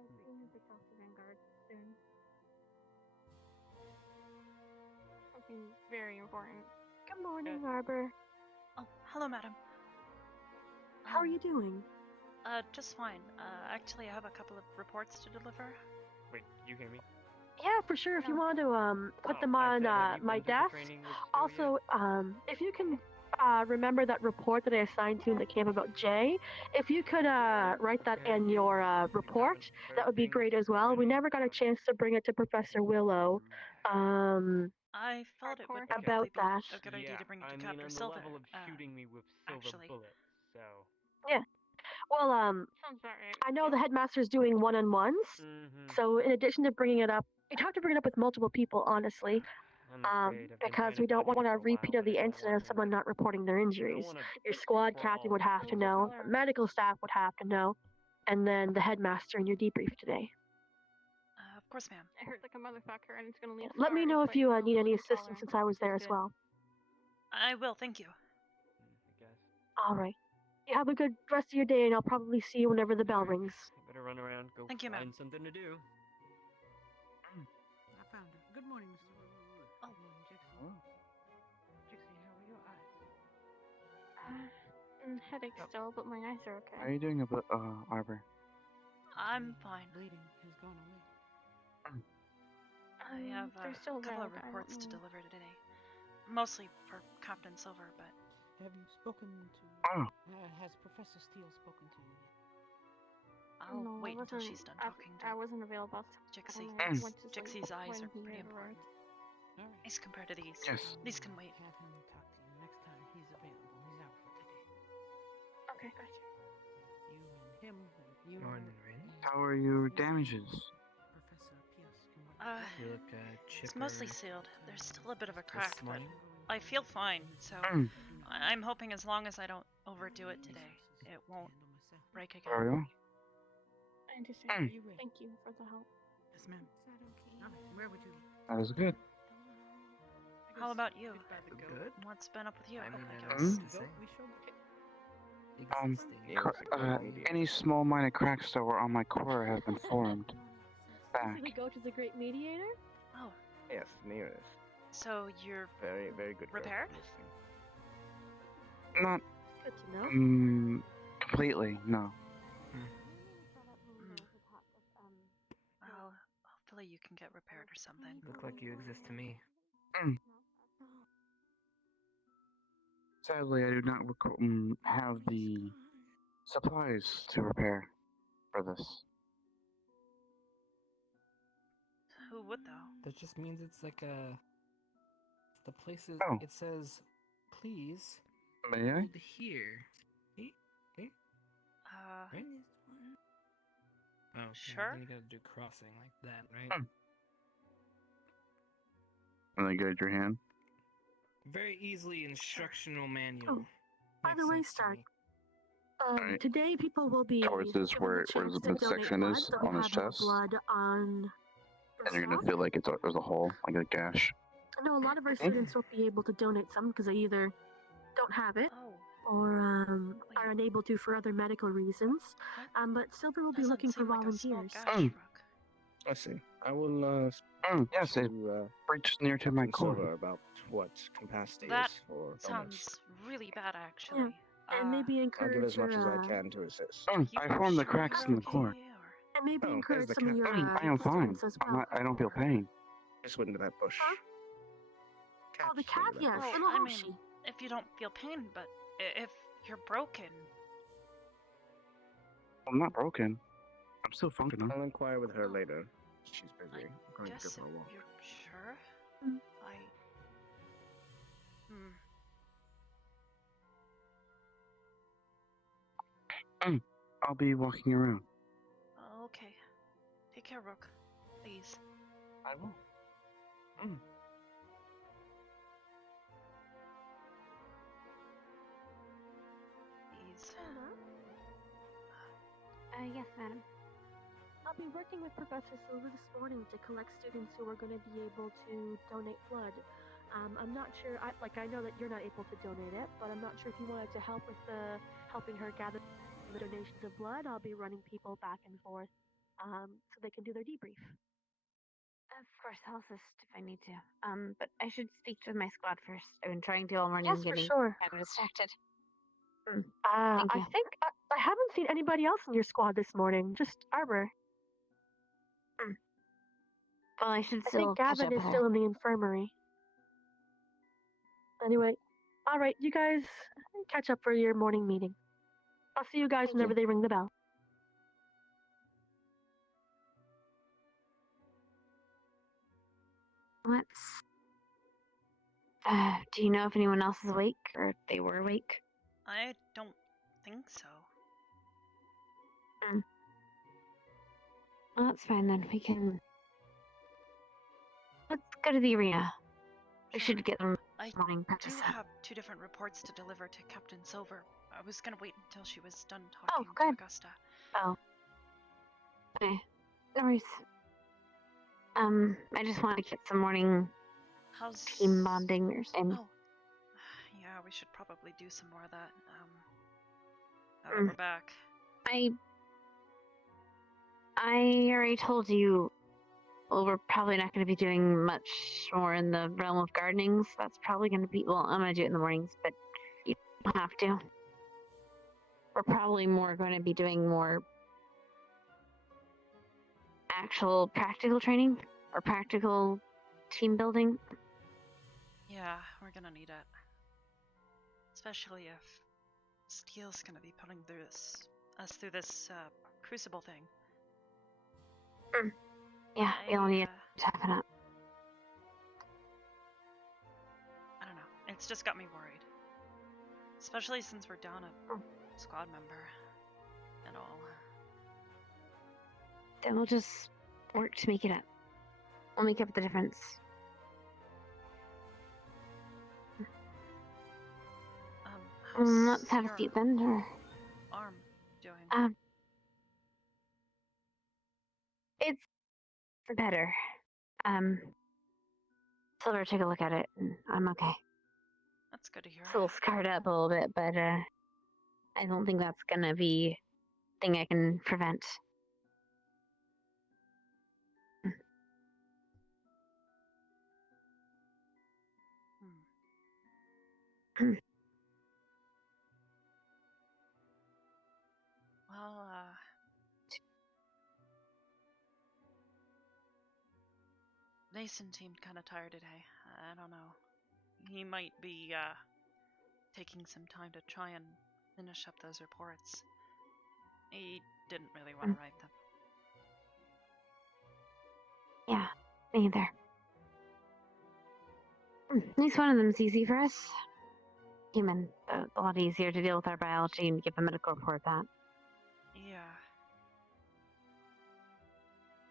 I'll be in the top of Vanguard soon. Something very important. Good morning, Arbor. Oh, hello, madam. How are you doing? Just fine. Actually, I have a couple of reports to deliver. Wait, you hear me? Yeah, for sure. If you want to put them I on said, have you my been through the desk. training with Stu Also, if you can remember that report that I assigned to in the camp about Jay, if you could write that in your report, that would be great as well. We never got a chance to bring it to Professor Willow. I felt it would Hardcore. About probably that. be a good idea to bring it to I mean, Captain on the Silver. level of shooting me with silver actually. bullets, so. Yeah. Well, Sounds about right. I know the headmaster's doing one-on-ones. Mm-hmm. So in addition to bringing it up, we have to bring it up with multiple people, honestly. I'm afraid I've been Because trying to we don't fight want it a for a repeat while, of the but it's incident of working. someone not reporting their I injuries. don't wanna Your squad captain would have to know, medical staff would have to know, and then the headmaster in your debrief today. Of course, ma'am. It hurts like a motherfucker, and it's gonna leave. Let me scars, know if but you know need any it's all assistance there. since I was there It's as good. well. I will, thank you. I guess. Alright. You have a good rest of your day, and I'll probably see you whenever the bell rings. I better run around, go Thank you, ma'am. find something to do. I found her. Good morning, Mr. Oh. Good morning, Jixie. Oh. Jixie, how are your eyes? Headache still, but my eyes are okay. How are you doing about Arbor? I'm fine. Bleeding has gone away. I have they're a still couple of red, I don't reports to know. deliver today. Mostly for Captain Silver, but... Have you spoken to... Oh. Has Professor Steele spoken to you yet? I'll No, wait I until wasn't- she's done I- talking I to wasn't available. Jixie. when I went to sleep Jixie's eyes when are he pretty had important. arrived. All right. As compared to these. Yes. These can wait. Have him talk to you next time he's available. He's out for today. Okay, gotcha. You and him, you Morning, and Rin. How are your damages? Professor Pierce can work Uh, You look chipper. It's mostly sealed. There's still a bit of a This crack, but morning? I feel fine, so Mm. I'm hoping as long as I don't overdo it today, it won't break again. Very well. I understand. Mm. You ready? Thank you for the help. Yes, ma'am. All right, where would you like? That was good. How about you? Good. What's been up with you? I mean, I I don't guess. know what to say. Um, Existing. Any small minor cracks that were on my core have been formed. Back. The goat is a great mediator? Oh, Yes, nearest. so you're Very, very good. girl. Repaired? Listening. Not Good to know. completely, no. well, hopefully you can get repaired or something. Look like you exist to me. Sadly, I do not have the supplies to repair for this. Who would though? That just means it's like a. The places. Oh. It says, please May I? hold here. See? See? Right? Oh, okay. Sure. Then you gotta do crossing like that, right? Can I guide your hand? Very easily instructional manual. Oh, by Makes the way, sense to Stark, me. Alright. today people will be Towards this, given where the chance the to donate midsection blood, is so we on his have no chest. blood on And you're gonna yourself. feel like there's a hole, like a gash. I know a lot of our students won't be able to donate some because they either don't have it Oh, or are unable to for other medical reasons. But Silver will be doesn't looking for seem like a small volunteers. gash, Mm. Rook. I see. I will Yes, it reaches near to my consult core. her about what capacity That is for illness. Sounds really bad, actually. And maybe I'll encourage give as much as I your, can to assist. You I formed the sure cracks you're in the core. okay, or- and maybe Oh, encourage there's the some of cat. your I am fine. students as well. I don't feel pain. Just went into that bush. Huh? Oh, the Just cat, went into that yes. bush. Well, Little I mean, Hoshi. if you don't feel pain, but if you're broken, I'm not broken. I'm still functional. I'll inquire with her later. She's busy. I I'm going to guess go if for a walk. you're sure, Mm. I'll be walking around. Okay. Take care, Rook. Please. I will. Please. Yes, madam. I'll be working with Professor Silver this morning to collect students who are going to be able to donate blood. I'm not sure, I know that you're not able to donate it, but I'm not sure if you wanted to help with helping her gather the donations of blood. I'll be running people back and forth so they can do their debrief. Of course, I'll assist if I need to. But I should speak to my squad first. I've been trying to all morning, Yes, for getting sure. kind of distracted. I you. think I haven't seen anybody else in your squad this morning. Just Arbor. Well, I should I still think catch Gavin up is with her. still in the infirmary. Anyway, all right, you guys catch up for your morning meeting. I'll see you guys Thank whenever you. they ring the bell. Let's. Do you know if anyone else is awake, or if they were awake? I don't think so. Well, that's fine then. We can. Let's go to the arena. We Sure. should get them I morning do practice up. have 2 different reports to deliver to Captain Silver. I was gonna wait until she was done Oh, talking to good. Augusta. Oh. Okay. No worries. I just want to get some morning How's team bonding or something. Oh, yeah, we should probably do some more of that. Now that we're back. I already told you. Well, we're probably not going to be doing much more in the realm of gardening. So that's probably going to be. Well, I'm going to do it in the mornings, but you don't have to. We're probably more going to be doing more actual practical training or practical team building. Yeah, we're gonna need it. Especially if Steele's gonna be putting us through this crucible thing. Yeah, we all need to toughen up. I don't know. It's just got me worried. Especially since we're down a squad member and all. Then we'll just work to make it up. We'll make up the difference. Let's have a seat then. Or arm doing? It's better. Silver took a look at it, and I'm okay. That's good to hear. It's a little scarred up a little bit, but I don't think that's gonna be a thing I can prevent. Well, Mason seemed kind of tired today. I don't know. He might be taking some time to try and finish up those reports. He didn't really want to write them. Yeah, me either. At least one of them's easy for us. Human, a lot easier to deal with our biology and give a medical report that. Yeah.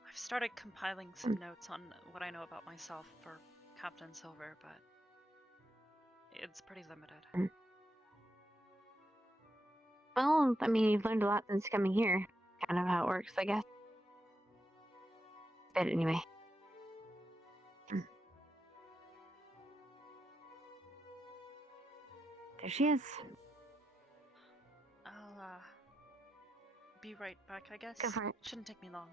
I've started compiling some notes on what I know about myself for Captain Silver, but it's pretty limited. Well, I mean, you've learned a lot since coming here. Kind of how it works, I guess. But anyway. There she is. I'll be right back, I guess. Go for it. Shouldn't take me long.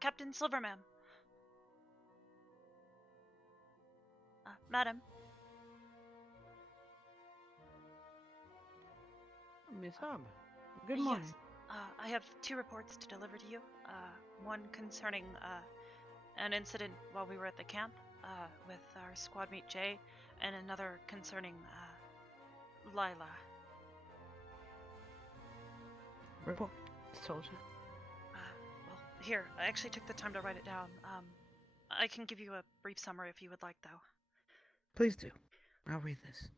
Captain Silver, ma'am. Madam. Miss Hub, good morning. Yes. I have 2 reports to deliver to you. One concerning an incident while we were at the camp with our squad mate Jay, and another concerning Lila. Report, soldier. Well, here, I actually took the time to write it down. I can give you a brief summary if you would like, though. Please do. I'll read this.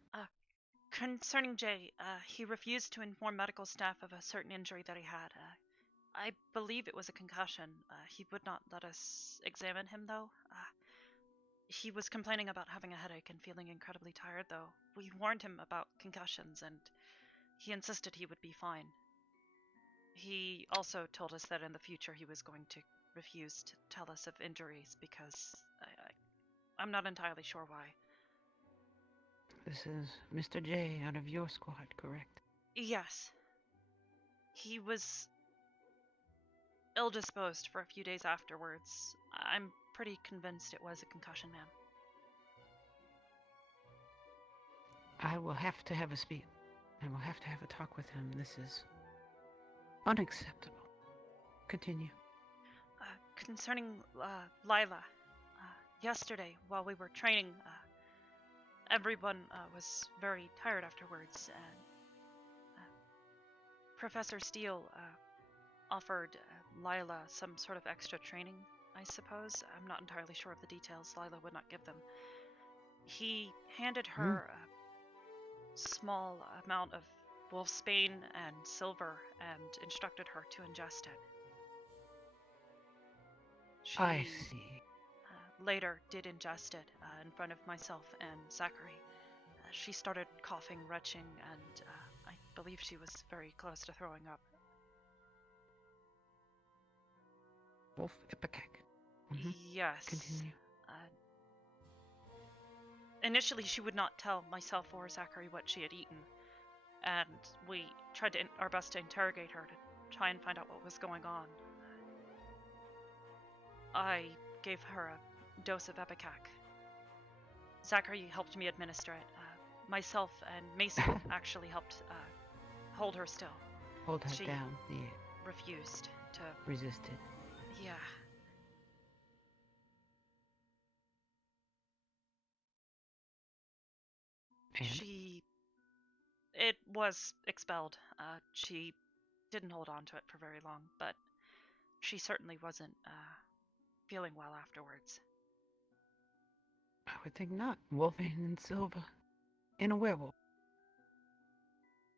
Concerning Jay, he refused to inform medical staff of a certain injury that he had. I believe it was a concussion. He would not let us examine him, though. He was complaining about having a headache and feeling incredibly tired, though. We warned him about concussions, and he insisted he would be fine. He also told us that in the future he was going to refuse to tell us of injuries because I'm not entirely sure why. This is Mr. J out of your squad, correct? Yes. He was ill-disposed for a few days afterwards. I'm pretty convinced it was a concussion, ma'am. I will have to have a speak. I will have to have a talk with him. This is unacceptable. Continue. Concerning Lila, yesterday while we were training, everyone was very tired afterwards, and Professor Steele offered Lila some sort of extra training, I suppose. I'm not entirely sure of the details. Lila would not give them. He handed her a small amount of wolfsbane and silver and instructed her to ingest it. She I see. later did ingest it in front of myself and Zachary. She started coughing, retching, and I believe she was very close to throwing up. Wolf Ipecac. Yes. Continue. Initially, she would not tell myself or Zachary what she had eaten, and we tried our best to interrogate her to try and find out what was going on. I gave her a dose of Epicac. Zachary helped me administer it. Myself and Mason actually helped hold her still. Hold her She down. Yeah. refused to. Resisted. Yeah. And It was expelled. She didn't hold on to it for very long, but she certainly wasn't feeling well afterwards. I would think not. Wolfbane and silver in a werewolf.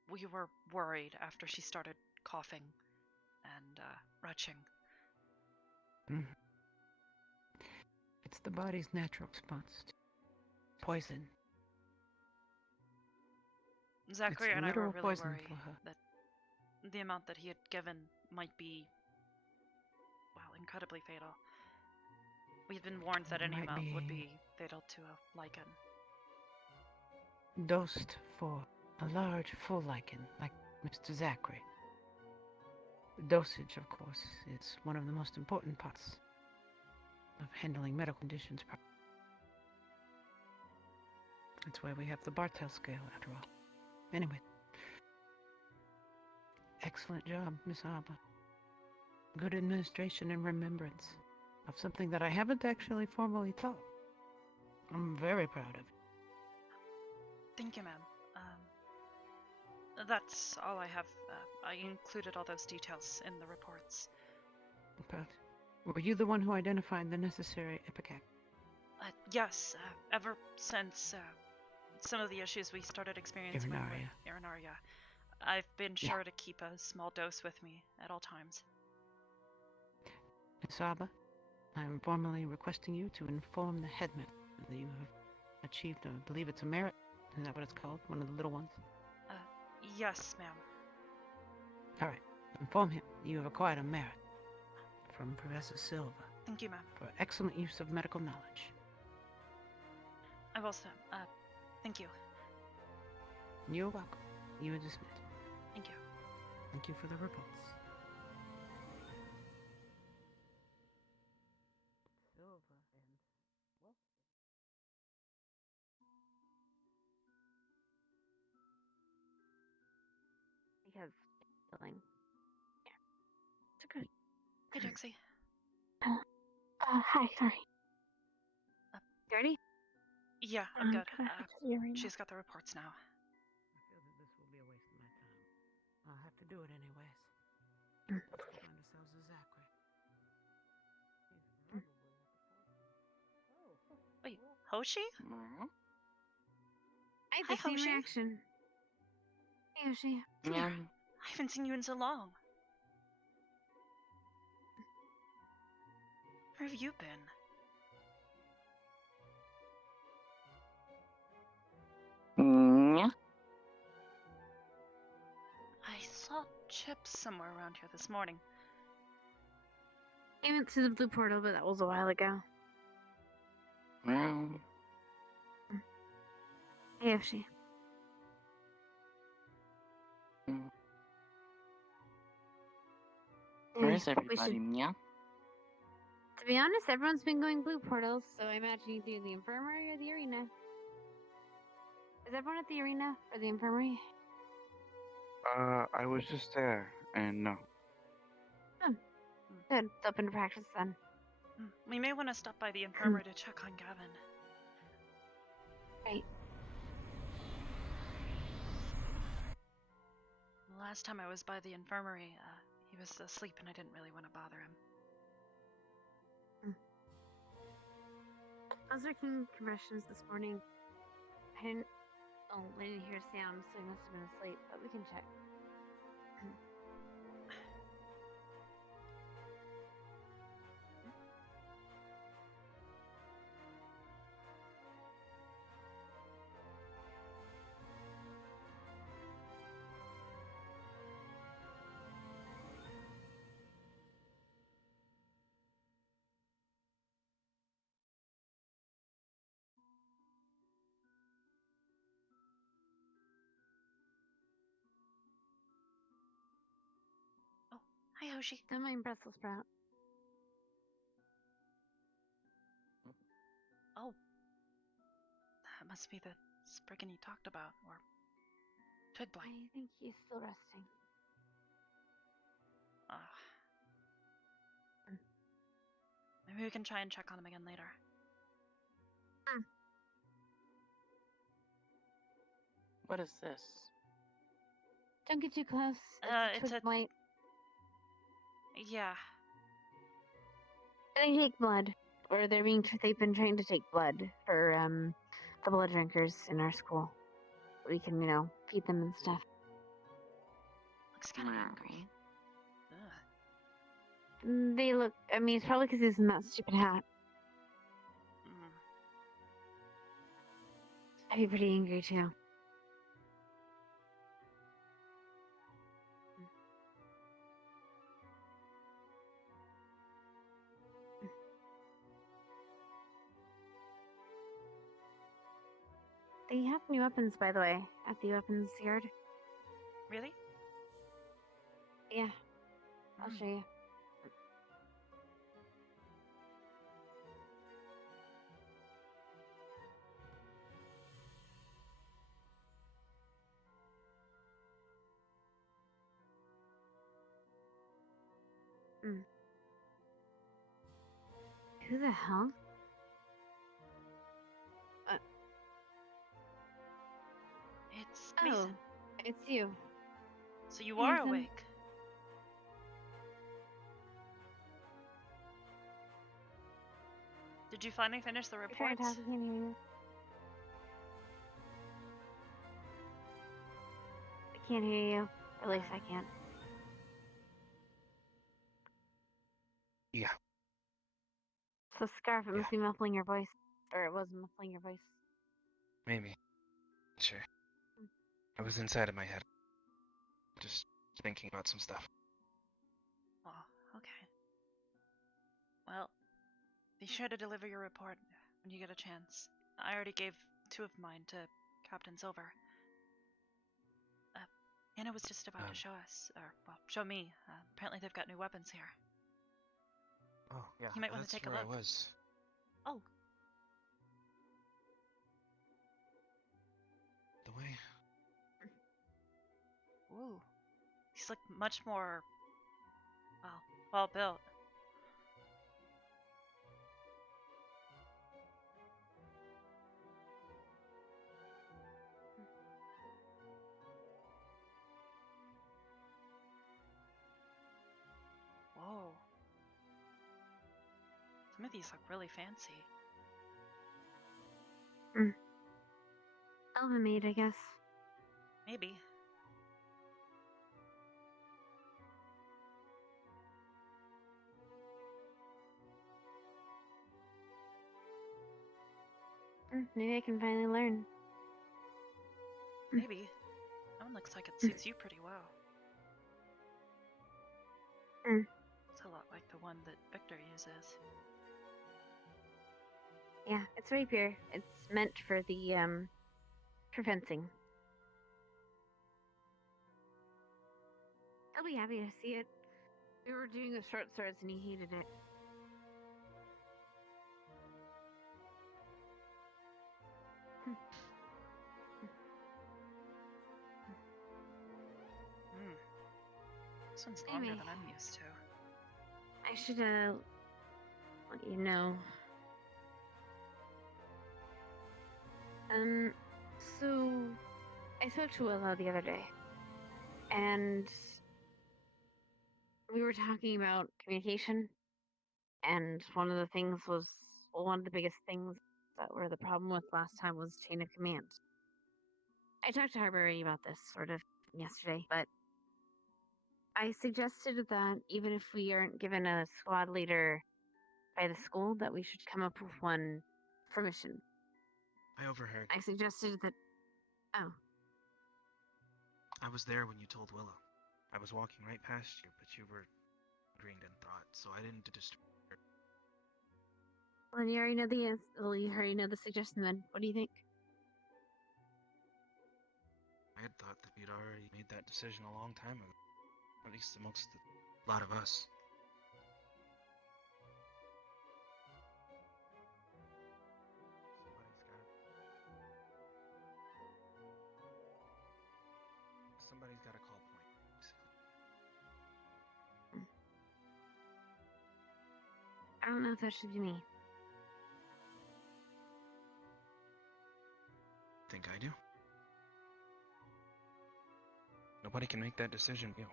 We were worried after she started coughing and retching. It's the body's natural response to poison. Zachary It's and I were literal really poison worried for her. that the amount that he had given might be, well, incredibly fatal. We had been warned that any Might amount would be- be fatal to a lichen. Dosed for a large full lichen, like Mr. Zachary. Dosage, of course, is one of the most important parts of handling medical conditions. That's why we have the Bartel scale, after all. Anyway. Excellent job, Miss Arbor. Good administration and remembrance of something that I haven't actually formally taught. I'm very proud of it. Thank you, ma'am. That's all I have. I included all those details in the reports. But were you the one who identified the necessary ipecac? Yes, ever since some of the issues we started experiencing with Irinaria. Irinaria, I've been sure to keep a small dose with me at all times. Miss Arbor, I am formally requesting you to inform the headman that you have achieved, I believe it's a merit. Is that what it's called? One of the little ones? Yes, ma'am. All right. Inform him you have acquired a merit from Professor Silva Thank you, ma'am. for excellent use of medical knowledge. I will, sir. Thank you. You're welcome. You are dismissed. Thank you. Thank you for the reports. Because feeling. It's good. Hey, Dixie. Hi, sorry. You ready? Yeah, I'm good. Can I fix your earring now? She's got the reports now. I feel that this will be a waste of my time. I'll have to do it anyways. Mm. Let's find ourselves a Zachary. Wait, Hoshi? I had Hi, the same Hoshi. reaction. Hey, Yoshi. I haven't seen you in so long. Where have you been? I saw Chips somewhere around here this morning. I went to the blue portal, but that was a while ago. Hey, Yoshi. Where is We everybody, should- Mia? To be honest, everyone's been going blue portals, so I imagine you do the infirmary or the arena. Is everyone at the arena or the infirmary? I was just there, and no. Good. It's open to practice then. We may want to stop by the infirmary to check on Gavin. Right. The last time I was by the infirmary, he was asleep and I didn't really want to bother him. I was working compressions this morning. I didn't hear a sound, so he must have been asleep, but we can check. Hi, Hoshi. Don't mind Brussels sprout. Oh. That must be the spriggan he talked about, or twig blight. I think he's still resting. Maybe we can try and check on him again later. What is this? Don't get too close. It's It's twig a- blight. Yeah. They take blood, or they've been trained to take blood for the blood drinkers in our school. We can, feed them and stuff. Looks kind of angry. Ugh. They look. I mean, it's probably because he's in that stupid hat. Mm. I'd be pretty angry too. They have new weapons, by the way, at the weapons yard. Really? Yeah, I'll Mm. show you. Who the hell? It's Oh, Mason. it's you. So you are Mason. awake. Did you finally finish the You're trying to reports? talk, I can't hear you. I can't hear you. Or at least I can't. Yeah. So Scarf, it Yeah. must be muffling your voice. Or it was muffling your voice. Maybe. Sure. I was inside of my head. Just thinking about some stuff. Oh, okay. Well, be sure to deliver your report when you get a chance. I already gave 2 of mine to Captain Silver. Anna was just about to show us, or, well, show me. Apparently they've got new weapons here. Oh, yeah. You might wanna that's take a where look. I was. Oh, The way. ooh. These look much more, well built. Whoa. Some of these look really fancy. Elven made, I guess. Maybe. Maybe I can finally learn. Maybe. That one looks like it suits you pretty well. It's a lot like the one that Victor uses. Yeah, it's rapier. It's meant for the for fencing. I'll be happy to see it. We were doing the short swords and he hated it. This one's longer Anyway. than I'm used to. I should let you know. So I spoke to Willow the other day, and we were talking about communication, and one of the things was, well, one of the biggest things that were the problem with last time was chain of command. I talked to Arbor about this sort of yesterday, but I suggested that even if we aren't given a squad leader by the school, that we should come up with one for mission. I overheard. I suggested that. Oh, I was there when you told Willow. I was walking right past you, but you were green in thought, so I didn't disturb her. well, you already know the you already know the suggestion. Then, what do you think? I had thought that you'd already made that decision a long time ago. At least amongst a lot of us. Somebody's got a call point, basically. I don't know if that should be me. Think I do? Nobody can make that decision but you.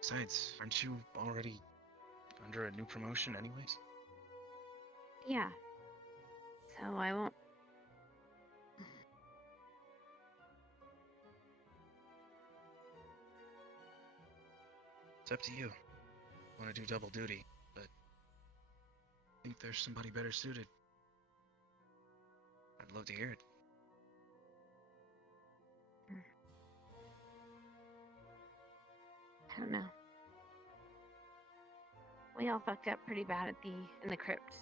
Besides, aren't you already under a new promotion anyways? Yeah. So I won't. It's up to you. I want to do double duty, but I think there's somebody better suited. I'd love to hear it. I don't know. We all fucked up pretty bad in the crypt.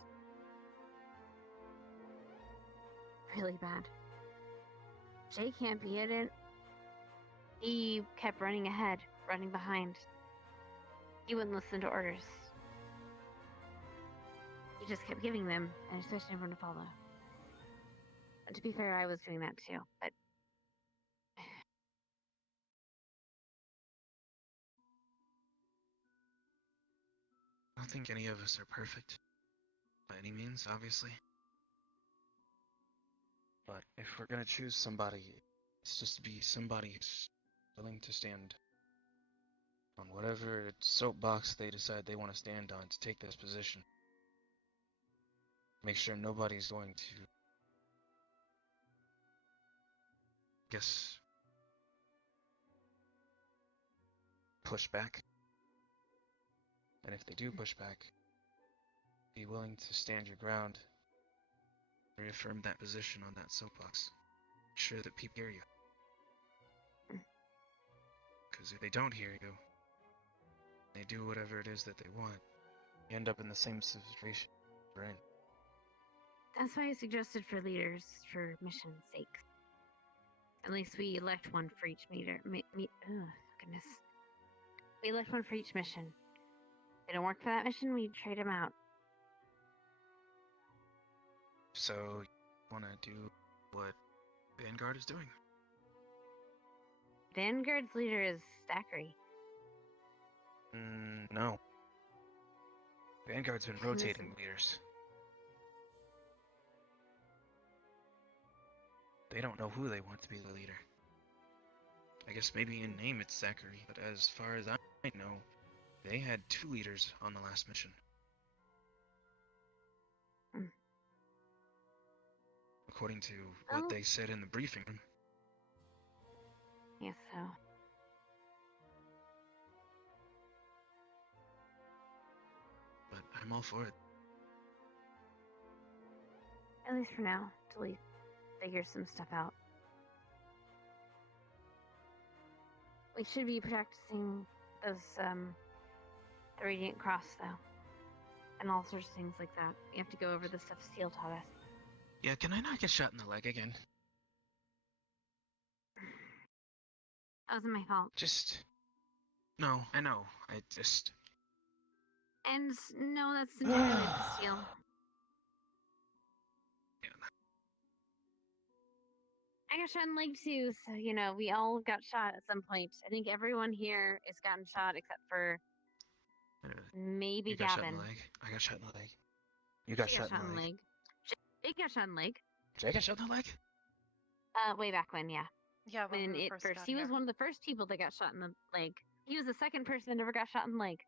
Really bad. Jay can't be in it. He kept running ahead, running behind. He wouldn't listen to orders. He just kept giving them, and expecting everyone to follow. And to be fair, I was doing that too, but I don't think any of us are perfect. By any means, obviously. But if we're gonna choose somebody, it's just to be somebody who's willing to stand on whatever soapbox they decide they want to stand on to take this position. Make sure nobody's going to, push back. And if they do push back, be willing to stand your ground, reaffirm that position on that soapbox. Make sure that people hear you. Because if they don't hear you, they do whatever it is that they want, you end up in the same situation we're in. that's why I suggested for leaders for mission's sake. At least we elect one for each goodness. We elect one for each mission. If they don't work for that mission, we trade them out. So, you want to do what Vanguard is doing? Vanguard's leader is Zachary. No. Vanguard's been rotating leaders. They don't know who they want to be the leader. I guess maybe in name it's Zachary, but as far as I know, they had 2 leaders on the last mission. According to what they said in the briefing room. Yes, so. But I'm all for it. At least for now, till we figure some stuff out. We should be practicing those, the Radiant Cross, though. and all sorts of things like that. You have to go over the stuff Seal taught us. Yeah, can I not get shot in the leg again? That wasn't my fault. Just... No, I know. I just... And no, that's entirely up to Seal. I got shot in the leg too, so we all got shot at some point. I think everyone here has gotten shot except for maybe You got shot in Gavin. the leg. I got shot in the leg. You got She shot in the leg. Jay got shot in the leg. Jay got shot in the leg? Way back when, yeah. Yeah, when When we it first first, got he was here. one of the first people that got shot in the leg. He was the second person that never got shot in the leg.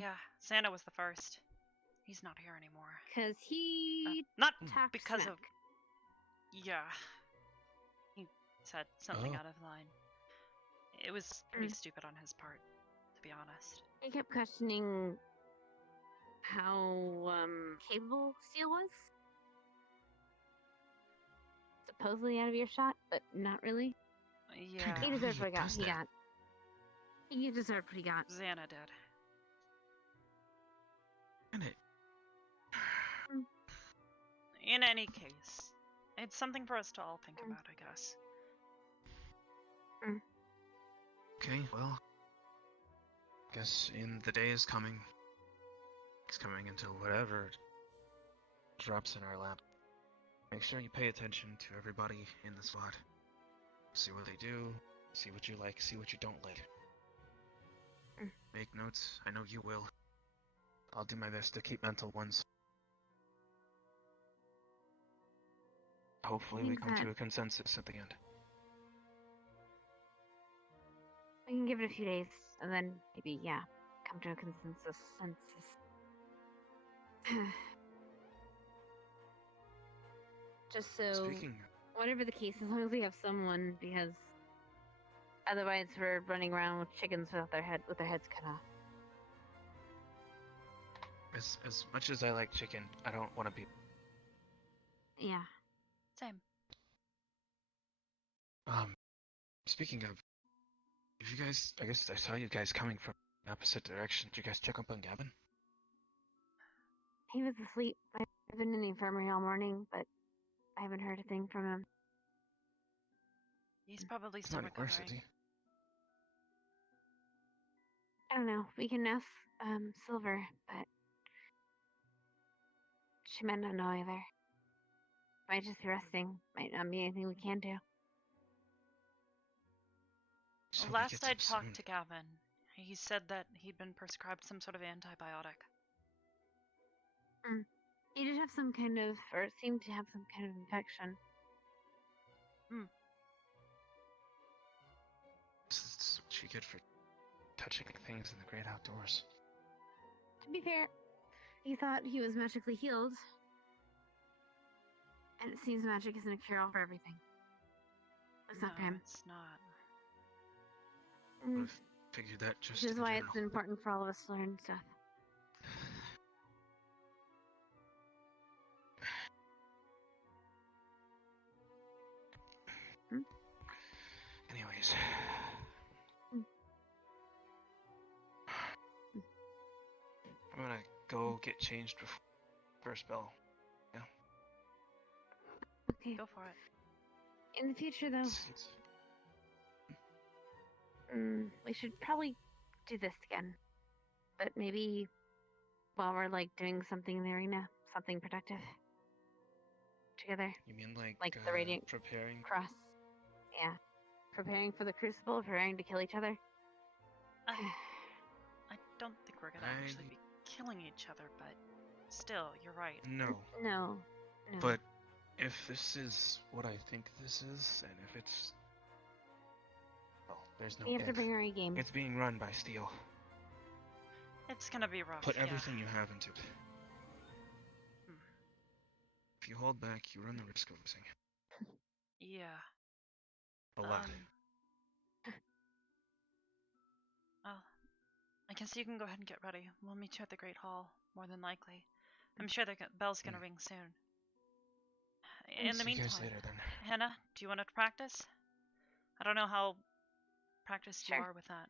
Yeah, Santa was the first. He's not here anymore. Cause he Not talked because smack. of... Yeah. He said something Oh. out of line. It was pretty stupid on his part, to be honest. He kept questioning how capable Seal was. Supposedly out of earshot, but not really. Yeah, He Who deserved what even does he that? got. He deserved what he got. Xana did. And it... In any case, it's something for us to all think about, I guess. Okay, well... Guess in the day is coming. It's coming until whatever drops in our lap. Make sure you pay attention to everybody in the squad. See what they do, see what you like, see what you don't like. Make notes, I know you will. I'll do my best to keep mental ones. Hopefully we think come to that- a consensus at the end. We can give it a few days, and then maybe, come to a consensus. Just so, Speaking whatever the case, as long as we have someone, because otherwise we're running around with chickens with their heads cut off. as much as I like chicken, I don't want to be... Yeah. Same. Speaking of... If you guys... I guess I saw you guys coming from opposite direction. Did you guys check up on Gavin? He was asleep. I've been in the infirmary all morning, but I haven't heard a thing from him. He's probably He's still not any worse, recovering. is he? I don't know. We can ask Silver, but she might not know either. Might just be resting. Might not be anything we can do. So he Last gets I up soon. talked to Gavin, he said that he'd been prescribed some sort of antibiotic. He did have some kind of, or seemed to have some kind of infection. It's what you get for touching things in the great outdoors. To be fair, he thought he was magically healed. And it seems magic isn't a cure-all for everything. It's not for him. It's not. Would've figured that just Which is in why general. it's important for all of us to learn stuff. Anyways. I'm gonna go get changed before first bell. Okay. Go for it. In the future, though, we should probably do this again. But maybe while we're, doing something in the arena. Something productive. Together. You mean Like the Radiant preparing? Cross. Yeah. Preparing for the Crucible, preparing to kill each other. I don't think we're gonna actually be killing each other, but still, you're right. No. No. But if this is what I think this is, and if it's... Well, there's no we have to if. bring our A game. It's being run by Steel. It's gonna be rough. Put yeah. everything you have into it. If you hold back, you run the risk of losing. Yeah. A lot. Well, I guess you can go ahead and get ready. We'll meet you at the Great Hall, more than likely. I'm sure the bell's gonna ring soon. In the See you guys meantime, later, then. Hannah, do you want to practice? I don't know how practiced you Sure. are with that.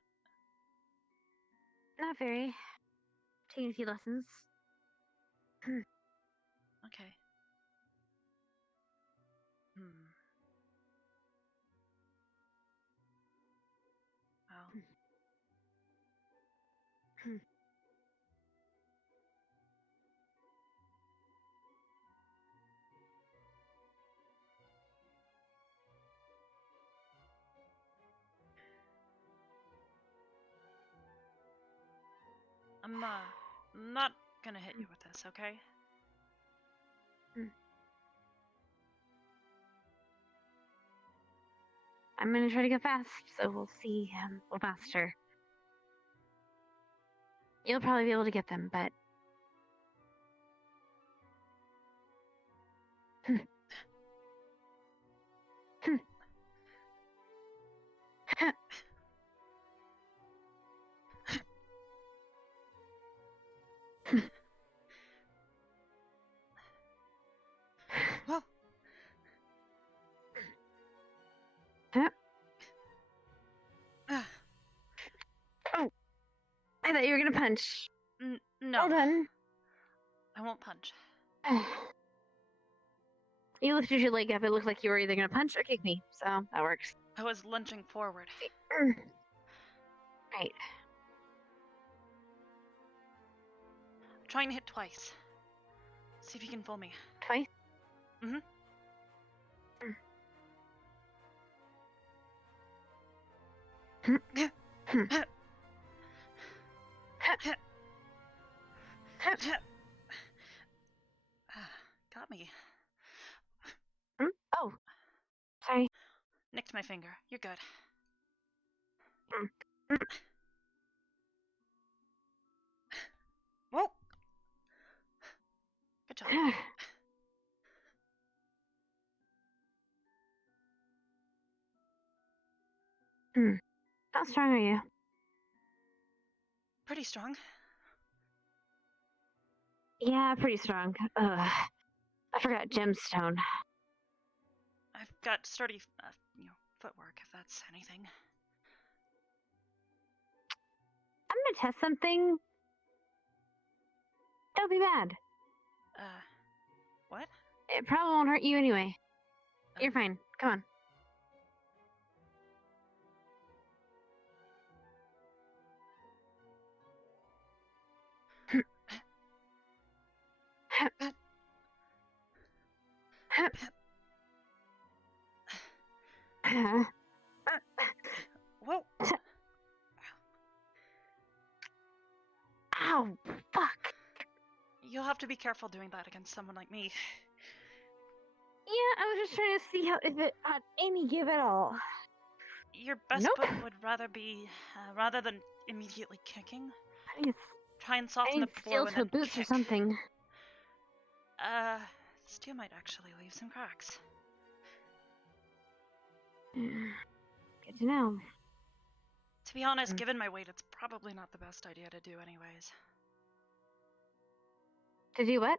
Not very. Taking a few lessons. Okay. Well. I'm not gonna hit you with this, okay? I'm gonna try to go fast, so we'll see how faster. You'll probably be able to get them, but Whoa. Oh, I thought you were gonna punch. No. Well done. I won't punch. You lifted your leg up. It looked like you were either gonna punch or kick me, so that works. I was lunging forward. Right. Trying to hit twice. See if you can fool me. Twice? Mm-hmm. Got me. Oh, sorry. Nicked my finger. You're good. Whoa! Good job. How strong are you? Pretty strong. Yeah, pretty strong. I forgot gemstone. I've got sturdy, footwork, if that's anything. I'm gonna test something. Don't be bad. What? It probably won't hurt you anyway. You're fine. Come on. Whoa! Ow! Fuck! You'll have to be careful doing that against someone like me. Yeah, I was just trying to see if it had any give at all. Your best Nope. bet would rather be, rather than immediately kicking, I need, try and I soften need the blow steel and toe then boots kick. or something. Steel might actually leave some cracks. Good to know. To be honest, given my weight, it's probably not the best idea to do anyways. To do what?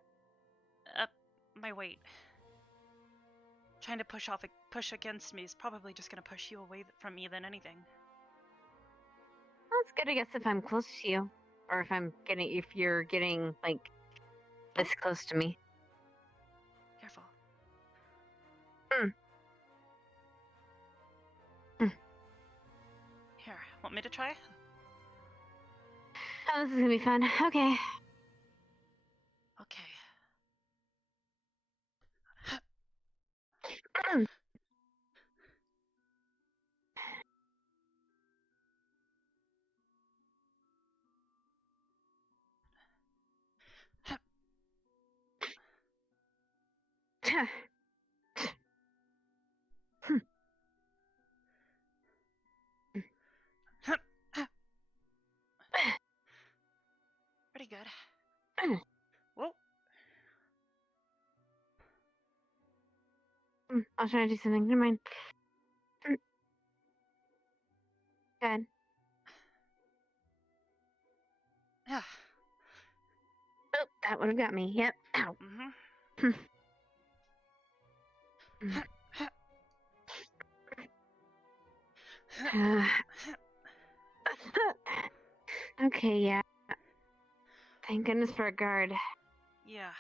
My weight. Trying to push against me is probably just gonna push you away from me than anything. Well, it's good, I guess, if I'm close to you, or if you're getting like this close to me. Careful. Here, want me to try? Oh, this is gonna be fun. Okay. Okay. Pretty good. Whoa. I was trying to do something. Never mind. Good. Yeah. Oh, that would have got me. Yep. Ow. Okay, yeah. Thank goodness for a guard. Yeah.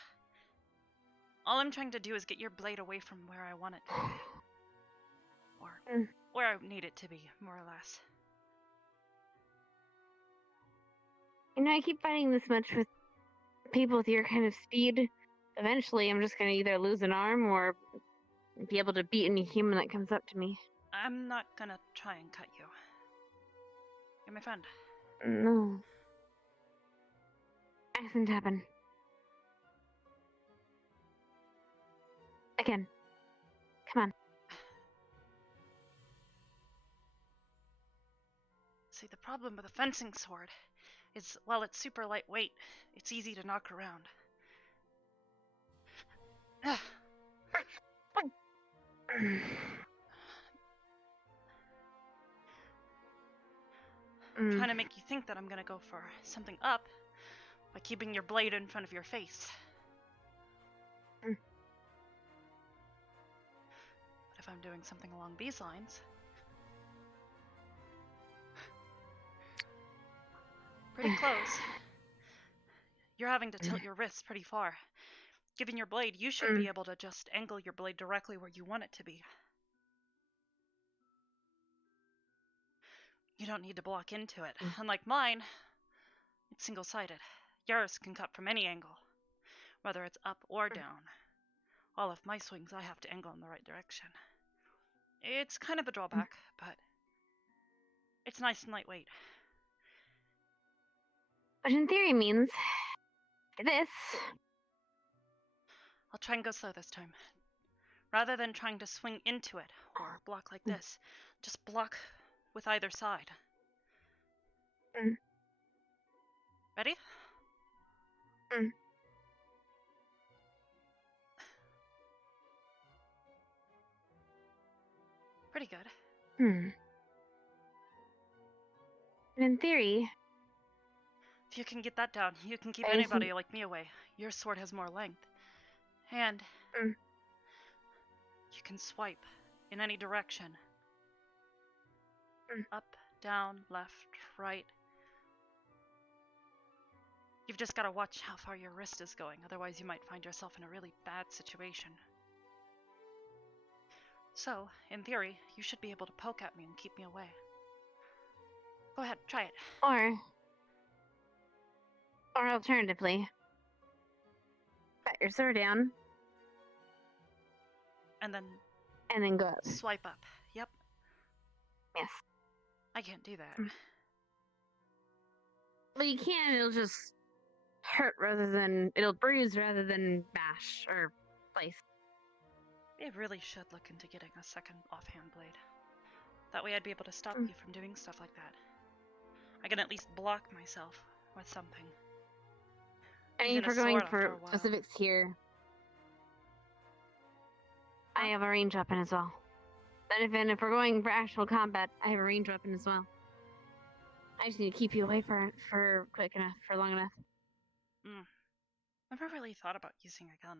All I'm trying to do is get your blade away from where I want it to be. Or where I need it to be, more or less. You know, I keep finding this much with people with your kind of speed. Eventually, I'm just gonna either lose an arm or be able to beat any human that comes up to me. I'm not gonna try and cut you. You're my friend. No. Accident happened. Again. Come on. See, the problem with a fencing sword is, while it's super lightweight, it's easy to knock around. I'm trying to make you think that I'm gonna go for something up by keeping your blade in front of your face. But if I'm doing something along these lines, pretty close. You're having to tilt your wrists pretty far. Given your blade, you should be able to just angle your blade directly where you want it to be. You don't need to block into it. Unlike mine, it's single-sided. Yours can cut from any angle, whether it's up or down. All of my swings I have to angle in the right direction. It's kind of a drawback, but it's nice and lightweight. Which in theory means this. I'll try and go slow this time. Rather than trying to swing into it or block like this, just block with either side. Ready? Pretty good. In theory, If you can get that down, you can keep anybody like me away. Your sword has more length. And you can swipe in any direction. Up, down, left, right. You've just got to watch how far your wrist is going, otherwise you might find yourself in a really bad situation. So, in theory, you should be able to poke at me and keep me away. Go ahead, try it. Or alternatively, put your sword down. And then go up. swipe up. Yep. Yes. I can't do that. Well, you can, it'll just hurt it'll bruise rather than bash or slice. I really should look into getting a second offhand blade. That way I'd be able to stop you from doing stuff like that. I can at least block myself with something. I mean, if we're going for specifics here, I have a range weapon as well. And if we're going for actual combat, I have a range weapon as well. I just need to keep you away for quick enough, for long enough. Never really thought about using a gun.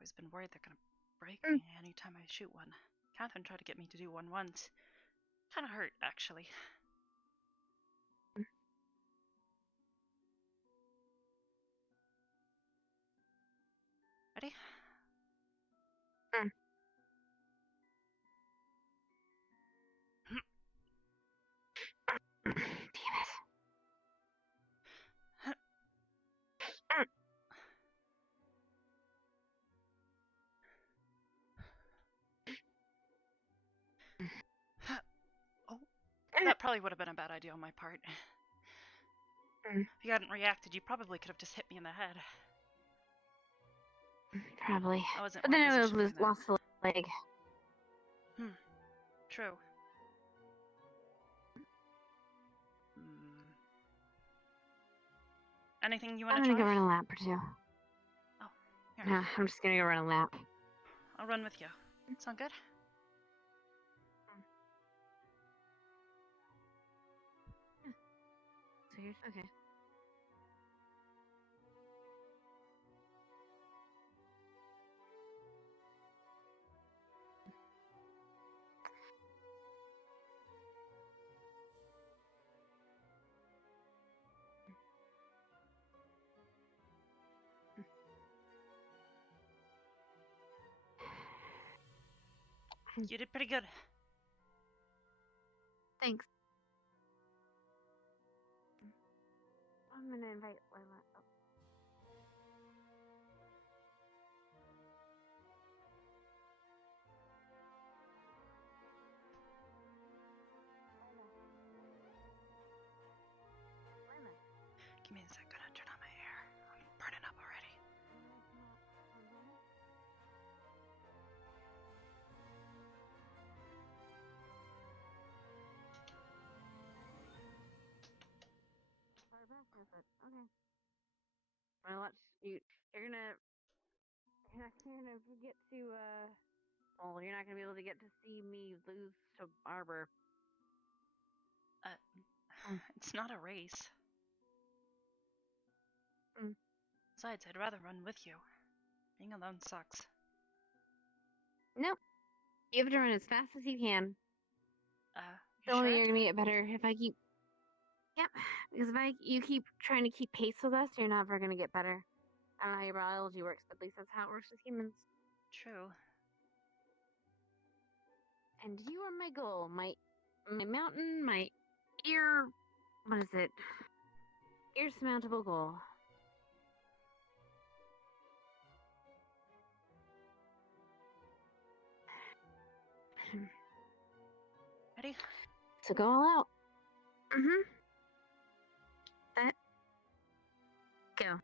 Always been worried they're gonna break me anytime I shoot one. Catherine tried to get me to do one once. Kinda hurt, actually. Ready? Damn it. Oh, that probably would have been a bad idea on my part. If you hadn't reacted, you probably could have just hit me in the head. Probably. I wasn't But well then I would positioned have for that. lost the leg. True. Anything you want I'm to gonna try? go run a lap or two. Oh, here. No, I'm just gonna go run a lap. I'll run with you. Sound good? Okay. You did pretty good. Thanks. I'm gonna invite Layla. Oh. Layla. Give me a sec. Gonna turn on my hair. I'm burning up already. Okay. Well, watch you. You're not gonna get to. Well, you're not gonna be able to get to see me lose to Arbor. It's not a race. Mm. Besides, I'd rather run with you. Being alone sucks. Nope. You have to run as fast as you can. You Only sure? you're gonna get better if I keep. Yep. Because if you keep trying to keep pace with us, you're never gonna get better. I don't know how your biology works, but at least that's how it works with humans. True. And you are my goal, my mountain, my what is it? Surmountable goal. Ready? So go all out. That. Go.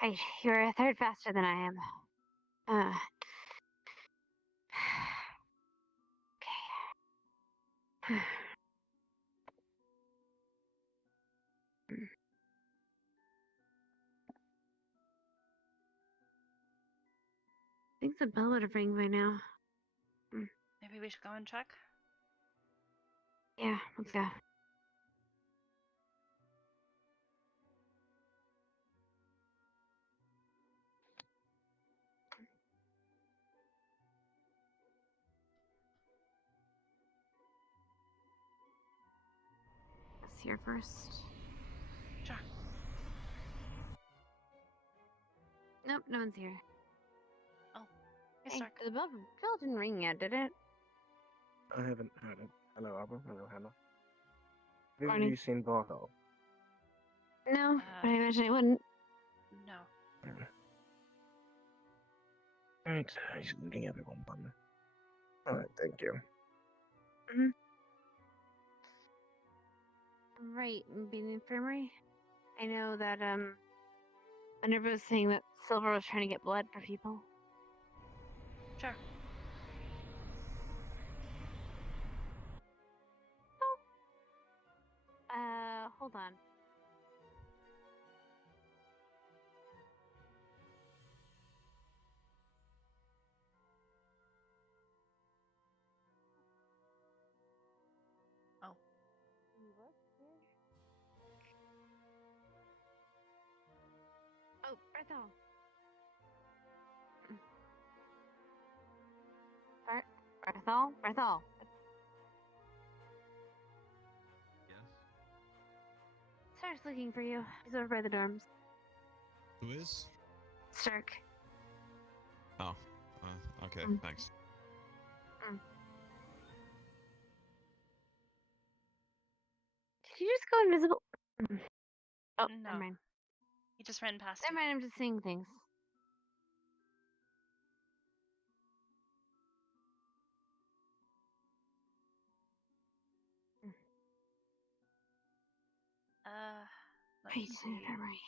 Hey, you're a third faster than I am. Okay. I think the bell would have rang by now. Maybe we should go and check? Yeah, let's go. Let's here first. Sure. Nope, no one's here. Oh, hey, Hey, Stark. the bell didn't ring yet, did it? I haven't heard it. Hello, Arbor. Hello, Hannah. Have Morning. you seen Varho? No, but I imagine I wouldn't. No. Alright, he's leading everyone on. Alright, thank you. Right, be in the infirmary. I know that Minerva was saying that Silver was trying to get blood for people. Sure. Hold on. Oh. Oh, Berthel. Berthel. Yes. Stark's looking for you. He's over by the dorms. Who is? Stark. Oh. Okay. Thanks. Did you just go invisible? Oh, No. never mind. He just ran past Never you. mind, I'm just seeing things. Let's Wait, see. memory.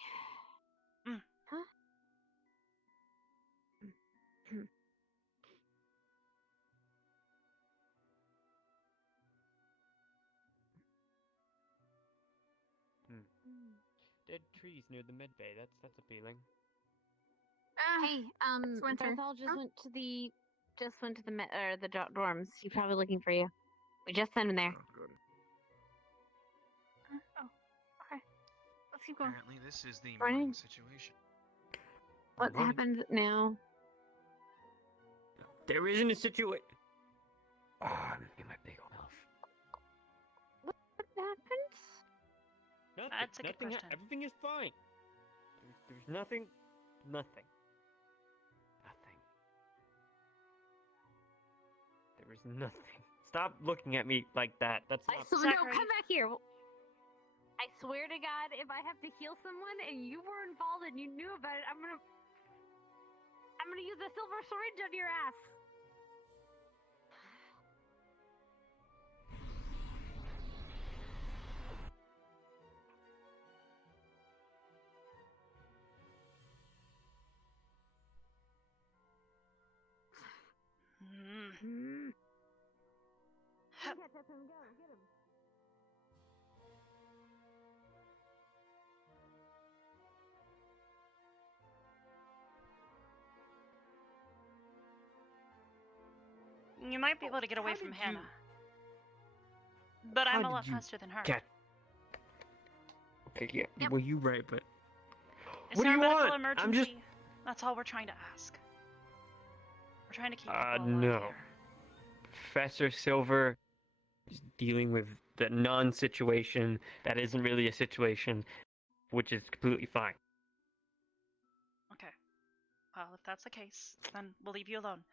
Mm. Huh? Dead trees near the med bay. That's appealing. Hey, it's winter. Barthol just Huh? went to the dorms. He's probably looking for you. We just sent him there. Oh, good. Oh, okay. Let's keep going. Apparently, this is the Morning. morning situation. What Morning. happened now? There isn't a situation. Ah, I'm getting my big old mouth. What happened? Nothing. That's a good question. Everything is fine. There's nothing. Nothing. There is nothing. Stop looking at me like that. That's No, not. come back here. I swear to God, if I have to heal someone and you were involved and you knew about it, I'm gonna use a silver syringe on your ass. Mm. Hup. Catch up and go. Get him. You might be able to get away How from did Hannah. you- But I'm How a lot did you faster than her. Cat. Okay, yeah. Yep. Well, you right, but Is what there do a you medical want? emergency? I'm just. That's all we're trying to ask. We're trying to keep people alive No. here. Professor Silver is dealing with the non-situation that isn't really a situation, which is completely fine. Okay. Well, if that's the case, then we'll leave you alone.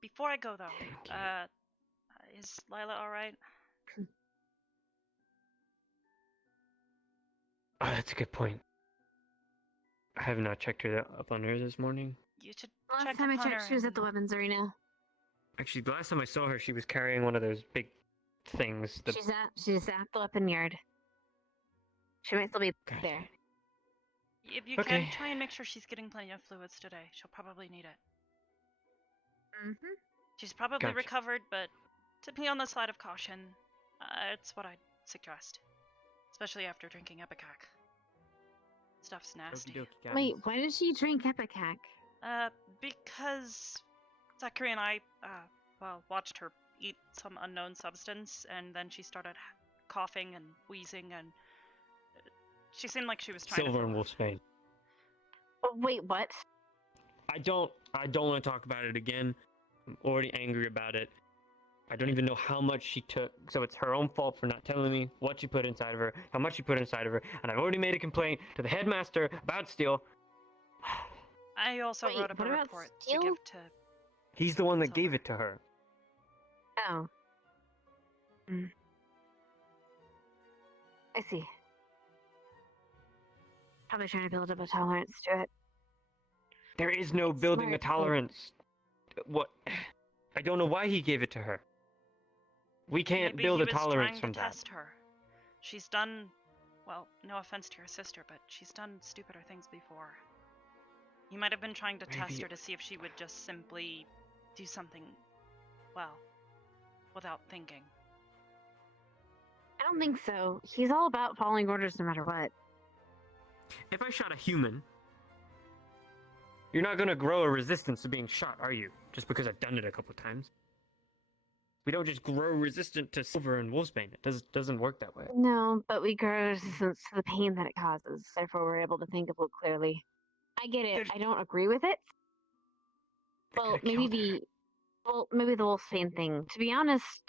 Before I go though, Thank you. is Lila alright? Oh, that's a good point. I have not checked her up on her this morning. You should Last check time I upon checked, her she was at the and- weapons arena. Actually, the last time I saw her, she was carrying one of those big things. She's at the weapon yard. She might still be Gotcha. there. If you Okay. can, try and make sure she's getting plenty of fluids today. She'll probably need it. Mm-hmm. She's probably Gotcha. recovered, but to be on the side of caution, it's what I'd suggest. Especially after drinking Epicac. Stuff's nasty. Okie dokie, Wait, guys. why did she drink Epicac? Because Zachary and I, watched her eat some unknown substance, and then she started coughing and wheezing, and she seemed like she was trying Silver to and throw up. Wolfsbane. Oh, wait, what? I don't want to talk about it again. I'm already angry about it. I don't even know how much she took, so it's her own fault for not telling me what she put inside of her, how much she put inside of her, and I've already made a complaint to the headmaster about Steele. I also Wait, wrote up a what about report Steele? to give to. He's the one that gave Silver. it to her. Oh. I see. Probably trying to build up a tolerance to it. There is no building Smart. a tolerance. What? I don't know why he gave it to her. We can't Maybe build he a was tolerance trying from to that. test her. She's done, well, no offense to your sister, but she's done stupider things before. He might have been trying to test Maybe- her to see if she would just simply do something, well, without thinking. I don't think so. He's all about following orders no matter what. If I shot a human, you're not gonna grow a resistance to being shot, are you? Just because I've done it a couple times. We don't just grow resistant to Silver and Wolfsbane. It doesn't work that way. No, but we grow resistance to the pain that it causes. Therefore, we're able to think of it clearly. I get it. There's- I don't agree with it. They Well, could've maybe killed her. maybe the Wolfsbane thing. To be honest,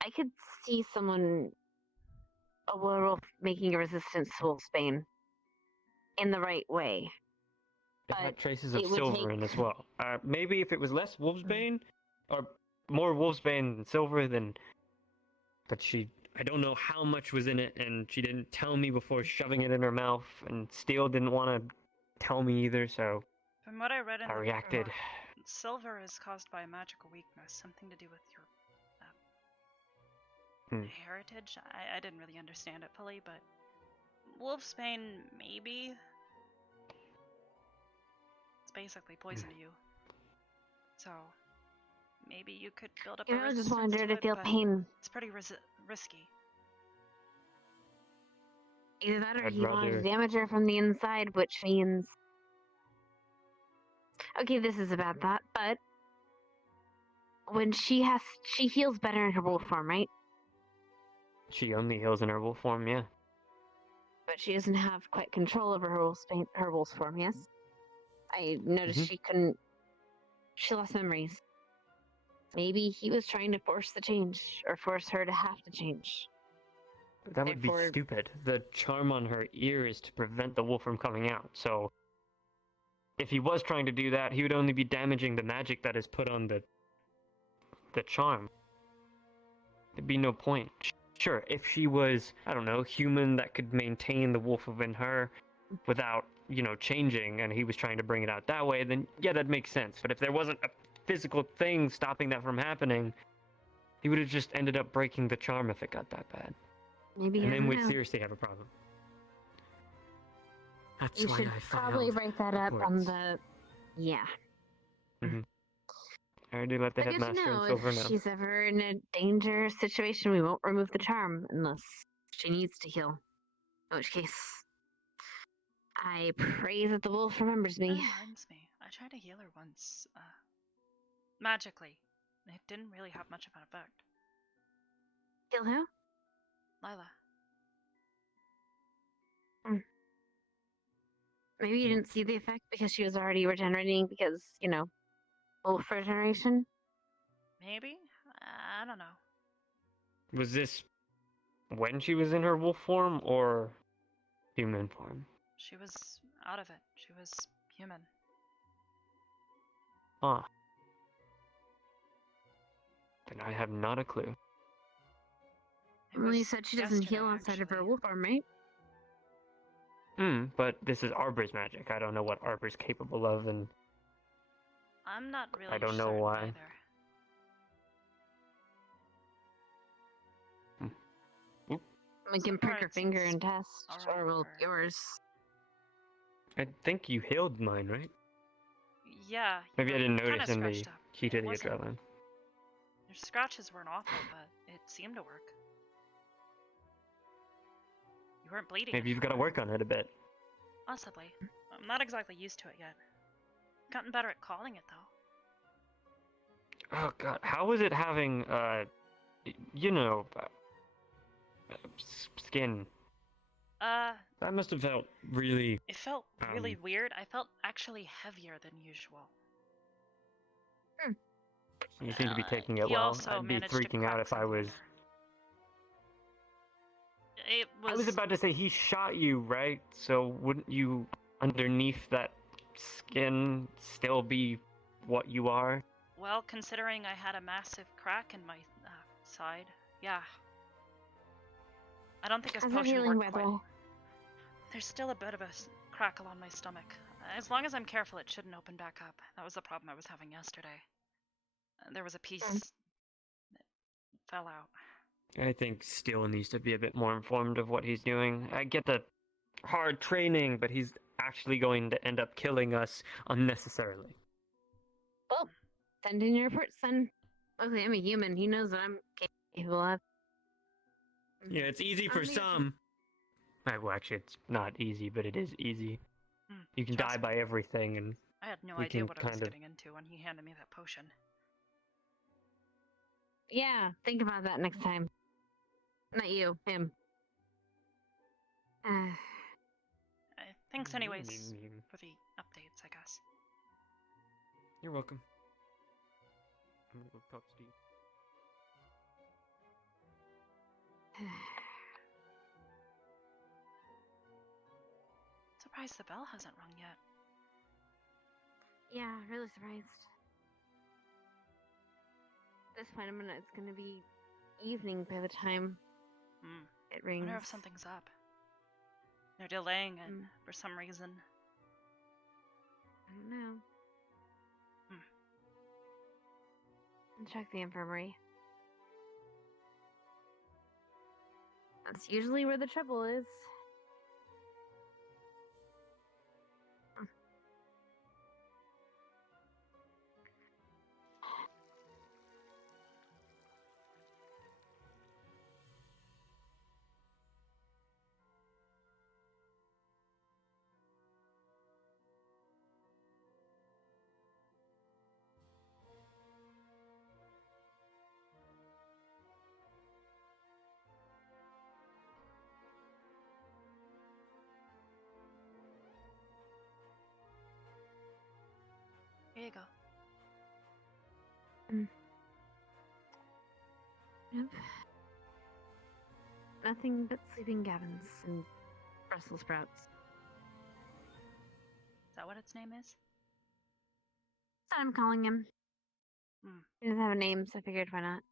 I could see a werewolf making a resistance to Wolfsbane in the right way. It had But traces of it would silver take- in as well. Maybe if it was less wolfsbane, or more wolfsbane than silver, then. But I don't know how much was in it, and she didn't tell me before shoving it in her mouth, and Steele didn't want to tell me either, so From what I read in I the reacted. report, silver is caused by a magical weakness, something to do with your heritage. I didn't really understand it fully, but wolfsbane, maybe. It's basically poison to you. So maybe you could build up You a know, I just resistance wanted her to to it, feel but pain. it's pretty risky. Either that or I'd he wanted to rather- damage her from the inside, which means. Okay, this is about that, but when she heals better in her wolf form, right? She only heals in her wolf form, yeah. But she doesn't have quite control over her wolf form, yes? I noticed Mhm. she couldn't. She lost memories. Maybe he was trying to force the change, or force her to have to change. That would be Therefore- stupid. The charm on her ear is to prevent the wolf from coming out, so if he was trying to do that, he would only be damaging the magic that is put on the charm. There'd be no point. Sure, if she was, I don't know, human that could maintain the wolf within her without, changing, and he was trying to bring it out that way, then yeah, that makes sense. But if there wasn't a physical thing stopping that from happening, he would have just ended up breaking the charm if it got that bad. Maybe And I then don't we'd know. seriously have a problem. That's You why should I probably filed write that up on reports. the. Yeah. I already let the But good to headmaster and know Silver if know. she's ever in a danger situation, we won't remove the charm unless she needs to heal. In which case, I pray that the wolf remembers That me. reminds me, I tried to heal her once, magically. It didn't really have much of an effect. Heal who? Lila. Maybe you didn't see the effect because she was already regenerating because, wolf regeneration. Maybe? I don't know. Was this when she was in her wolf form or human form? She was out of it. She was human. Huh. Then I have not a clue. It Well, you was said she doesn't heal yesterday, outside of her actually. wolf form, right? But this is Arbor's magic. I don't know what Arbor's capable of, and I'm not really I don't know certain why. either. We can prick her Alright, finger since- and test, alright, or well, or- yours. I think you healed mine, right? Yeah. Maybe I you didn't kinda notice in the scratched up. key to It the wasn't- adrenaline. Your scratches weren't awful, but it seemed to work. You weren't bleeding. Maybe you've got to anymore. work on it a bit. Possibly. I'm not exactly used to it yet. Gotten better at calling it though. Oh god, how was it having, skin? That must have felt really. It felt really weird. I felt actually heavier than usual. You seem to be taking it He well. also I'd be managed to freaking out crack if I something in was. her. It was. I was about to say he shot you, right? So wouldn't you, underneath that skin, still be what you are? Well, considering I had a massive crack in my side, yeah. I don't think his How's her potion healing, worked by the quite. way? There's still a bit of a crackle on my stomach. As long as I'm careful, it shouldn't open back up. That was the problem I was having yesterday. There was a piece that fell out. I think Steele needs to be a bit more informed of what he's doing. I get the hard training, but he's actually going to end up killing us unnecessarily. Well, send in your report, son. Luckily, I'm a human. He knows what I'm capable of. Yeah, it's easy for I'll leave it. some. Well, actually, it's not easy, but it is easy. You can trust die by everything, and I had no we idea can what I was kind of- getting into when he handed me that potion. Yeah, think about that next time. Not you, him. Thanks anyways Mm, for the updates, I guess. You're welcome. I'm gonna go talk to Steve. Surprised the bell hasn't rung yet. Yeah, really surprised. At this point, it's gonna be evening by the time Hmm. it I rings. wonder if something's up. They're delaying it Hmm. for some reason. I don't know. Hmm. I'll check the infirmary. That's usually where the trouble is. Here you go. Yep. Nothing but sleeping Gavins and Brussels sprouts. Is that what its name is? That's what I'm calling him. Hmm. He doesn't have a name, so I figured why not.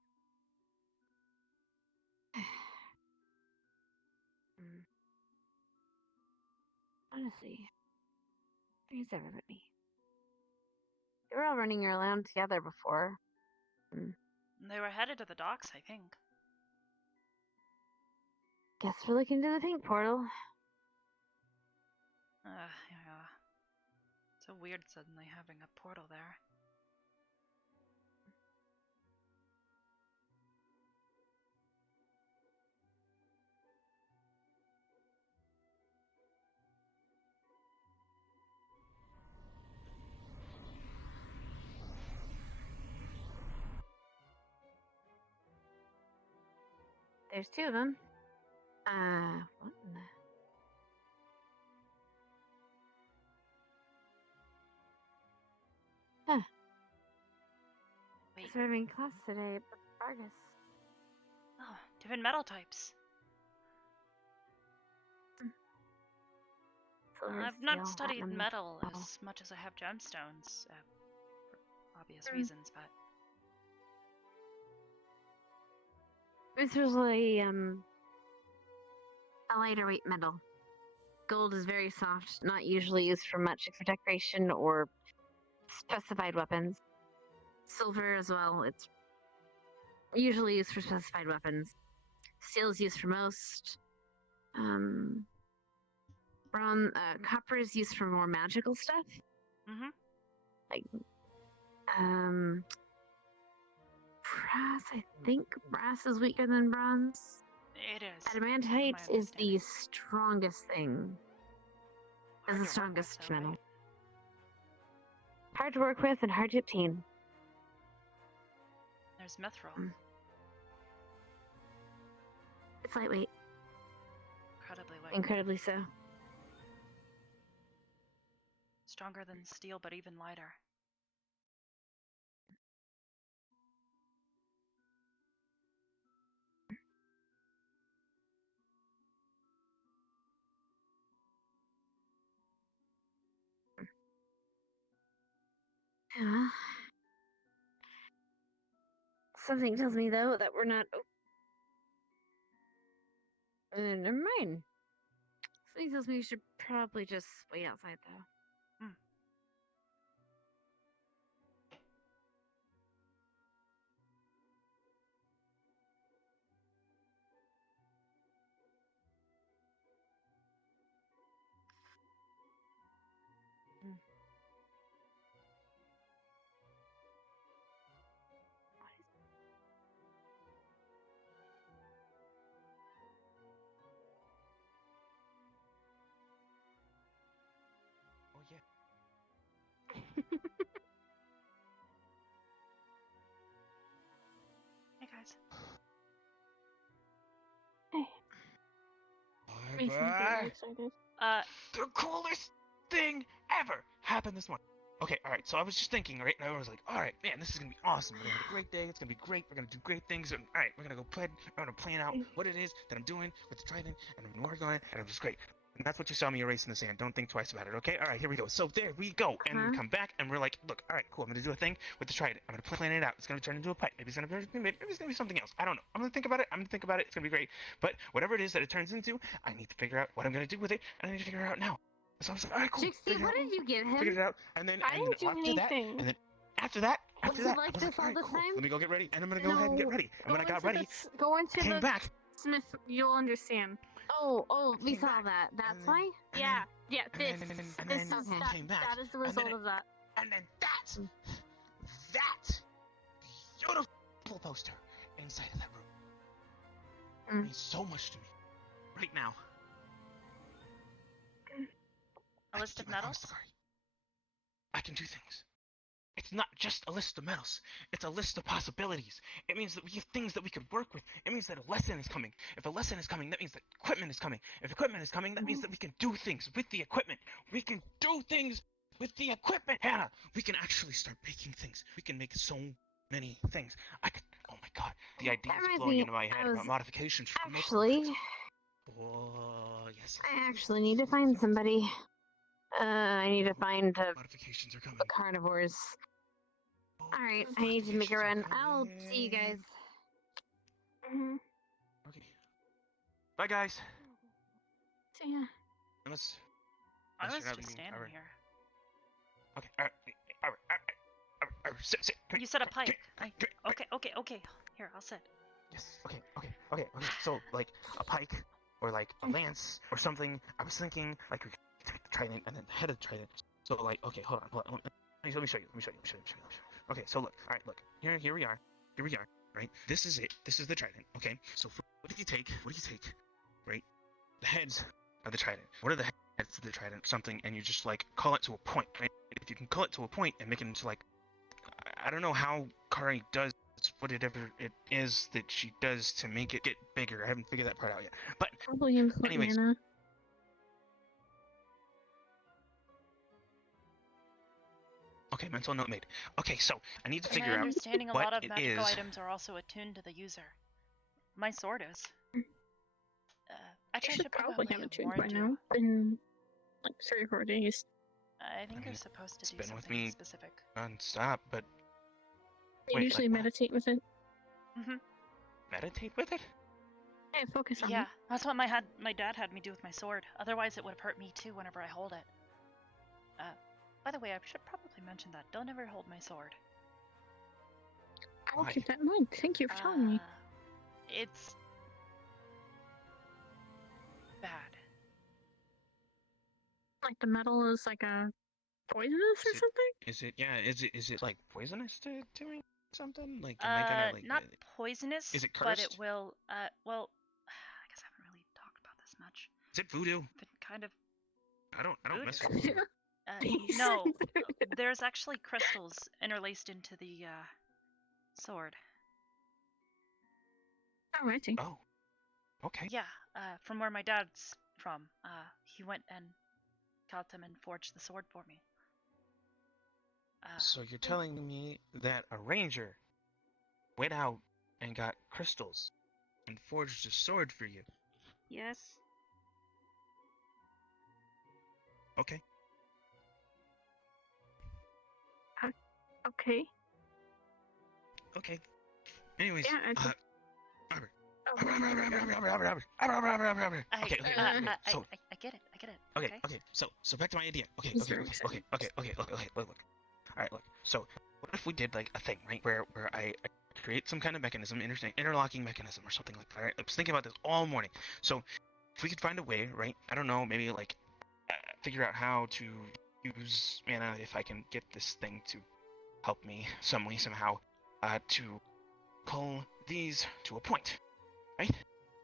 Honestly, where's everybody? They were all running around together before. They were headed to the docks, I think. Guess we're looking to the pink portal. Yeah. So weird suddenly having a portal there. There's two of them. What in the... Huh. Wait. Guess we're having class today, but Vargas. Oh, different metal types. Silver, I've steel, not studied platinum, metal nickel. as much as I have gemstones, for obvious Hmm. reasons, but It's usually a lighter weight metal. Gold is very soft, not usually used for much for decoration or specified weapons. Silver as well, it's usually used for specified weapons. Steel is used for most. Copper is used for more magical stuff. mm-hmm. Like, brass, I think brass is weaker than bronze. It is. Adamantite from my is the understanding. strongest thing. Hard Is the to work with, strongest though, metal. right? Hard to work with and hard to obtain. There's mithril. Mm. It's lightweight, Incredibly light. incredibly so. Stronger than steel, but even lighter. Yeah. Something tells me though that we're not. Never mind. Something tells me we should probably just wait outside though. Oh yeah. Hey guys. Makes me Arbor! excited. The coolest thing ever happened this morning. Okay, alright, so I was just thinking, right, and I was like, alright, man, this is gonna be awesome. We're gonna have a great day, it's gonna be great, we're gonna do great things, and alright, we're gonna go plan out what it is that I'm doing with the trident, and I'm gonna work on it, and I'm just great. And that's what you saw me erase in the sand. Don't think twice about it, okay? All right, here we go. So there we go. And we come back, and we're like, look, all right, cool. I'm going to do a thing with the trident. I'm going to plan it out. It's going to turn into a pipe. Maybe it's going to be something else. I don't know. I'm going to think about it. It's going to be great. But whatever it is that it turns into, I need to figure out what I'm going to do with it, and I need to figure it out now. So I was like, all right, cool. Trixie, what did you give Figured him? it out. And then, I didn't do after that, anything. and then after that, Was he I like was this all all right, the cool. time? Let me go get ready, and I'm going to go ahead and get ready. And when I got ready, Go into came the back. Smith. You'll understand. Oh, we came saw back, that. That's and then- why? and Yeah, then- yeah. and This, then- and this then is Okay. that. came back, That is the and then result it- of that. And then that beautiful poster inside of that room means so much to me right now. A list of medals? I can do things. It's not just a list of medals. It's a list of possibilities. It means that we have things that we could work with. It means that a lesson is coming. If a lesson is coming, that means that equipment is coming. If equipment is coming, that means that we can do things with the equipment. We can do things with the equipment, Hannah. We can actually start making things. We can make so many things. I could. Oh my God, the ideas reminds flowing me, into my head I about was modifications. For Actually, oh yes. I actually need to find somebody. I need to find the Modifications are coming. carnivores. Alright, I need to make a run. I'll see you guys. Okay. Bye, guys. See ya. Unless. I unless was you're having just me- standing alright. here. Okay. All right. Sit. You said a Okay, pike. Okay. Here, I'll sit. Yes. Okay. So like a pike or like a lance or something. I was thinking like we could take the trident and then the head of the trident. So like, okay, hold on. Let me show you. Okay, so look. All right, look. Here we are. Right. This is it. This is the trident. Okay. So what do you take? Right. The heads of the trident. What are the heads of the trident? Something, and you just like call it to a point. Right. If you can call it to a point and make it into like, I don't know how Kari does whatever it is that she does to make it get bigger. I haven't figured that part out yet. But Probably input anyways. mana. Okay, mental note made. Okay, so I need to In figure my out understanding, a what lot of it magical is. items are also attuned to the user. My sword is. Actually, I You should should probably have it tuned by warned you. now. Been like 3 or 4 days. I think I you're mean, supposed to it's do been with something me specific. non-stop, but You Wait, usually like what? meditate with it. meditate with it? Yeah, focus on Yeah, it. that's what my dad had me do with my sword. Otherwise, it would have hurt me too whenever I hold it. By the way, I should probably mention that. Don't ever hold my sword. I'll Why? keep that in mind. Thank you for telling me. It's bad. Like the metal is like a poisonous or Is it- something? Is it? Yeah. Is it like poisonous to me? Something like? Am I gonna like? Not poisonous, is it but it cursed? will. Well, I guess I haven't really talked about this much. Is it voodoo? Been kind of. I don't mess Voodoo? with voodoo. No, there's actually crystals interlaced into the sword. Oh, I see. Oh. Okay. Yeah, from where my dad's from. He went and got them and forged the sword for me. So you're telling me that a ranger went out and got crystals and forged a sword for you? Yes. Okay. Okay. Okay. Anyways, Yeah, I just- Arbor. Oh, Okay. So I get it. okay. So back to my idea. Okay. He's very excited. Look. All right, look. So what if we did like a thing, right, where I create some kind of mechanism, interlocking mechanism or something like that. Right? I was thinking about this all morning. So if we could find a way, right? I don't know, maybe like figure out how to use mana if I can get this thing to help me some way somehow to pull these to a point, right?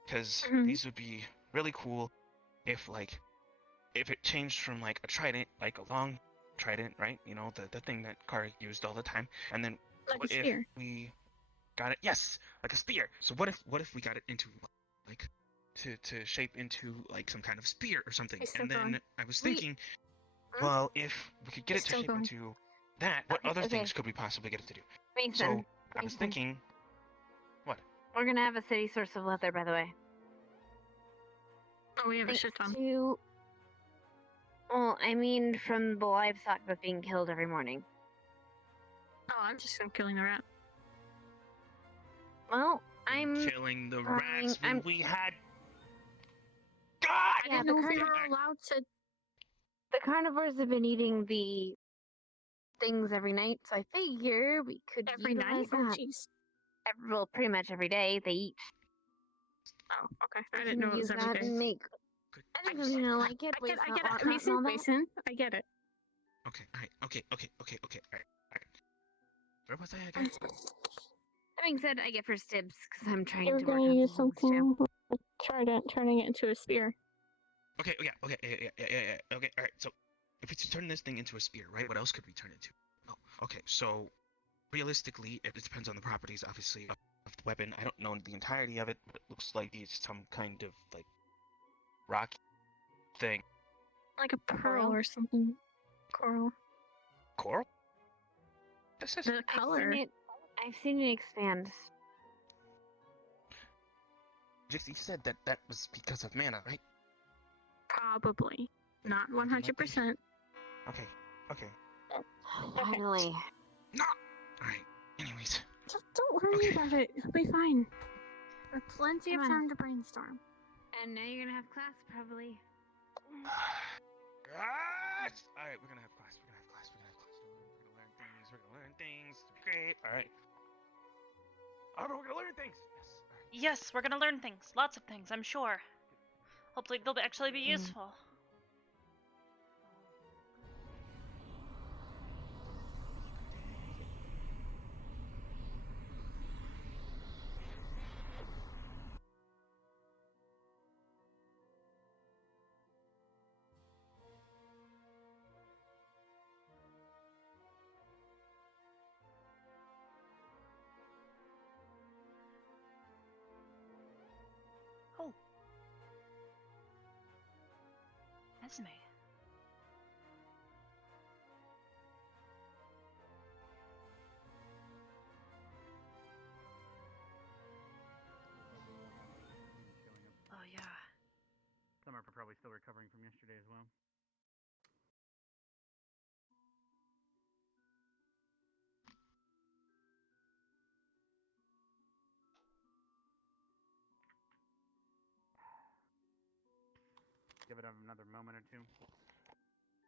Because Mhm. these would be really cool if it changed from like a trident, like a long trident, right? You know, the thing that Kari used all the time, and then like a what if spear. we got it? Yes, like a spear. So what if we got it into like to shape into like some kind of spear or something? He's still And then going. I was Wait. thinking, well, if we could get He's it to still shape going. into that, what Okay, other okay. things could we possibly get it to do? Mason, So I was Mason. thinking, We're gonna have a city source of leather, by the way. Oh, we have a Thanks shit ton. to Well, I mean, from the livestock that's being killed every morning. Oh, I'm just killing the rat. Well, I'm killing the trying- rats when I'm- we had. God! I Yeah, didn't the know if we carnivores- were allowed to. The carnivores have been eating the things every night, so I figure we could Every night? utilize Oh, that. jeez. Well, pretty much every day they eat. Oh, okay. I We didn't can know it was use every that day. and make. Good. I think we're gonna like it. I get that it. lot cut and Mason, all that. Mason, I get it. Okay, alright, okay. Alright. Where was I again? That being said, I get first dibs because I'm trying You were to work going to on use some things too. something like turning it into a spear. Okay, yeah, okay, alright, so if it's turning this thing into a spear, right, what else could we turn it to? Oh, okay, so realistically, it depends on the properties, obviously, of the weapon. I don't know the entirety of it, but it looks like it's some kind of, like, rocky thing. Like a pearl Coral? or something. Coral. Coral? This is... The color. I've seen it expand. You said that was because of mana, right? Probably. Not 100%. Okay. Finally. No! Alright, anyways. Don't worry Okay. about it. It'll be fine. There's plenty Come of on. time to brainstorm. And now you're gonna have class probably. Yes! Alright, we're gonna have class. We're gonna learn things. It's great. Alright. Arbor, we're gonna learn things! Yes. Yes, we're gonna learn things. Lots of things, I'm sure. Hopefully they'll actually be useful. Oh. Esme. Oh yeah. Some are probably still recovering from yesterday as well. Give it another moment or two.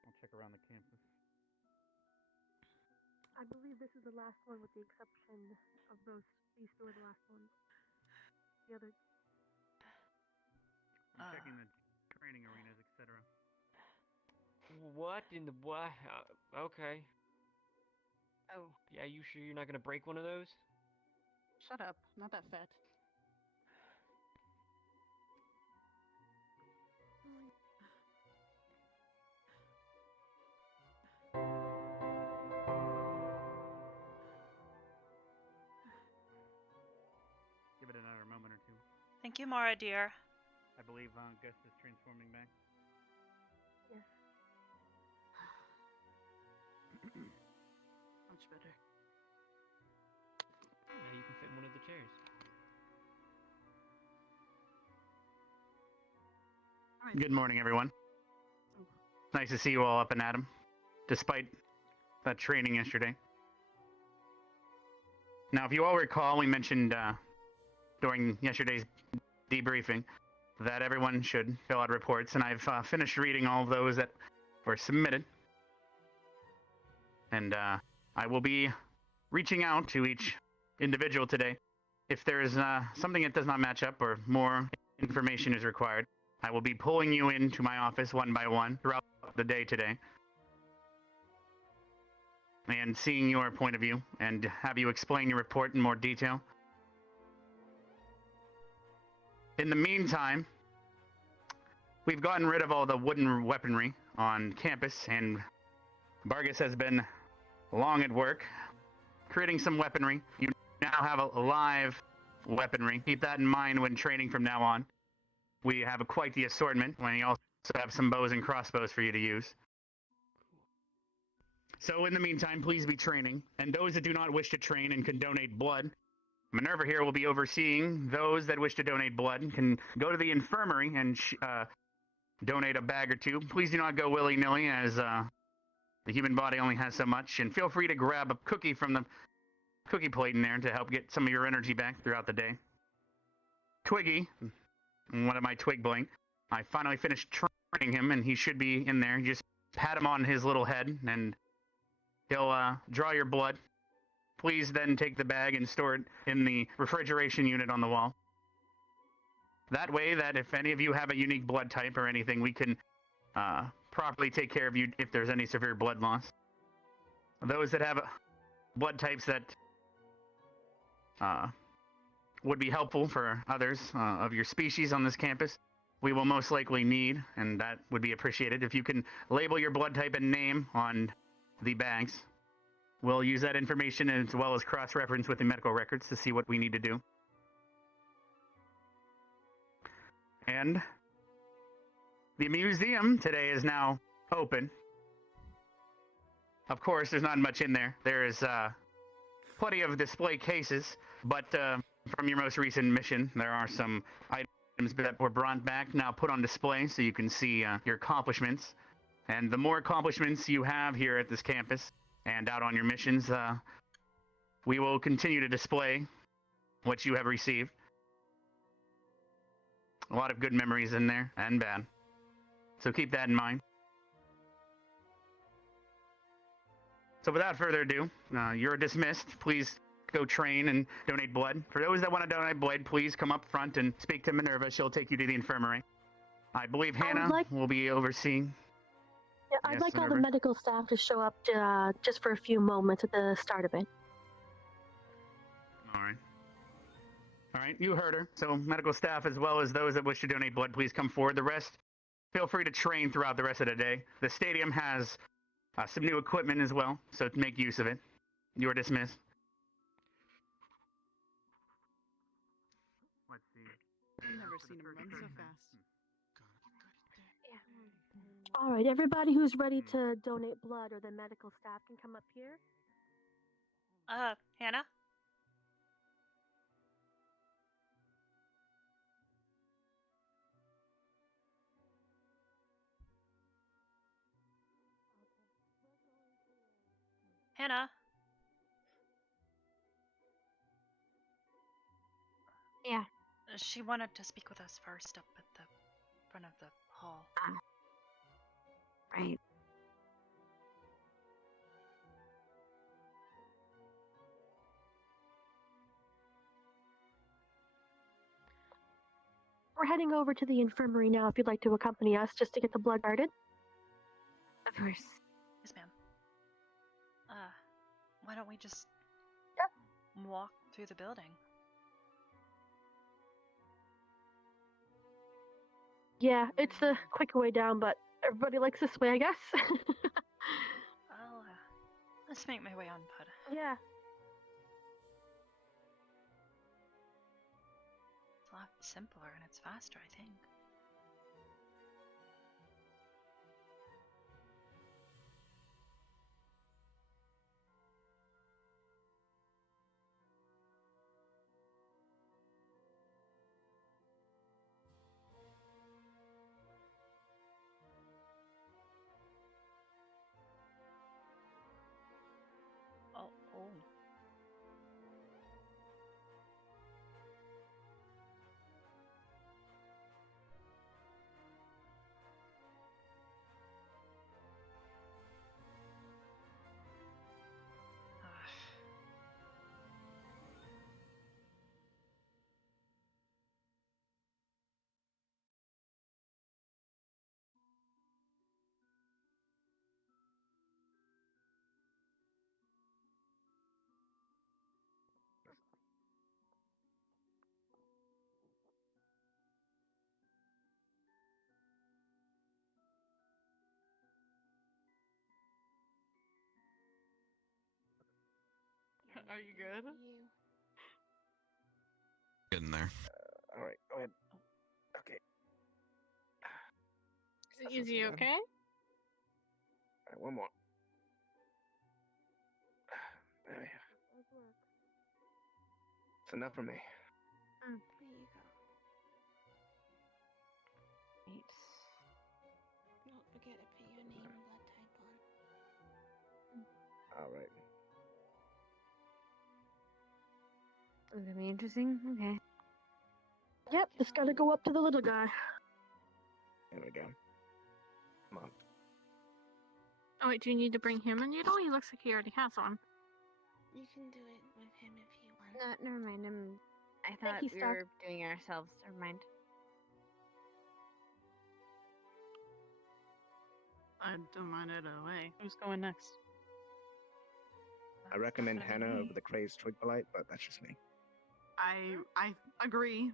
I'll check around the campus. I believe this is the last one with the exception of these two are the last ones. The other. I'm checking the training arenas, etc. What in the what? Okay. Oh, yeah. You sure you're not gonna break one of those? Shut up. Not that fat. Give it another moment or two. Thank you, Mara, dear. I believe Gus is transforming back. Yes. Much better. Now you can fit in one of the chairs. Good morning, everyone. Nice to see you all up and at 'em, despite that training yesterday. Now, if you all recall, we mentioned during yesterday's debriefing that everyone should fill out reports, and I've finished reading all of those that were submitted. And I will be reaching out to each individual today. If there is something that does not match up or more information is required, I will be pulling you into my office one by one throughout the day today and seeing your point of view and have you explain your report in more detail. In the meantime, we've gotten rid of all the wooden weaponry on campus, and Vargas has been long at work creating some weaponry. You now have a live weaponry. Keep that in mind when training from now on. We have quite the assortment, when you also have some bows and crossbows for you to use. So in the meantime, please be training, and those that do not wish to train and can donate blood, Minerva here will be overseeing those that wish to donate blood can go to the infirmary and donate a bag or two. Please do not go willy-nilly, as the human body only has so much. And feel free to grab a cookie from the cookie plate in there to help get some of your energy back throughout the day. Twiggy, one of my twig blink, I finally finished training him, and he should be in there. You just pat him on his little head, and he'll draw your blood. Please then take the bag and store it in the refrigeration unit on the wall. That way, that if any of you have a unique blood type or anything, we can properly take care of you if there's any severe blood loss. Those that have blood types that would be helpful for others of your species on this campus, we will most likely need, and that would be appreciated. If you can label your blood type and name on the bags, we'll use that information as well as cross-reference with the medical records to see what we need to do. And the museum today is now open. Of course, there's not much in there. There is plenty of display cases, but from your most recent mission, there are some items that were brought back, now put on display so you can see your accomplishments. And the more accomplishments you have here at this campus and out on your missions, we will continue to display what you have received. A lot of good memories in there, and bad. So keep that in mind. So without further ado, you're dismissed. Please go train and donate blood. For those that want to donate blood, please come up front and speak to Minerva. She'll take you to the infirmary. I believe Hannah will be overseeing. Yeah, I'd Yes, like all the Minerva? medical staff to show up just for a few moments at the start of it. All right. All right, you heard her. So medical staff, as well as those that wish to donate blood, please come forward. The rest, feel free to train throughout the rest of the day. The stadium has some new equipment as well, so make use of it. You are dismissed. Let's see. I've never seen him run so fast. All right, everybody who's ready to donate blood or the medical staff can come up here. Hannah? Hannah? Yeah. She wanted to speak with us first up at the front of the hall. Right. We're heading over to the infirmary now if you'd like to accompany us just to get the blood started. Of course. Yes, ma'am. Why don't we just walk through the building? Yeah, it's a quicker way down, but everybody likes this way, I guess. Let's make my way on, bud. Yeah. It's a lot simpler and it's faster, I think. Oh. Are you good? Getting there. All right, go ahead. Okay. Is he okay? All right, one more. There we go. It's enough for me. There you go. All right. It's gonna be interesting. Okay. Yep, just gotta go up to the little guy. There we go. Come on. Oh wait, do you need to bring him a needle? He looks like he already has one. You can do it with him if you want. No, never mind. I thought you, we Stark. were doing it ourselves. Never mind. I don't mind either way. Who's going next? I recommend That'd be Hannah me. over the crazed twig blight, but that's just me. I agree,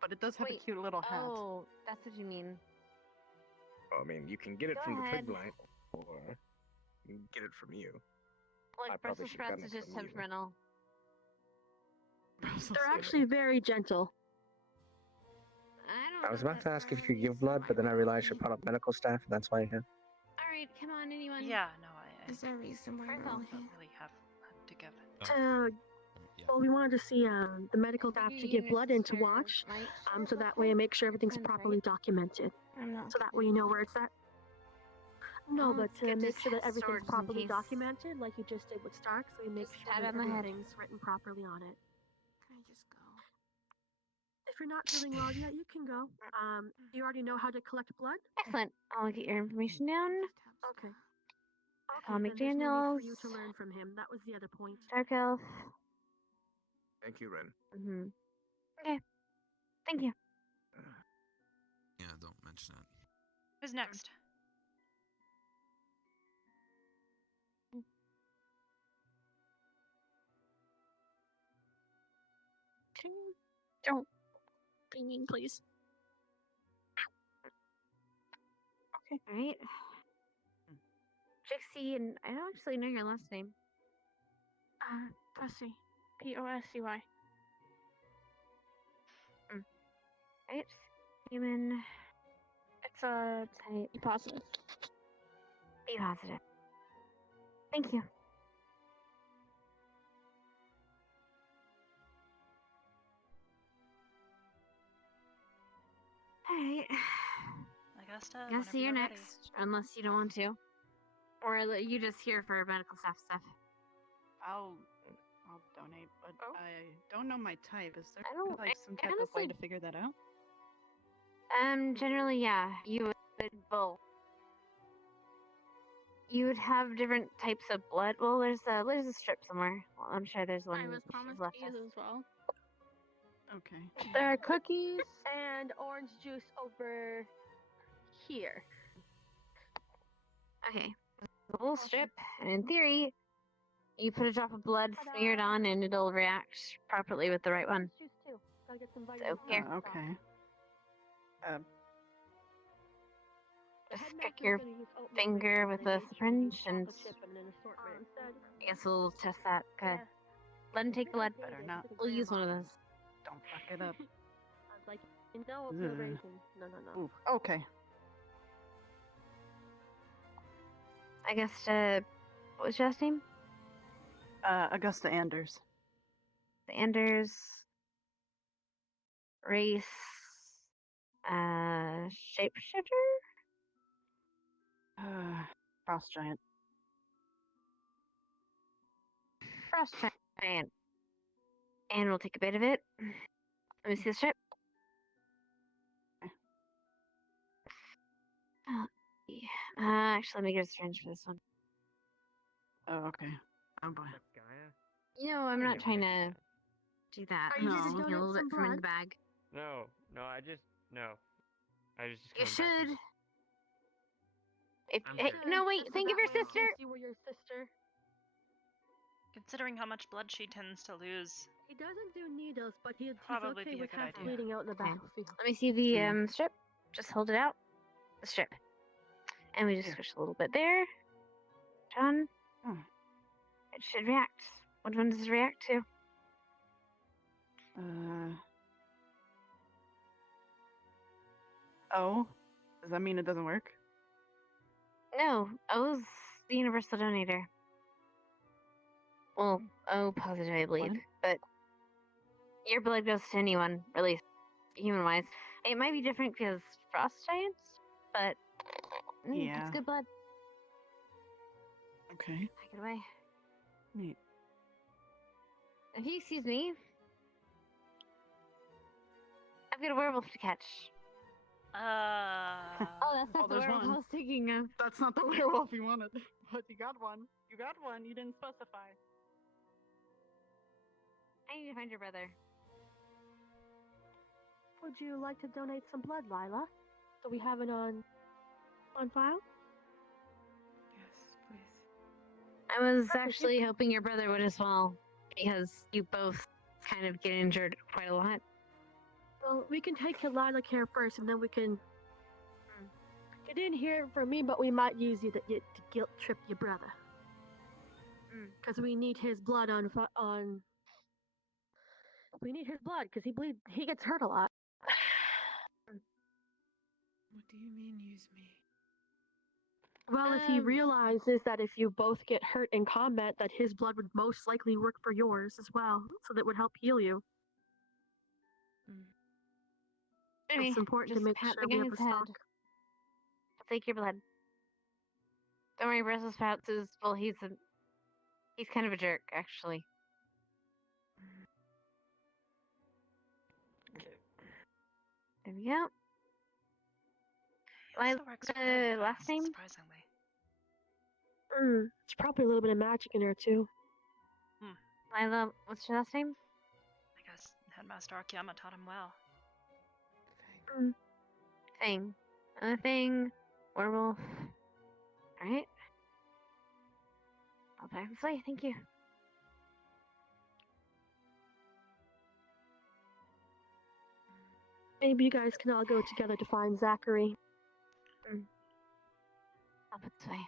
but it does have a Wait, cute little hat. Oh, that's what you mean. Well, I mean, you can get it Go from the ahead. twig blight, or you can get it from you. I Like probably Brussels should've gotten sprouts is it just from you. temperamental. They're actually very gentle. I don't I was know about that to ask if you probably could give blood, but then I realized you're part of medical staff, and that's why you're here. All right, come on, anyone. Yeah, no, I Is there a reason why First we're all off, here? don't really have to give. Well, we wanted to see the medical staff to give blood and to watch, so that way I make sure everything's properly documented. I'm not. So that way you know where it's at. No, Oh, but it's to good to make sure that test everything's swords in properly case- documented, like you just did with Stark, so we make Just sure pat that on the head. everything's written properly on it. Can I just go? If you're not feeling well yet, you can go. Do you already know how to collect blood? Excellent. I'll get your information down. Okay. Tom then there's no need for you McDaniels. to learn from him. That was the other point. Dark Elf. Thank you, Ren. Mm-hmm. Okay. Thank you. Yeah, don't mention it. Who's next? Don't be mean, please. Okay. All right. Trixie, and I don't actually know your last name. Pussy. Possy. Right? Human. It's a Type. be positive. Be positive. Thank you. Alright. Augusta, I'll whenever see you you're ready. next, unless you don't want to. Or you just here for medical staff stuff. I'll donate, but I don't know my type. Is there I don't- like some I type of way honestly- to figure that out? Generally, yeah. You would both. You would have different types of blood. Well, there's a strip somewhere. Well, I'm sure there's one I was she's promised left these us. as well. Okay. There are cookies and orange juice over here. Okay. The whole strip, and in theory, you put a drop of blood smeared on, and it'll react properly with the right one. Juice too. Gotta get some So vitamins. here, Okay. just stick your finger with a syringe, and I guess we'll test that. Good. Let him take the blood. Better not. We'll use one of those. Don't fuck it up. I was like, no, no Ugh. raisin. No. Ooh, okay. I guess, what was your last name? Augusta Anders. Anders. Race. Shapeshifter? Frost giant. Frost giant. And we'll take a bit of it. Let me see the strip. Actually, let me get a syringe for this one. Oh, okay. Oh boy. You know, I'm not trying to do that. Are you I'm just taking a donating little bit some from in the blood? bag. No, I just You should. If, I'm hey, sure. no, wait, think of your sister. You were your sister. Considering how much blood she tends to lose. He doesn't do needles, but he's Probably okay be a with good half idea. bleeding out in the Okay. battlefield. Let me see the strip. Just hold it out. The strip. And we just Yeah. switch a little bit there. John. Oh. It should react. Which one does it react to? Oh? Does that mean it doesn't work? No, O's the universal donator. Well, O positive, I believe. What? But your blood goes to anyone, really, human-wise. It might be different because frost giants, but Yeah. it's good blood. Okay. Take it away. Neat. If you excuse me, I've got a werewolf to catch. Oh, that's not the there's werewolf I one. was thinking of. That's not the werewolf you wanted, but you got one. You got one. You didn't specify. I need to find your brother. Would you like to donate some blood, Lila? So we have it on file? Yes, please. I was Perfect, you actually hoping your brother would as well, because you both kind of get injured quite a lot. Well, we can take your Lila care first, and then we can. You didn't hear it from me, but we might use you to guilt trip your brother. Because we need his blood on. We need his blood because he gets hurt a lot. What do you mean, use me? Well, if he realizes that if you both get hurt in combat, that his blood would most likely work for yours as well, so that would help heal you. Anyway, It's important to just make pat sure the we have a guy's head. stock. I'll take your blood. Don't worry, Brussels sprouts is he's kind of a jerk, actually. There we go. He also works very last fast, name? surprisingly. It's probably a little bit of magic in there too. Lila, what's your last name? I guess Headmaster Akiyama taught him well. Thing. Another thing. Werewolf. Alright. I'll back this way, thank you. Maybe you guys can all go together to find Zachary. I'll put this way.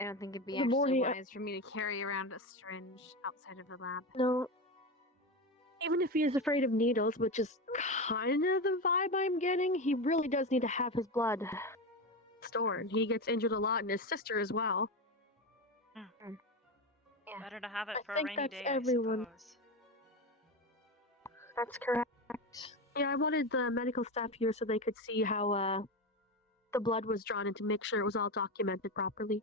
I don't think it'd be The actually morning- wise for me to carry around a syringe outside of the lab. No. Even if he is afraid of needles, which is kind of the vibe I'm getting, he really does need to have his blood stored. He gets injured a lot, and his sister as well. Yeah. Better to have it I for a think rainy that's day, everyone. I suppose. That's correct. Yeah, I wanted the medical staff here so they could see how the blood was drawn and to make sure it was all documented properly.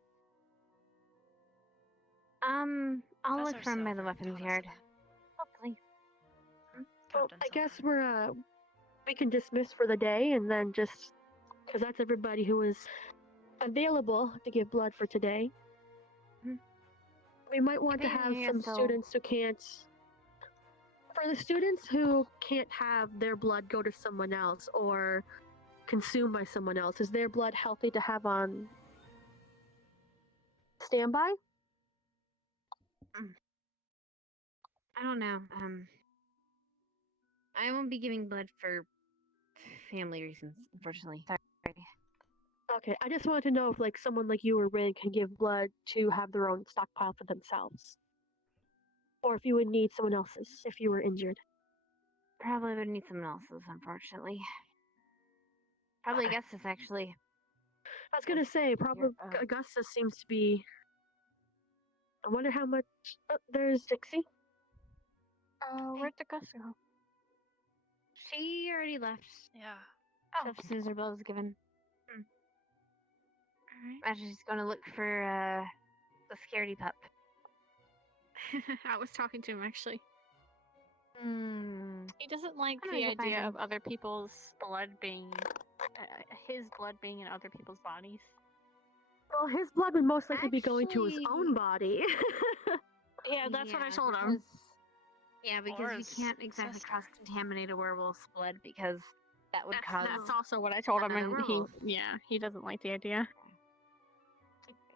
I'll look Professor from by the Silver weapons taught us yard. about Hopefully. Well, Captain I guess Silver. we can dismiss for the day and then just because that's everybody who is available to give blood for today. We might want to Maybe have I some guess I'll- students who can't. For the students who can't have their blood go to someone else or consumed by someone else, is their blood healthy to have on standby? I don't know. I won't be giving blood for family reasons, unfortunately. Sorry. Okay, I just wanted to know if like someone like you or Rin can give blood to have their own stockpile for themselves. Or if you would need someone else's if you were injured. Probably would need someone else's, unfortunately. Probably Augustus, actually. I was gonna say, probably You're- Augustus seems to be. I wonder how much. Oh, there's Dixie. Where'd the Gus go? She already left. Yeah. So as soon as her blood was given. Alright. Imagine she's going to look for the scaredy pup. I was talking to him actually. Hmm. He doesn't like I'm the gonna go find idea him. of other people's blood being, his blood being in other people's bodies. Well, his blood would most likely be going to his own Actually- body. Yeah, that's what I told him. because- Yeah, Or because his you can't exactly sister. cross-contaminate a werewolf's blood because that would cause... That's also what I told him, another and werewolf. he doesn't like the idea.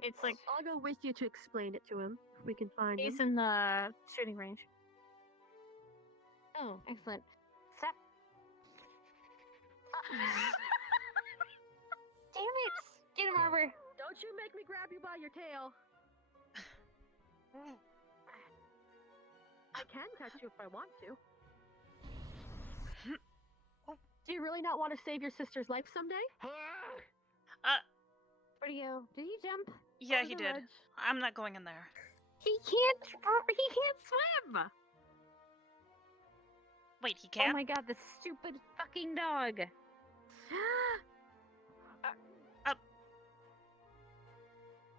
It's like I'll go with you to explain it to him if we can find him. he's in the shooting range. Oh, excellent. Stop. Damn it! Get him, Arbor. Don't you make me grab you by your tail. I can catch you if I want to. Do you really not want to save your sister's life someday? Where'd he go? Did he jump? Yeah, over he the did. ledge? I'm not going in there. He can't swim! Wait, he Oh can't? my god, this stupid fucking dog.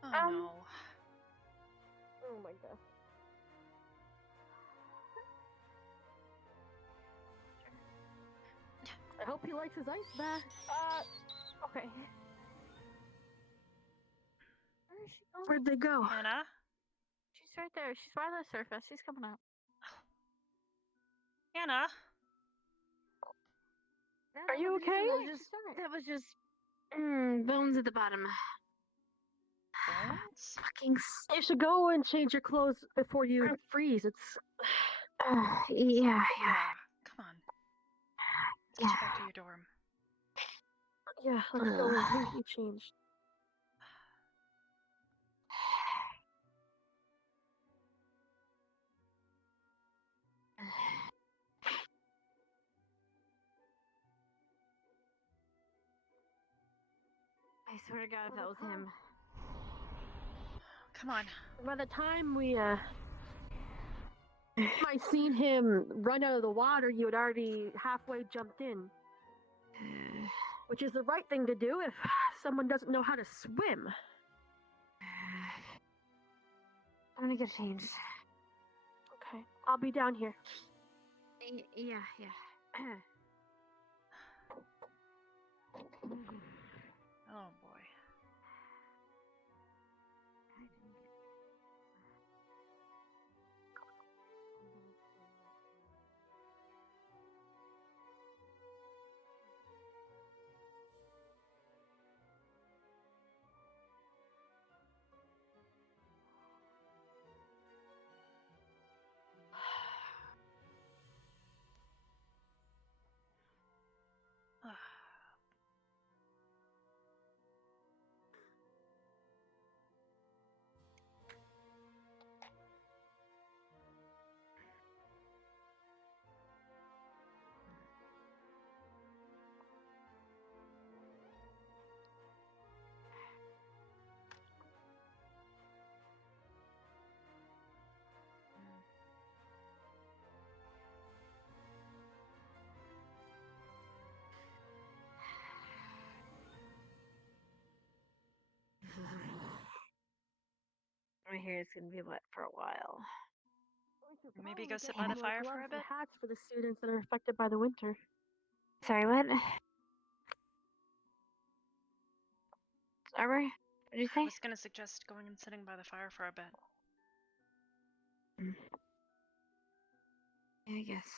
Oh no. my god. I hope he likes his ice bath. Okay. Where is she going? Where'd they go? Hannah? She's right there. She's by the surface. She's coming up. Hannah? Are you okay? That was just bones at the bottom. Bones? Fucking. You should go and change your clothes before you freeze. It's. Yeah. Come on. Let's get you back to your dorm. Yeah, let's go and get you changed. I swear to God, if that was him. Come on. By the time we might seen him run out of the water, you had already halfway jumped in. Which is the right thing to do if someone doesn't know how to swim. I'm gonna get changed. Okay, I'll be down here. Yeah. Oh boy. My hair is gonna be wet for a while. Maybe go sit by the fire for a bit? Hats for the students that are affected by the winter. Sorry, what? Arbor? What did you I say? was gonna suggest going and sitting by the fire for a bit. Yeah, I guess.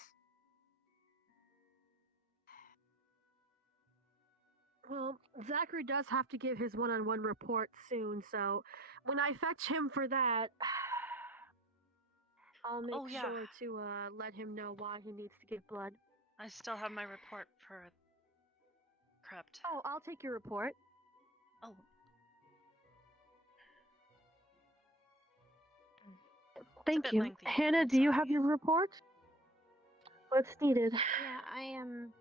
Well, Zachary does have to give his one-on-one report soon, so when I fetch him for that, I'll make sure to let him know why he needs to give blood. I still have my report for Crept. Oh, I'll take your report. Oh. Thank you. Lengthy. Hannah, do you have your report? What's needed? Yeah, I am.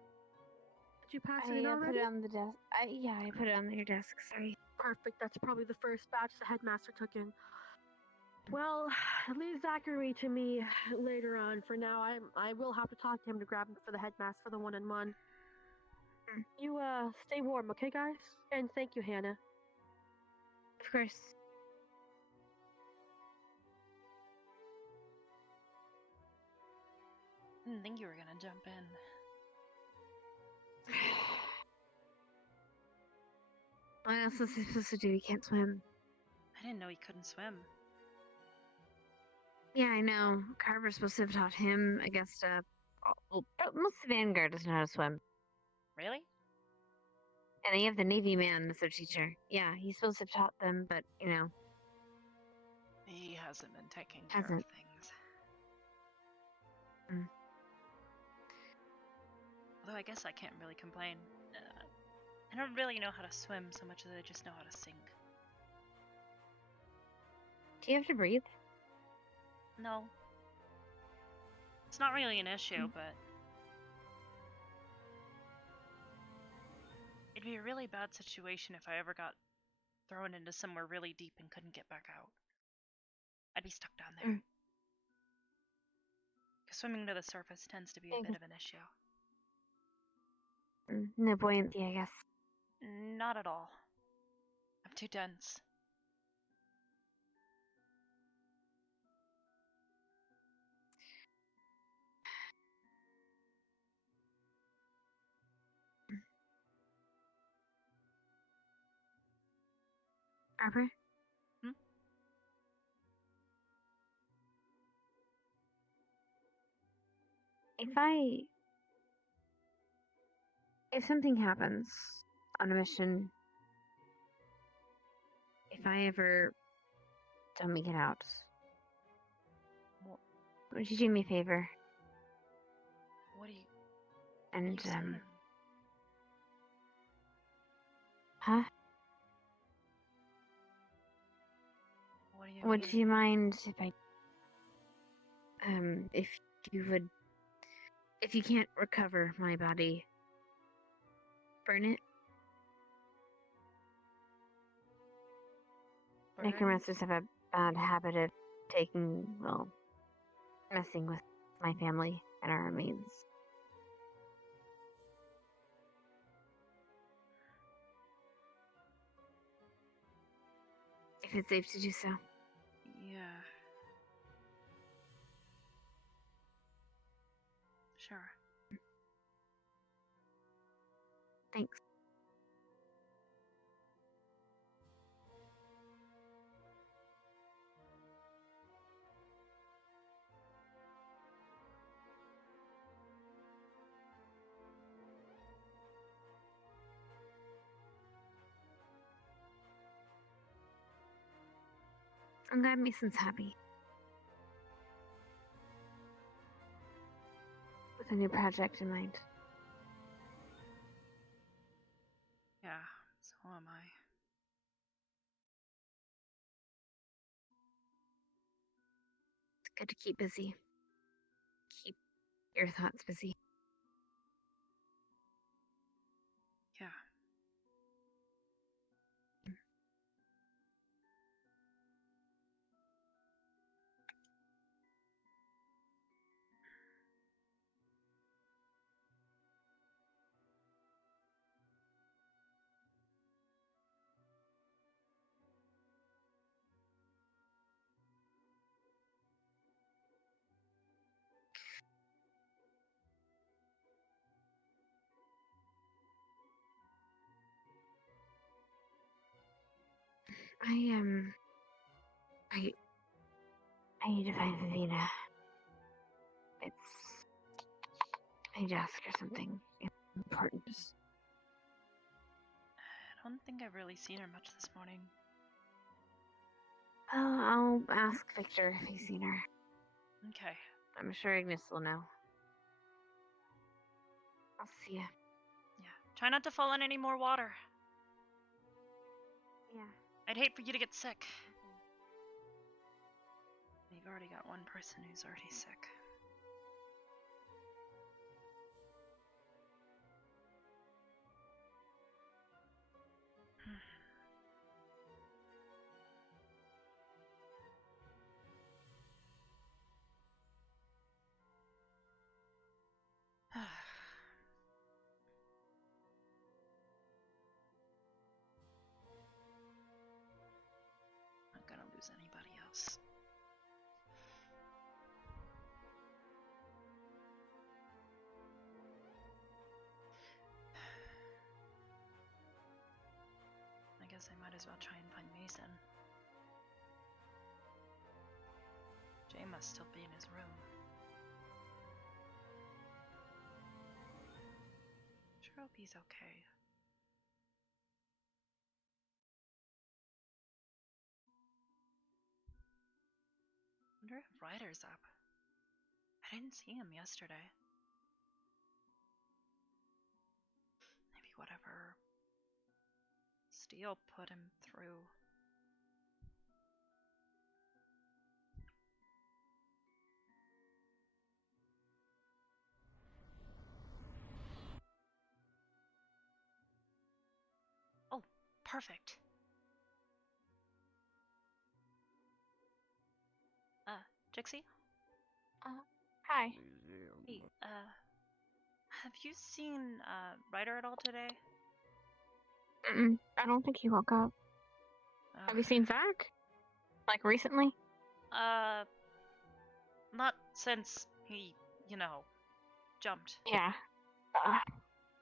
Did you pass I it in already? put it on the desk. I put it on your desk. Sorry. Perfect. That's probably the first batch the headmaster took in. Well, leave Zachary to me later on. For now, I will have to talk to him to grab him for the headmaster for the one-on-one. You stay warm, okay, guys? And thank you, Hannah. Of course. Didn't think you were gonna jump in. What else is he supposed to do? He can't swim. I didn't know he couldn't swim. Yeah, I know. Carver's supposed to have taught him against well, most of the Vanguard doesn't know how to swim. Really? And they have the Navy man as their teacher. Yeah, he's supposed to have taught them, but, you know. He hasn't been taking care of things. Although I guess I can't really complain. I don't really know how to swim so much as I just know how to sink. Do you have to breathe? No. It's not really an issue, but it'd be a really bad situation if I ever got thrown into somewhere really deep and couldn't get back out. I'd be stuck down there. Because swimming to the surface tends to be a bit of an issue. No buoyancy, I guess. Not at all. I'm too dense. Arbor? Hmm? If something happens on a mission, if I ever don't make it out, What, would you do me a favor? what do you... And, saying? huh? What do you Would mean? you mind if if you would, if you can't recover my body, burn it? Burn? Necromancers have a bad habit of messing with my family and our remains. If it's safe to do so. Yeah. Sure. Thanks. I'm glad Mason's happy. With a new project in mind. Yeah, so am I. It's good to keep busy. Keep your thoughts busy. Yeah. I need to find Vivina. I need to ask her something important. I don't think I've really seen her much this morning. I'll ask Victor if he's seen her. Okay. I'm sure Ignis will know. I'll see ya. Yeah. Try not to fall in any more water. Yeah. I'd hate for you to get sick. We've already got one person who's already sick. Not gonna lose anybody else. I guess I might as well try and find Mason. Jay must still be in his room. Sure hope he's okay. Wonder if Ryder's up. I didn't see him yesterday. Maybe whatever Steel put him through. Oh, perfect. Jixie? Hi. Hey, have you seen, Ryder at all today? I don't think he woke up. Have you seen Zach? Like recently? Not since he, jumped. Yeah. I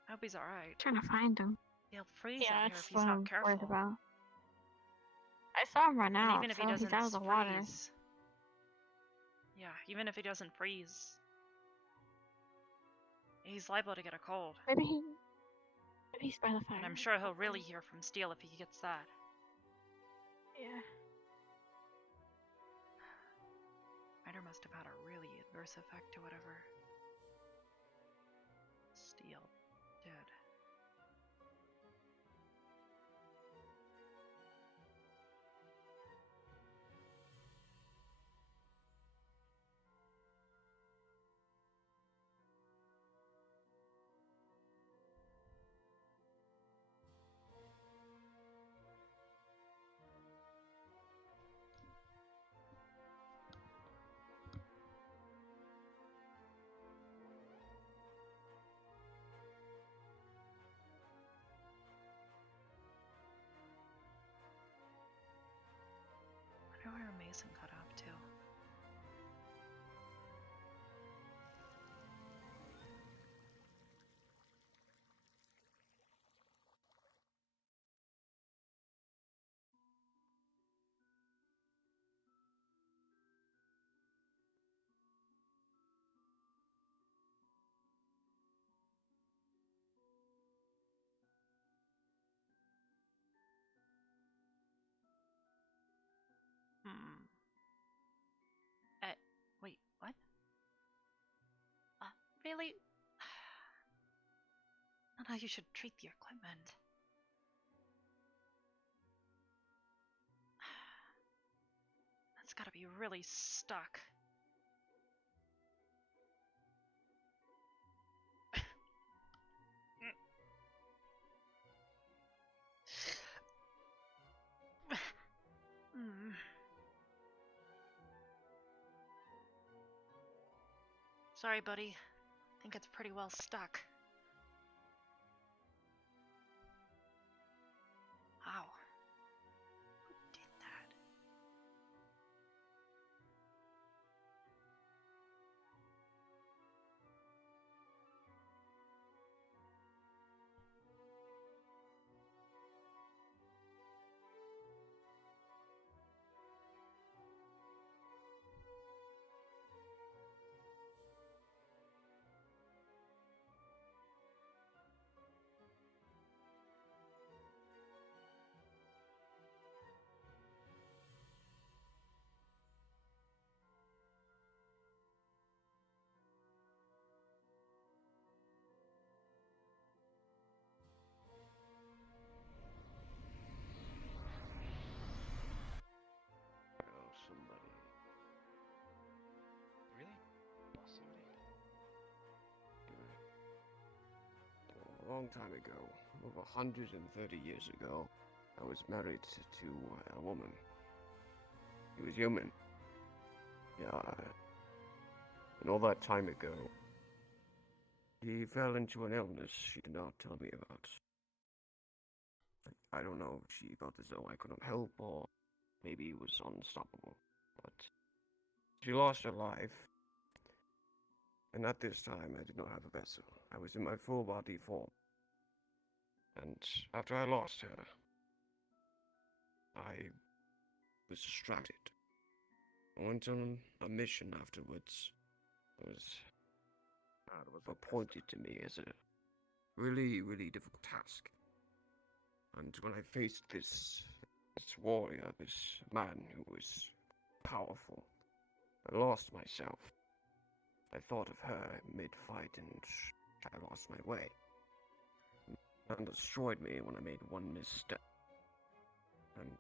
hope he's alright. Trying to find him. He'll freeze Yeah, out here that's if what he's not I'm careful. worried about. I saw him run And out, even if he so he's doesn't out of the water. freeze. Yeah, even if he doesn't freeze, he's liable to get a cold. Maybe he's by the fire. And I'm sure he'll really hear from Steel if he gets that. Yeah. Ryder must have had a really adverse effect to whatever Steel did. I wonder where Mason got up to. Wait, what? Really? Not how you should treat the equipment. That's gotta be really stuck. Sorry, buddy. I think it's pretty well stuck. Wow. Who did that? Oh, somebody. Really? Somebody? A long time ago, over 130 years ago, I was married to a woman. She was human. Yeah. And all that time ago, she fell into an illness she did not tell me about. I don't know if she felt as though I couldn't help, or maybe it was unstoppable. But she lost her life. And at this time, I did not have a vessel. I was in my full body form. And after I lost her, I was distracted. I went on a mission afterwards. It was appointed to me as a really, really difficult task. And when I faced this warrior, this man who was powerful, I lost myself. I thought of her mid-fight and I lost my way. And destroyed me when I made one misstep. And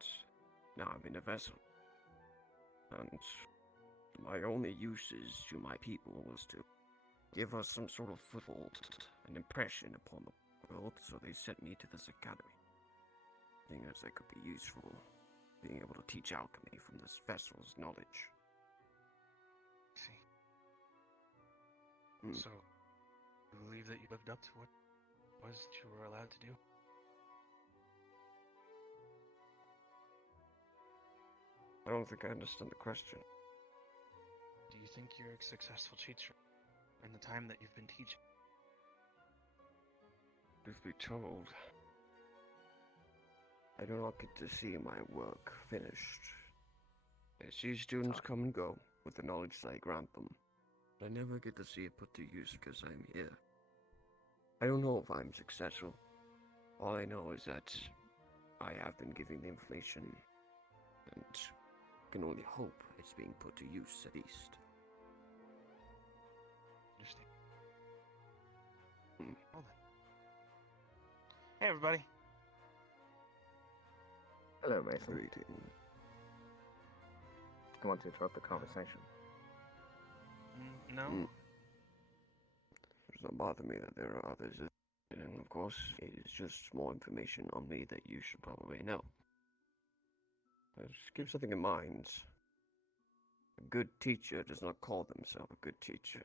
now I'm in a vessel. And my only uses to my people was to give us some sort of foothold, an impression upon the world, so they sent me to this academy. Seeing as I could be useful, being able to teach alchemy from this vessel's knowledge. See. So, you believe that you lived up to what it was that you were allowed to do? I don't think I understand the question. Do you think you're a successful teacher in the time that you've been teaching? Truth be told, I do not get to see my work finished. I see students come and go with the knowledge that I grant them. But I never get to see it put to use because I'm here. I don't know if I'm successful. All I know is that I have been giving the information, and can only hope it's being put to use at least. Understand. Hold on. Hey, everybody. Hello, Mason. Greeting. I want to interrupt the conversation. No. It does not bother me that there are others, and of course, it is just more information on me that you should probably know. Just keep something in mind. A good teacher does not call themselves a good teacher.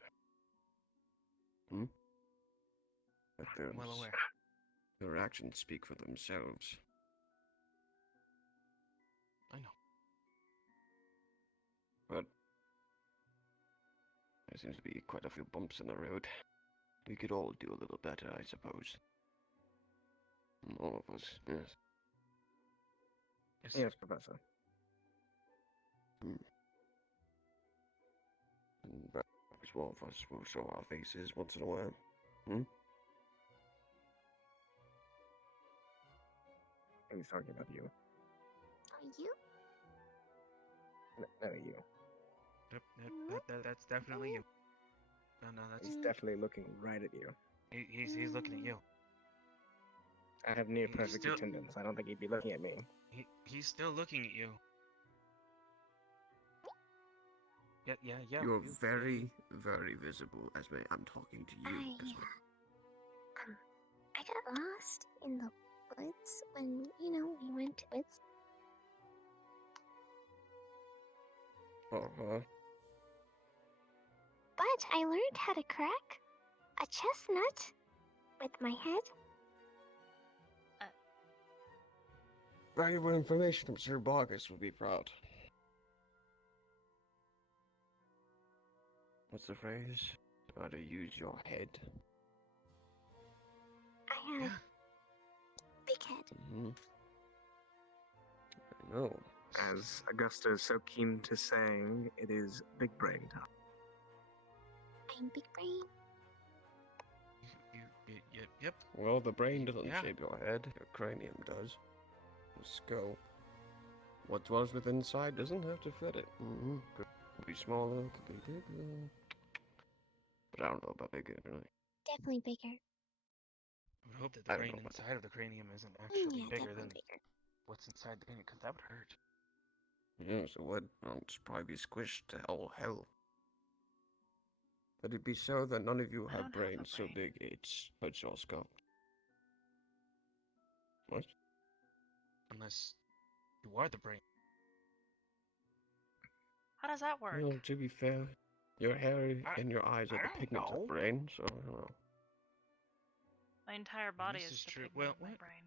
But I'm well aware. their actions speak for themselves. I know. But there seems to be quite a few bumps in the road. We could all do a little better, I suppose. All of us, yes. Yes, Professor. And perhaps one of us will show our faces once in a while. He's talking about you. Are you? No, you. Yep, that's definitely you. No, that's... He's definitely looking right at you. He's looking at you. I have near He's perfect still- attendance. I don't think he'd be looking at me. He's still looking at you. Yeah. You're very, very visible as I'm talking to you as well. I got lost in the woods when, we went to woods. Uh-huh. But I learned how to crack a chestnut with my head. Valuable information. I'm sure Bogus will be proud. What's the phrase? How to use your head. I have big head. I know. As Augusta is so keen to saying, it is big brain time. I'm big brain. Yep. Well, the brain doesn't Yeah. shape your head. Your cranium does. The skull. What dwells within inside doesn't have to fit it. Could be smaller, could be bigger. But I don't know about bigger, really. Definitely bigger. I would hope that I the don't brain know about inside of the cranium isn't actually Yeah, bigger than definitely bigger. what's inside the cranium, because that would hurt. Yes, it would. It'd probably be squished to all hell. But it'd be so that none of you I have don't have a brains so brain. big it hurts your skull. What? Unless you are the brain. How does that work? Well, to be fair, your hair and your eyes are I the don't pigments know. of brain, so I don't know. My entire body This is is the true. pigment Well, of my what? brain.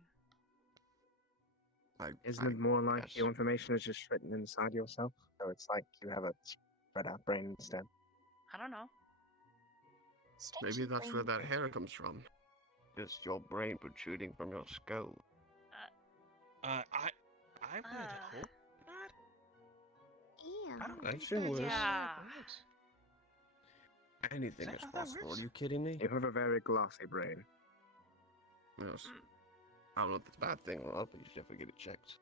Isn't it more like guess. your information is just written inside yourself? So it's like you have a spread out brain instead. I don't know. Maybe that's where that hair comes from. Just your brain protruding from your skull. I would hope not. Yeah. I don't I've think seen that's worse. how it works. Anything that is how that possible. works? Are you kidding me? You have a very glossy brain. Yes. I don't know if it's a bad thing or not, but you should definitely get it checked.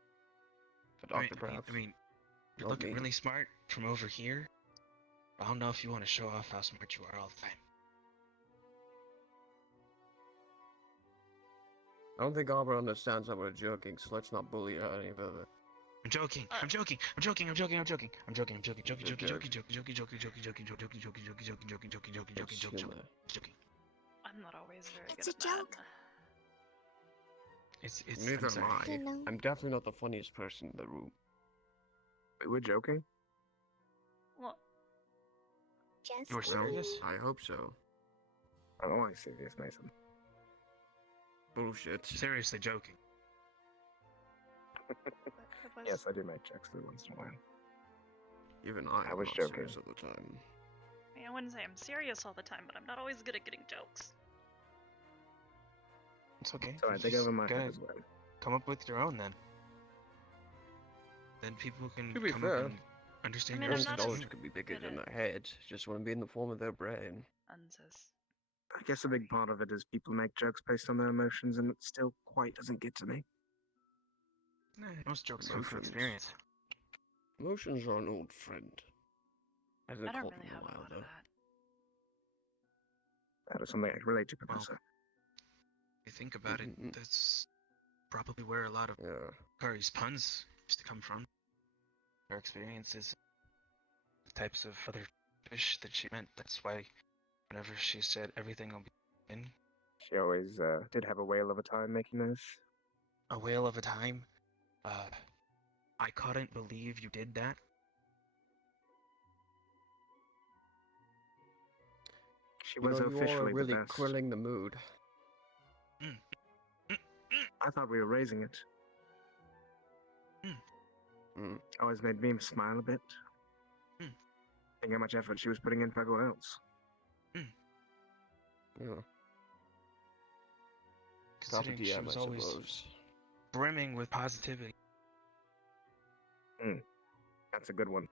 A I mean, doctor, perhaps. I mean, you're Not looking me. really smart from over here. I don't know if you want to show off how smart you are all the time. I don't think Arbor understands that we're joking, so let's not bully her any further. I'm joking. I'm joking. I'm joking. I'm joking. I'm joking. I'm joking. I'm joking. Joking. Joking. Joking. Joking. Joking. Joking. Joking. Joking. Joking. Joking. Joking. Joking. Joking. Joking. Joking. Joking. It's Joking. humor. Joking. I'm not always very It's good a at joke. that. It's. Neither I'm am sorry. I. You know. I'm definitely not the funniest person in the room. Wait, we're joking? Well, Just You're serious? I hope so. Oh, I see this, Mason. Bullshit. Seriously joking. it was. Yes, I do make jokes every once in a while. Even I I am was not joking. serious all the time. I mean, I wouldn't say I'm serious all the time, but I'm not always good at getting jokes. It's okay. So I You think just over my head gotta as well. come up with your own then. then people can To be come fair, up and understand mean, your I'm Everyone's not as knowledge too. could be bigger good than at their head, just wouldn't be in the form of their brain. Unsays. I guess a big part of it is people make jokes based on their emotions, and it still quite doesn't get to me. Most jokes come from Emotions. experience. Emotions are an old friend. I haven't I don't called really in a have a while lot though. of that. That is something I can relate to, Professor. If you think about it, that's probably where a lot of Yeah. Kari's puns used to come from. Her experiences, the types of other fish that she meant. That's why whenever she said everything will be in, She always did have a whale of a time making those. a whale of a time. I couldn't believe you did that. She You was know, you all are officially really the best. quelling the mood. I thought we were raising it. Mm. Always made me smile a bit. Think how much effort she was putting in for everyone else. Yeah. Top of Considering she DM, was I always suppose. brimming with positivity. That's a good one.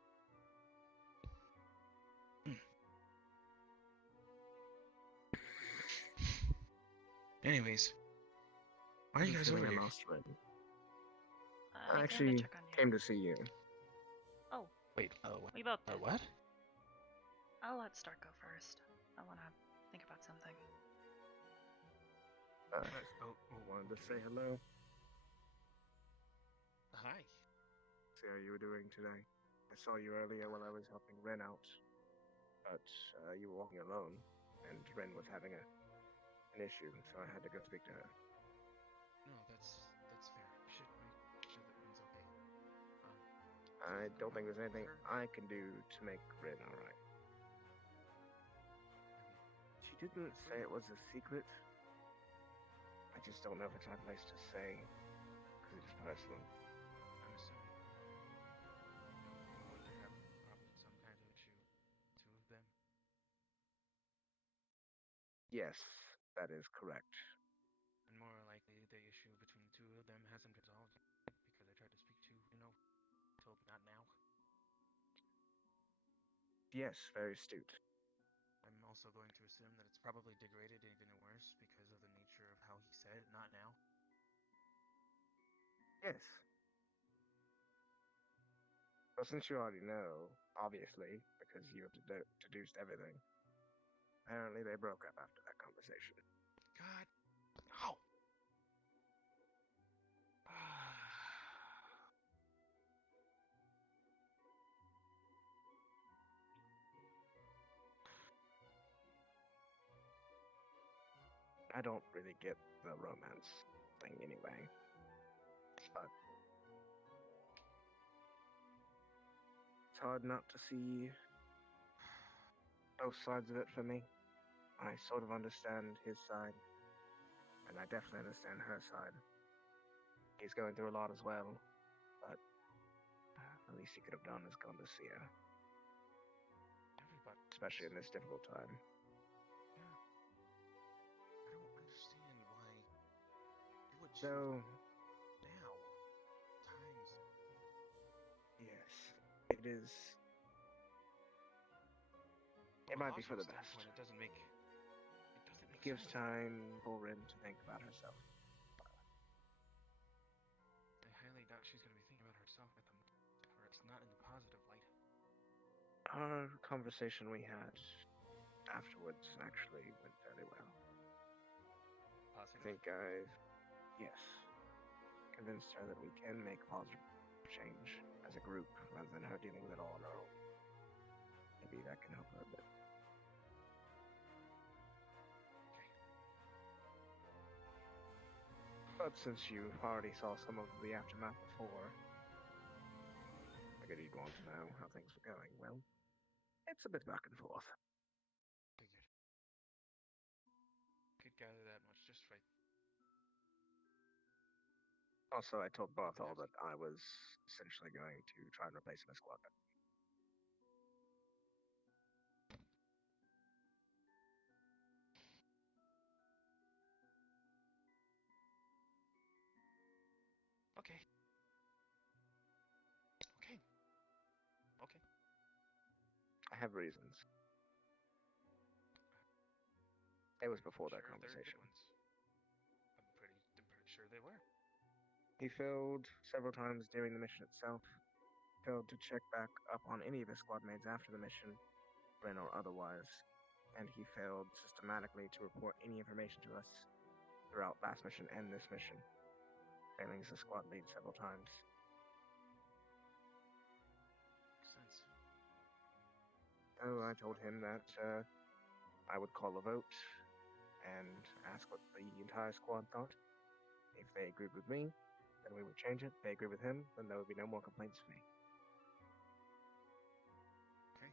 Anyways, why are you guys over here? I actually came to see you. Oh, Wait, we both did. what? I'll let Stark go first. I want to think about something. Wanted to say hello. Hi. See how you were doing today. I saw you earlier while I was helping Ren out, but you were walking alone, and Ren was having an issue, so I had to go speak to her. No, that's fair. You should make sure that Ren's okay. I don't think there's anything I can do to make Ren alright. She didn't say it was a secret. I just don't know if it's our place to say, because it's personal. I'm assuming you have some kind of issue, two of them. Yes, that is correct. And more likely, the issue between the two of them hasn't resolved yet because I tried to speak to, told me not now. Yes, very astute. I'm also going to assume that it's probably degraded even worse because of the nature of how he said not now. Yes. Well, since you already know, obviously, because you have deduced everything, apparently they broke up after that conversation. God, no. I don't really get the romance thing anyway, but it's hard not to see both sides of it for me. I sort of understand his side, and I definitely understand her side. He's going through a lot as well, but the least he could have done is gone to see her. Everybody. Especially in this difficult time. Yeah. I don't understand why you would So, now. Times. yes, it is. It might be for the best. It doesn't make. It gives time for Rin to think about herself. I highly doubt she's going to be thinking about herself at the moment, or it's not in the positive light. Our conversation we had afterwards actually went fairly well. Positive? I think yes, convinced her that we can make positive change as a group rather than her dealing with it all on her own. Maybe that can help her a bit. But since you already saw some of the aftermath before, I figured you'd want to know how things were going. Well, it's a bit back and forth. Figured. Could gather that much just right. Also, I told Barthol that I was essentially going to try and replace him as squadron. Okay. have reasons. It was before that Sure, they're good conversation. ones. I'm pretty sure they were. He failed several times during the mission itself, failed to check back up on any of his squad mates after the mission, friend or otherwise, and he failed systematically to report any information to us throughout last mission and this mission, failing as a squad lead several times. Makes sense. So I told him that I would call a vote and ask what the entire squad thought. If they agreed with me, then we would change it. If they agreed with him, then there would be no more complaints for me. Okay.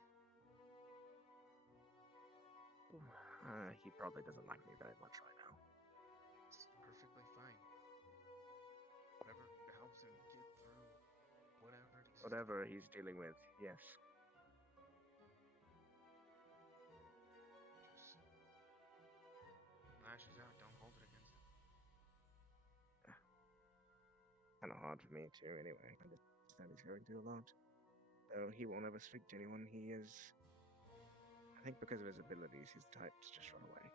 He probably doesn't like me very much right now. It's perfectly fine. Whatever helps him get through whatever it is. Whatever he's dealing with, yes. Just lashes out, don't hold it against him. Kind of hard for me too, anyway. I just understand he's going through a lot. Though he won't ever speak to anyone, he is. I think because of his abilities, he's the type to just run away.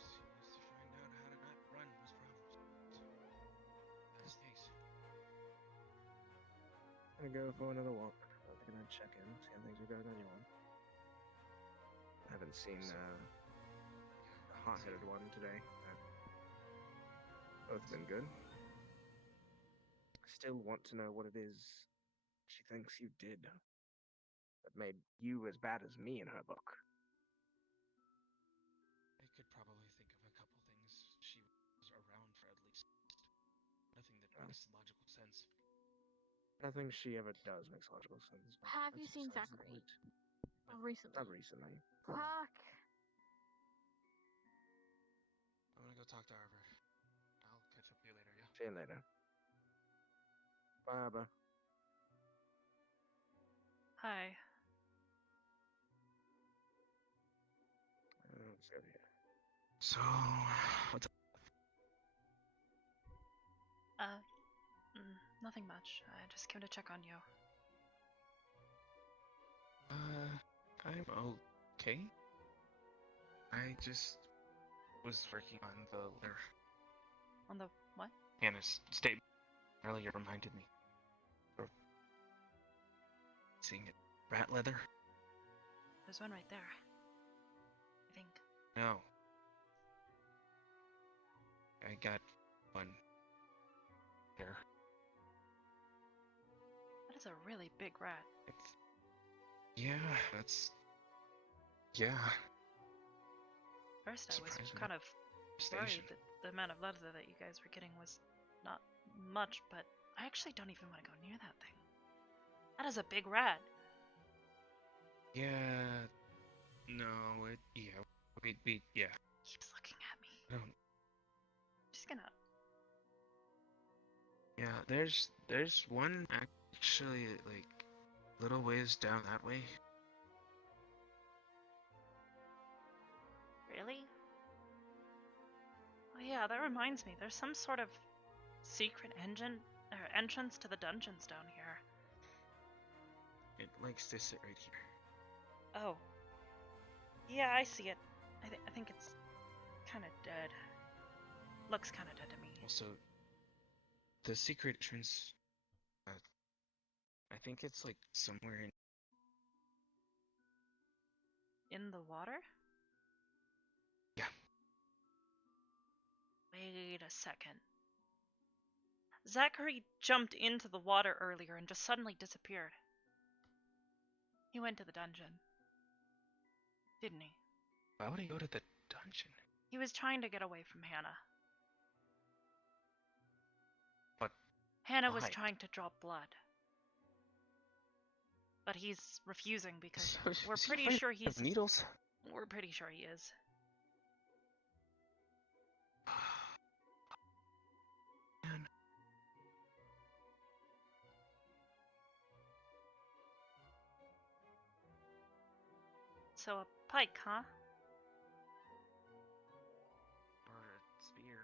Just he needs to find out how to not run from his problems. That's his case. I'm gonna go for another walk. I'm gonna check in, see how things are going on your one. I haven't seen the hot-headed one today. Both have been good. I still want to know what it is she thinks you did that made you as bad as me in her book. I could probably think of a couple things. She was around for at least. Nothing that makes logical sense. Nothing she ever does makes logical sense. But Have you that's seen besides the Zachary? point. Oh, recently. Not recently. Fuck. I'm gonna go talk to Arbor. I'll catch up with you later, yeah? See you later. Bye, Arbor. Hi. Let's go here. So, what's up? Nothing much. I just came to check on you. I'm okay. I just was working on the letter. On the what? Hannah's statement earlier reminded me of seeing it. Rat leather? There's one right there. I think. No. I got one there. That is a really big rat. Yeah, that's... Yeah. First, I was Surprised we're kind not of worried stationed. that the amount of leather that you guys were getting was not much, but I actually don't even want to go near that thing. That is a big rat. Yeah... No, yeah. Yeah. Keeps looking at me. I don't... I'm just gonna... Yeah, there's one actually, like, little ways down that way. Really? Oh yeah, that reminds me. There's some sort of secret entrance to the dungeons down here. It likes to sit right here. Oh. Yeah, I see it. I think it's kind of dead. Looks kind of dead to me. Also, the secret entrance, I think it's like somewhere in... In the water? Yeah. Wait a second. Zachary jumped into the water earlier and just suddenly disappeared. He went to the dungeon. Didn't he? Why would he go to the dungeon? He was trying to get away from Hannah. But Hannah was why? trying to drop blood. But he's refusing because So, we're is he pretty afraid sure of he's... needles? We're pretty sure he is. Man. So a pike, huh? Or a spear.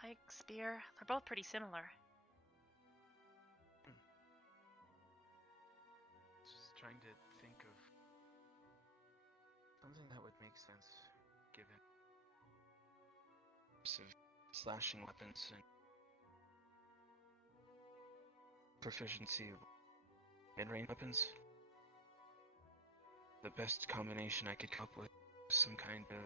Pike, spear, they're both pretty similar. trying to think of something that would make sense, given use of slashing weapons and proficiency of mid-range weapons. The best combination I could come up with was some kind of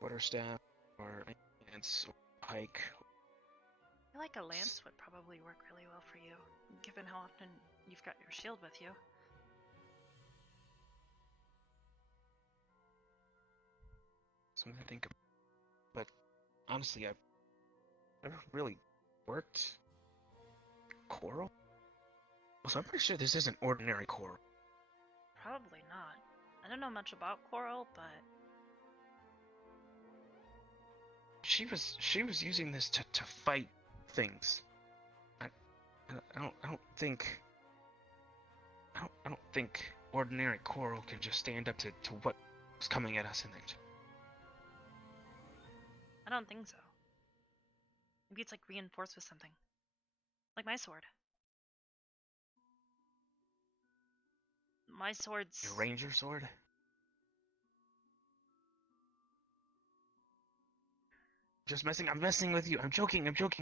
quarterstaff or lance or pike. I feel like a lance would probably work really well for you, given how often you've got your shield with you. Something to think of. But honestly, I've never really worked coral. So I'm pretty sure this isn't ordinary coral. Probably not. I don't know much about coral, but She was using this to fight things. I don't think ordinary coral can just stand up to what's coming at us in it. I don't think so. Maybe it's like reinforced with something. Like my sword. My sword's... Your ranger sword? I'm messing with you. I'm joking. I'm just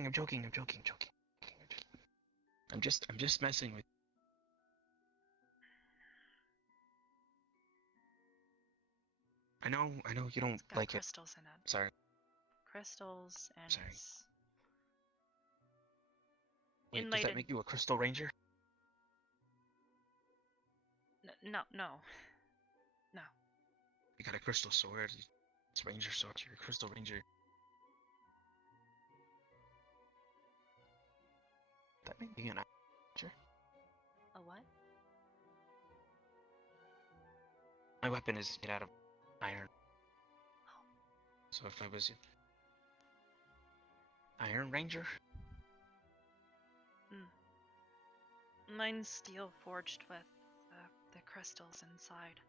messing with you. I know you don't It's got like it. crystals in it. Sorry. Crystals and Sorry. it's Wait, inlaid does that in... make you a crystal ranger? No. You got a crystal sword. It's ranger sword. You're a crystal ranger. That make you an ranger? A what? My weapon is made out of iron. So if I was Iron Ranger? Mine's steel forged with the crystals inside.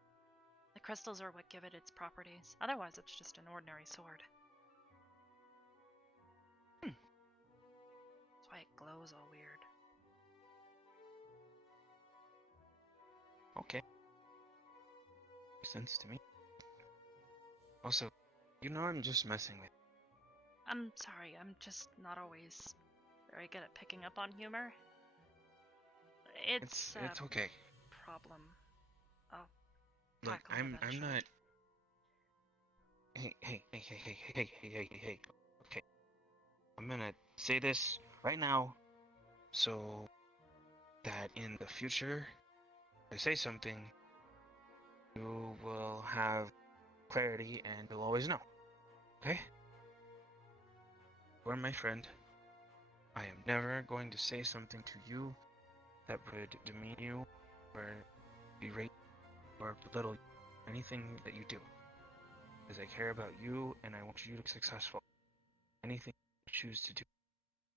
The crystals are what give it its properties. Otherwise, it's just an ordinary sword. That's why it glows all weird. Okay. Makes sense to me. Also, I'm just messing with. I'm sorry, I'm just not always very good at picking up on humor. It's okay. problem. I'll Look, tackle I'm eventually. not. Hey. Okay. I'm gonna say this right now so that in the future, if I say something, you will have clarity and you'll always know. Okay? You're my friend. I am never going to say something to you that would demean you or berate or belittle anything that you do. Because I care about you and I want you to be successful. Anything you choose to do,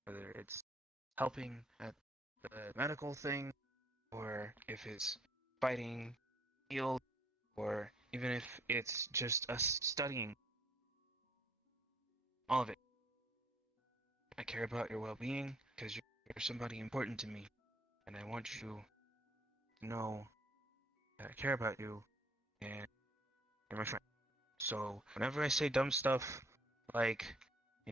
whether it's helping at the medical thing, or if it's fighting, healed, or even if it's just us studying, all of it. I care about your well-being because you're somebody important to me, and I want you to know that I care about you and you're my friend. So whenever I say dumb stuff like,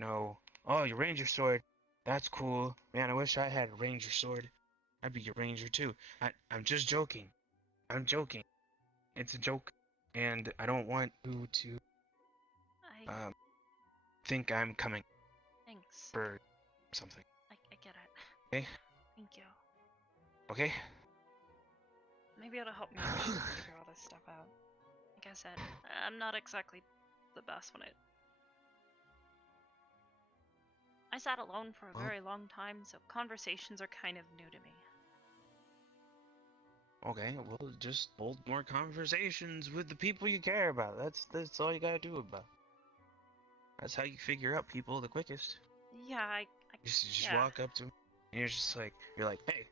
oh, your ranger sword, that's cool. Man, I wish I had a ranger sword. I'd be your ranger too. I'm just joking. I'm joking. It's a joke, and I don't want you to think I'm coming Thanks. for something. I get it. Okay? Thank you. Okay? Maybe it'll help me figure all this stuff out. Like I said, I'm not exactly the best when I sat alone for a very long time, so conversations are kind of new to me. Okay, well, just hold more conversations with the people you care about. That's all you gotta do about. That's how you figure out people the quickest. Yeah, I You just yeah. walk up to them, and you're like, hey,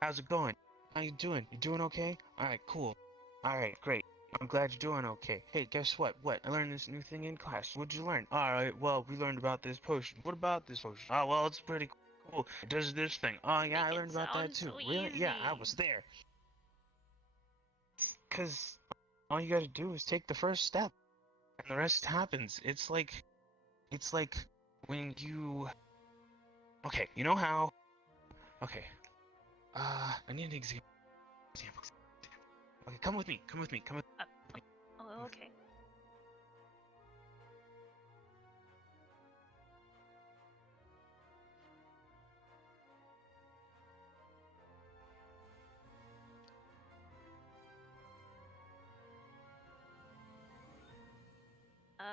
how's it going? How you doing? You doing okay? Alright, cool. Alright, great. I'm glad you're doing okay. Hey, guess what? I learned this new thing in class. What'd you learn? Alright, well, we learned about this potion. What about this potion? Oh, well, it's pretty cool. It does this thing. Oh, yeah, I learned about that too. So Really? Yeah, I easy. was there. Because all you gotta do is take the first step, and the rest happens. It's like when you. Okay, you know how. Okay. I need an example. Okay, come with me. Come with me. Come with me. Oh, okay.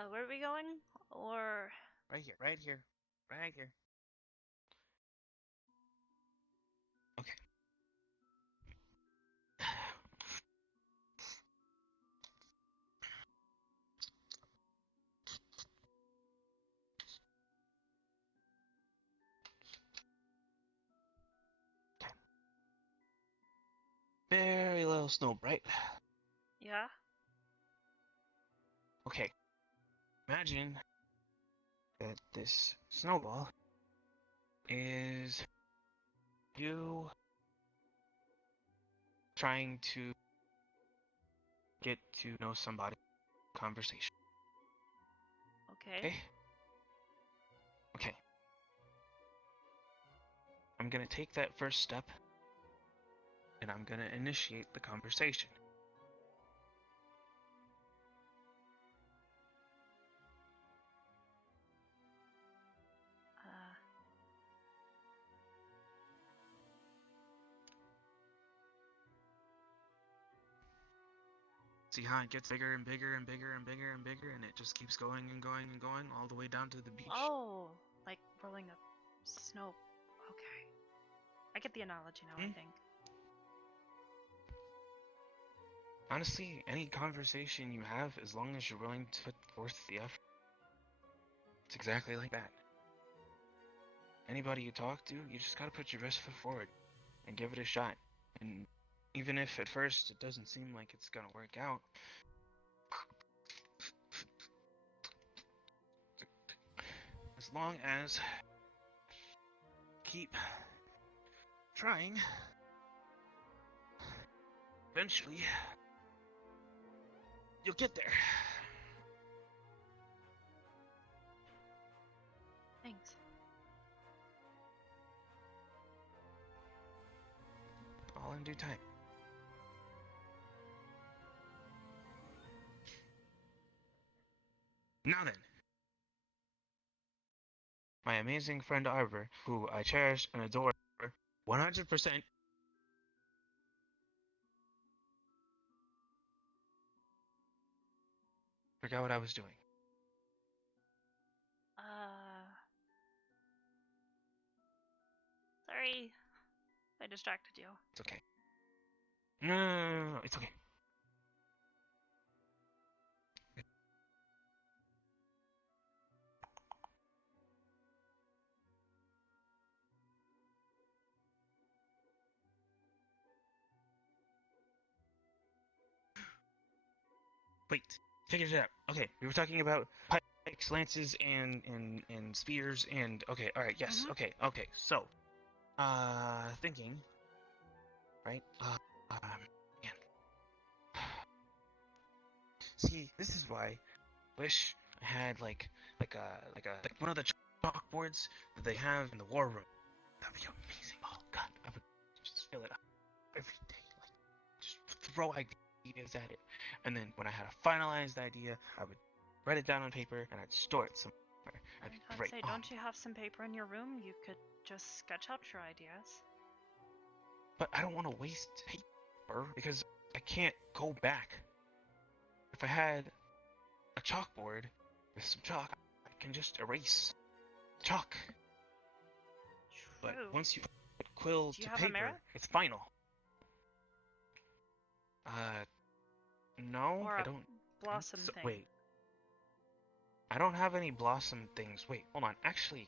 Where are we going? Or Right here. Right here. Right here. Okay. Very little snow, right? yeah? Okay. Imagine that this snowball is you trying to get to know somebody. Conversation. Okay. Okay? Okay. I'm gonna take that first step, and I'm gonna initiate the conversation. See how it gets bigger and bigger and bigger and bigger and bigger, and it just keeps going and going and going all the way down to the beach? Oh, like rolling up snow. Okay. I get the analogy now, I think. Honestly, any conversation you have, as long as you're willing to put forth the effort, it's exactly like that. Anybody you talk to, you just gotta put your best foot forward and give it a shot. And even if at first it doesn't seem like it's gonna work out, as long as keep trying, eventually you'll get there. Thanks. All in due time. Now then, my amazing friend Arbor, who I cherish and adore 100%. Forgot what I was doing. Sorry. I distracted you. It's okay. No, it's okay. Wait, figured it out. Okay, we were talking about pikes, lances, and spears, and okay, all right, yes, okay. So, thinking, right? Man. See, this is why I wish I had like one of the chalkboards that they have in the war room. That'd be amazing. Oh God, I would just fill it up every day, like just throw ideas at it, and then when I had a finalized idea, I would write it down on paper and I'd store it somewhere. That'd be great. Say, don't you have some paper in your room? You could just sketch out your ideas. But I don't want to waste paper because I can't go back. If I had a chalkboard with some chalk, I can just erase chalk. But once you put quill to paper, it's final. No, or I don't. Blossom thing. Wait. I don't have any blossom things. Wait, hold on. Actually,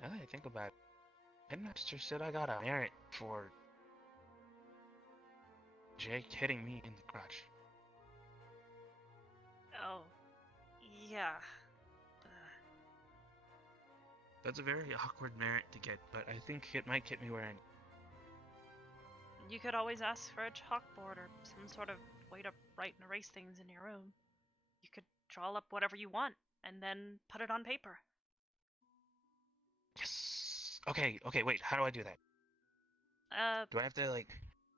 now that I think about it, Headmaster said I got a merit for Jake hitting me in the crotch. Oh, yeah. That's a very awkward merit to get, but I think it might get me where I You could always ask for a chalkboard or some sort of way to write and erase things in your room. You could draw up whatever you want and then put it on paper. Yes. Okay. Wait. How do I do that? Do I have to like?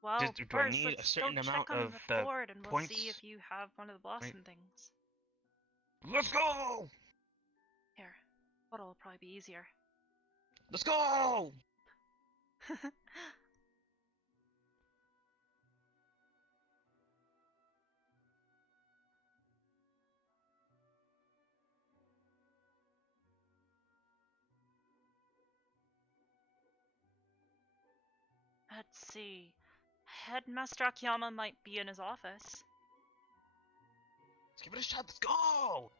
Well, do I first need a let's certain go check amount on of the board and we'll points? see if you have one of the blossom things. Let's go! Here, photo will probably be easier. Let's go! Let's see. Headmaster Akiyama might be in his office. Let's give it a shot. Let's go!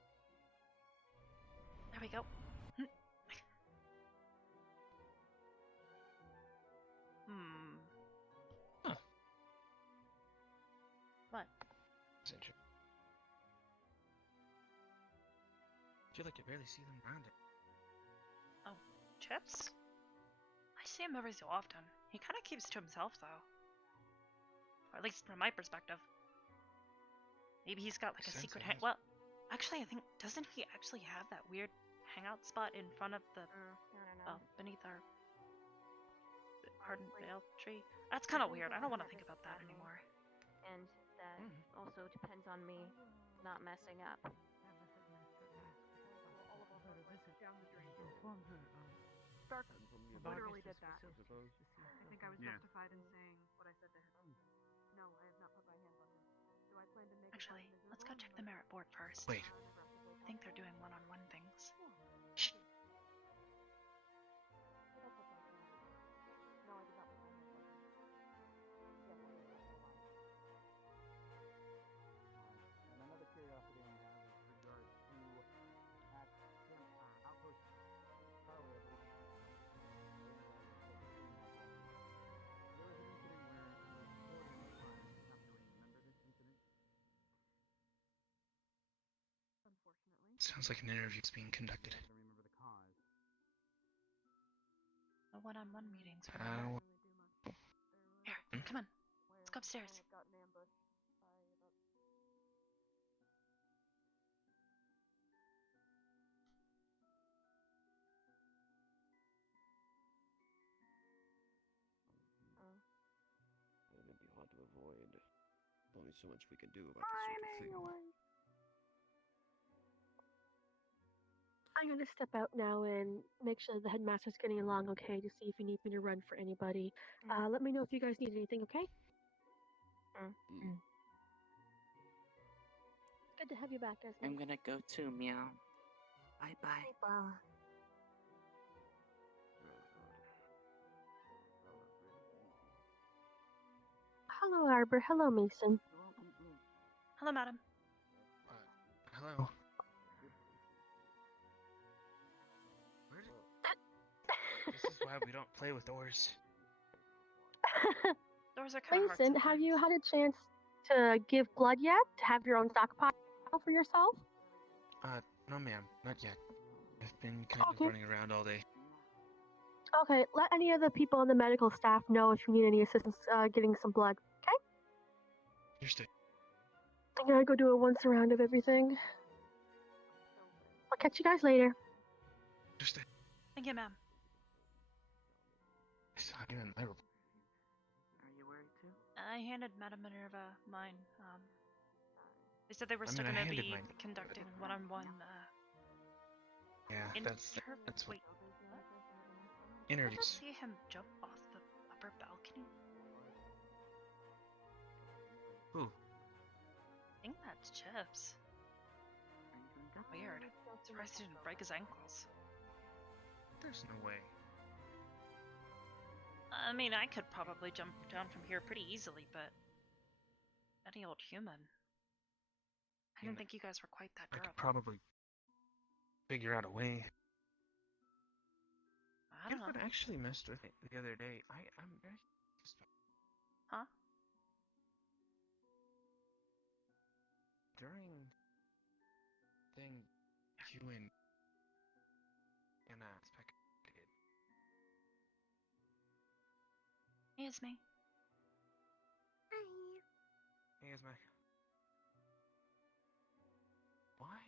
There we go. Huh. What? Ascension. I feel like you barely see them around it. Oh, Chips? I see him every so often. He kind of keeps to himself, though. Or at least from my perspective. Maybe he's got like a secret well, actually, I think, doesn't he actually have that weird hangout spot in front of the, beneath our ardent veil tree? That's kind of weird. I don't want to think about that anymore. And that also depends on me not messing up. Stark literally did that. I think I was justified in saying what I said to him. No, I have not put my hands on him. Do I plan to make Actually, let's go check the merit board first. Wait. I think they're doing one-on-one things. Shh. No, I did not put my hands on him. Yes, I did. And another curiosity I have with regard to Outpost Charlie, I believe. There was an incident where the boarding was fired. You happen to remember this incident? Unfortunately. Sounds like an interview is being conducted. I remember the cause. The one-on-one meetings. How? Here, come on. Let's go upstairs. Gotten ambushed by about It'd be hard to avoid. Only so much we can do about this sort of thing. I'm gonna step out now and make sure the headmaster's getting along okay to see if you need me to run for anybody. Let me know if you guys need anything, okay? Good to have you back, Esme. I'm gonna go too, meow. Bye bye. Bye. Hello, Arbor. Hello, Mason. Hello, madam. Hello. This is why we don't play with doors. Doors are kind of hard Mason, have you had a chance to give blood yet? To have your own stockpile for yourself? No ma'am, not yet. I've been kind of running around all day. Okay, let any of the people on the medical staff know if you need any assistance getting some blood, okay? Understood. I'm gonna go do a once around of everything. I'll catch you guys later. Understood. Thank you, ma'am. I saw you in my report. Are you worried too? I handed Madam Minerva mine. They said they were I still mean, I gonna handed be mine. conducting one-on-one. Yeah, that's Wait. Did I interviews. see him jump off the upper balcony? Who? I think that's Chips. Weird. Surprised he didn't break his ankles. There's no way. I mean, I could probably jump down from here pretty easily, but any old human. I didn't think you guys were quite that I durable. could probably figure out a way. I You don't know know. what? I actually messed with it the other day. I'm very confused about Huh? during thing you and speculated. Hey, it's me. is my... Why?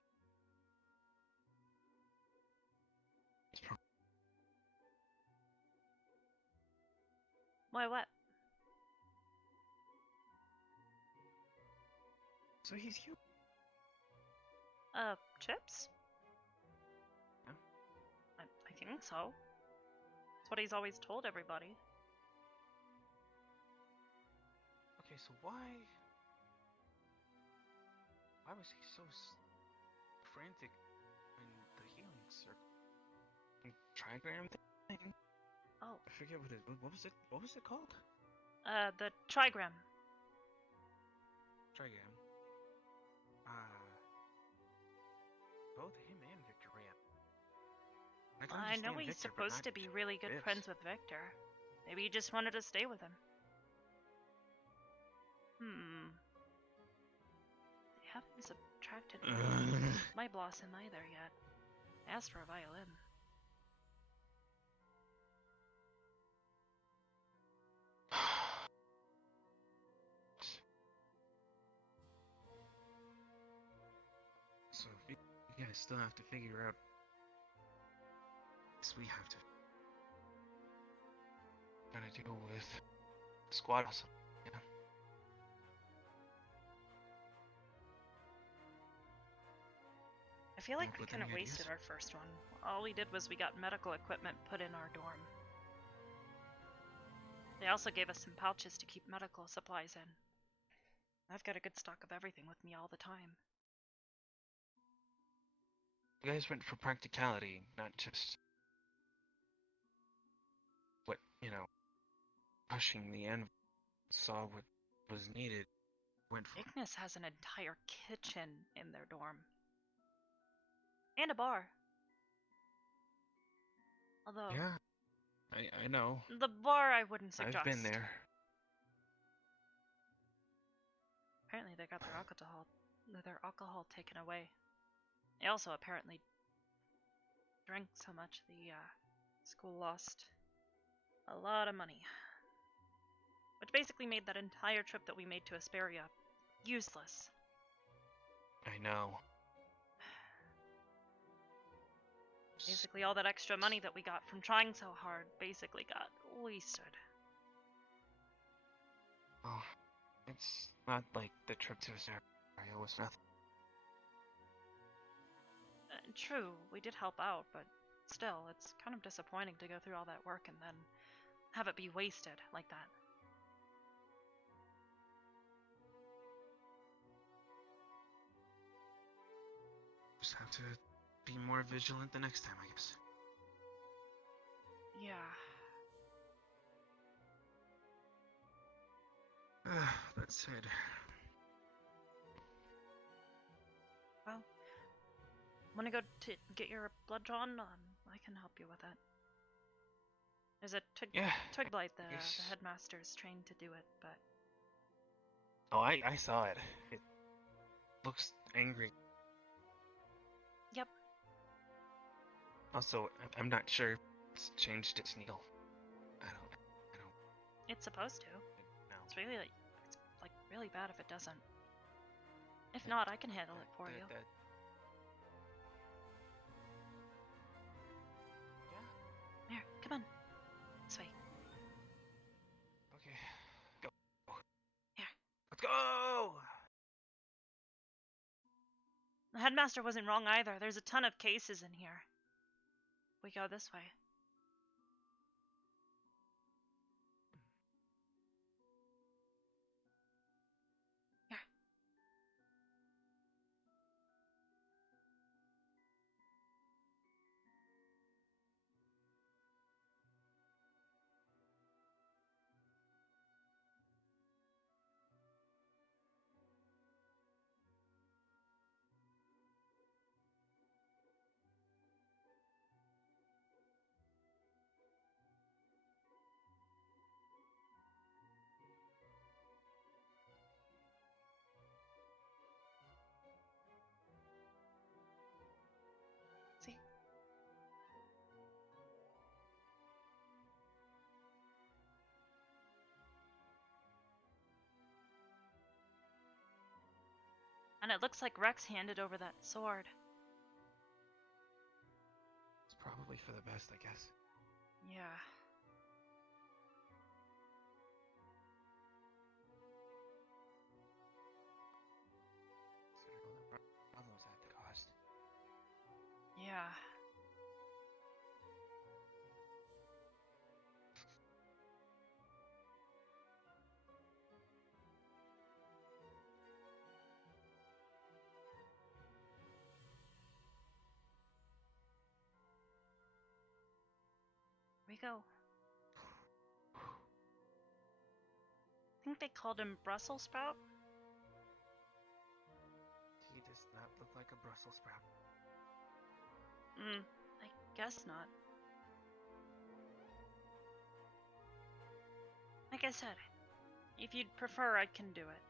Why, what? So he's human. Chips? Yeah. I think so. That's what he's always told everybody. Okay, so why was he so frantic in the healing circle? Trigram thing? Oh. I forget what it. What was it called? The trigram. Trigram. Both him and Victor ran. I know understand he's Victor, but supposed not to be really good this. friends with Victor. Maybe he just wanted to stay with him. They haven't subtracted my blossom either yet. I asked for a violin. So you guys still have to figure out. We have to. Gotta deal with squad awesome. Yeah. I feel like we With kind of any wasted ideas? our first one. All we did was we got medical equipment put in our dorm. They also gave us some pouches to keep medical supplies in. I've got a good stock of everything with me all the time. You guys went for practicality, not just what, pushing the envelope. Saw what was needed. Went for it. Ignis has an entire kitchen in their dorm. And a bar. Although... Yeah, I know. The bar I wouldn't suggest. I've been there. Apparently they got their alcohol taken away. They also apparently drank so much the school lost a lot of money. Which basically made that entire trip that we made to Asperia useless. I know. Basically all that extra money that we got from trying so hard basically got wasted. Oh, it's not like the trip to Asperia was nothing. True, we did help out, but still, it's kind of disappointing to go through all that work and then have it be wasted like that. Just have to be more vigilant the next time, I guess. Yeah. That said. Well, wanna go to get your blood drawn? I can help you with it. There's a Twigblight, the headmaster's trained to do it, but... Oh, I saw it. It looks angry. Yep. Also, I'm not sure it's changed its needle. I don't. It's supposed to. No. It's really bad if it doesn't. If not, I can handle it for you. Yeah? Here, come on. This way. Okay. Go. Here. Let's go! The headmaster wasn't wrong either. There's a ton of cases in here. We go this way. Here. And it looks like Rex handed over that sword. It's probably for the best, I guess. Yeah. Consider all the problems that caused. Yeah. We go. I think they called him Brussels sprout. He does not look like a Brussels sprout. I guess not. Like I said, if you'd prefer, I can do it.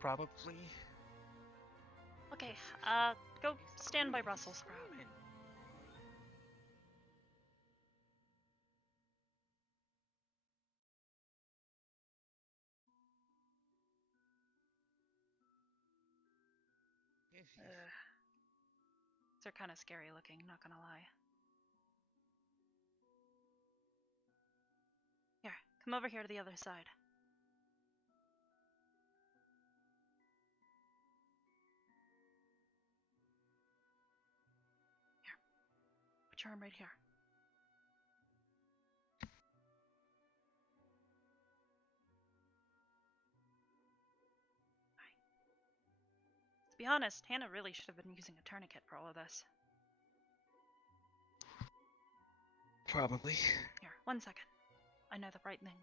Probably. Okay, go stand by Brussels sprout. They're kind of scary looking, not gonna lie. Here, come over here to the other side. Here, put your arm right here. To be honest, Hannah really should have been using a tourniquet for all of this. Probably. Here, 1 second. I know the right thing.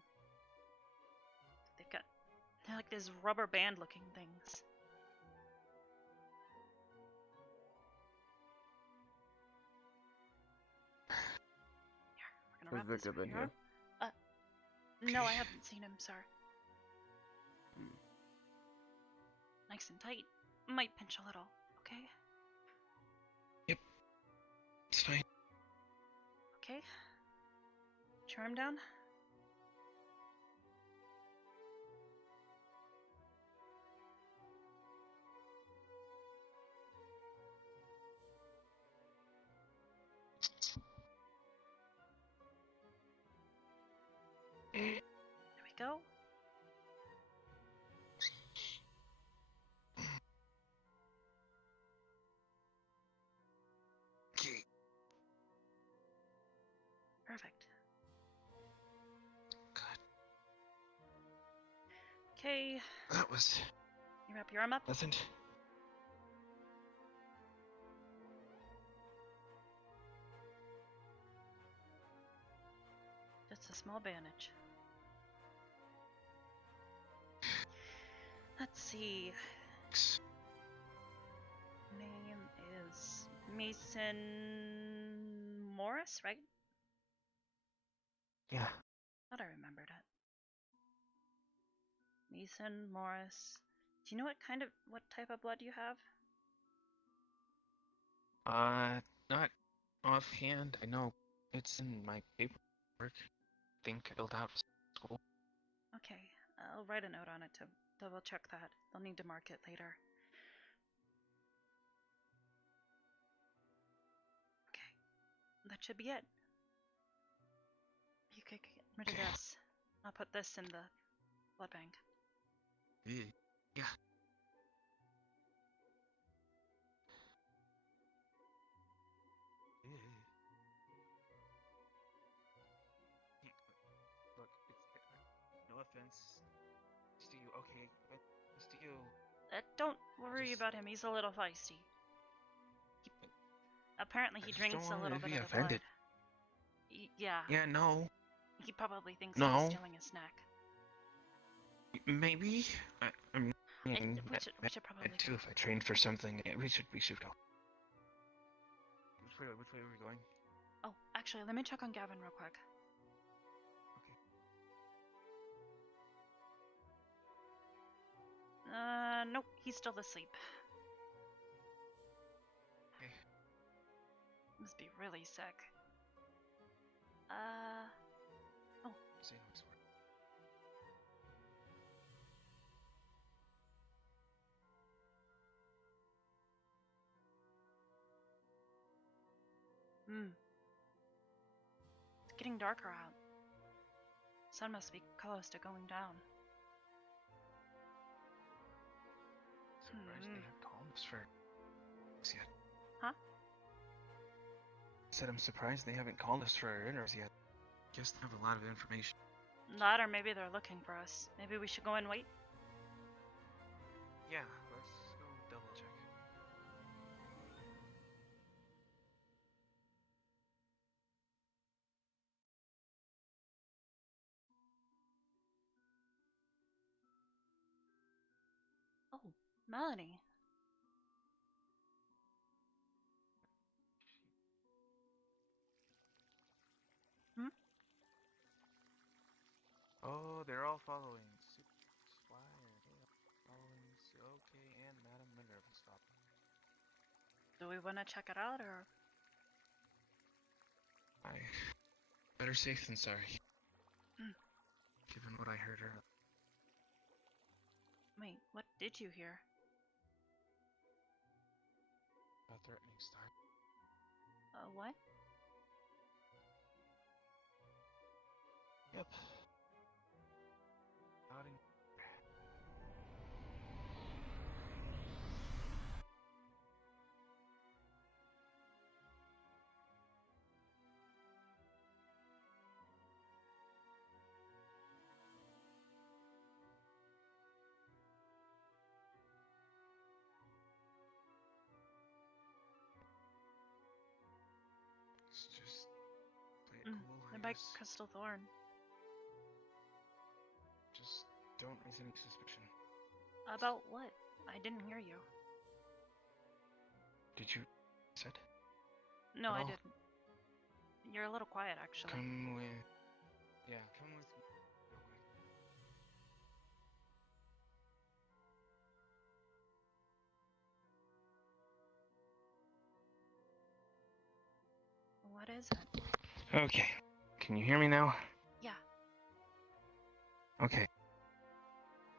They're like these rubber band looking things. Here, we're gonna wrap this around your arm. No, I haven't seen him, sir. Nice and tight. Might pinch a little, okay? Yep. It's fine. Okay. Put your arm down. There we go. Perfect. God. Okay. That was. You wrap your arm up. Pleasant. Just a small bandage. Let's see. Name is Mason Morris, right? Yeah. Thought I remembered it. Mason Morris. Do you know what type of blood you have? Not offhand. I know it's in my paperwork. I think I filled out for school. Okay, I'll write a note on it to double check that. They'll need to mark it later. Okay, that should be it. You could get rid of this. I'll put this in the blood bank. Yeah. Look, no offense to you, okay? But it's to you. Don't worry about him. He's a little feisty. Apparently, he drinks a little bit of the blood. Yeah. Yeah, no. He probably thinks No. he's stealing a snack. Maybe. I'm. We should probably too, if I trained for something, we should go. Which way are we going? Oh, actually, let me check on Gavin real quick. Nope, he's still asleep. Okay. Must be really sick. Oh. Hmm. It's getting darker out. Sun must be close to going down. Surprised they haven't called us for this yet. Huh? Said I'm surprised they haven't called us for our interviews yet. Guess they have a lot of information. That, or maybe they're looking for us. Maybe we should go and wait. Yeah, let's go double check. Oh, Melanie. Hmm? Oh, they're all following. Flyer, they are following. Okay, and Madam Minerva stop. Do we want to check it out, or? Better safe than sorry. Hmm. Given what I heard earlier. Wait, what did you hear? A threatening start. What? Yep. Outing. Just play it cool, I By guess. Crystal Thorn. Just don't raise any suspicion. About what? I didn't hear you. Did you said? No, I Well, didn't. You're a little quiet, actually. Come with. Yeah, come with me real quick. What is it? Okay. Can you hear me now? Yeah. Okay.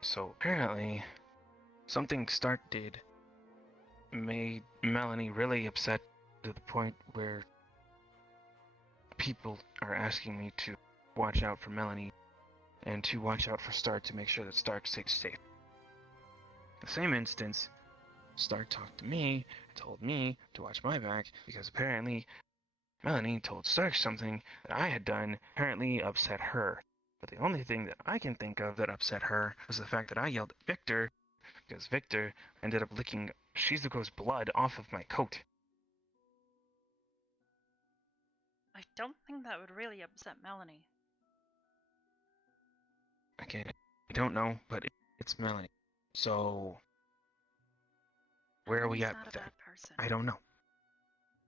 So apparently, something Stark did made Melanie really upset to the point where people are asking me to watch out for Melanie and to watch out for Stark to make sure that Stark stays safe. In the same instance, Stark talked to me and told me to watch my back because apparently Melanie told Stark something that I had done apparently upset her. But the only thing that I can think of that upset her was the fact that I yelled at Victor because Victor ended up licking Shizuko's blood off of my coat. I don't think that would really upset Melanie. Again, I don't know, but it's Melanie. So, where are we Melanie's at not with a that? bad person. I don't know.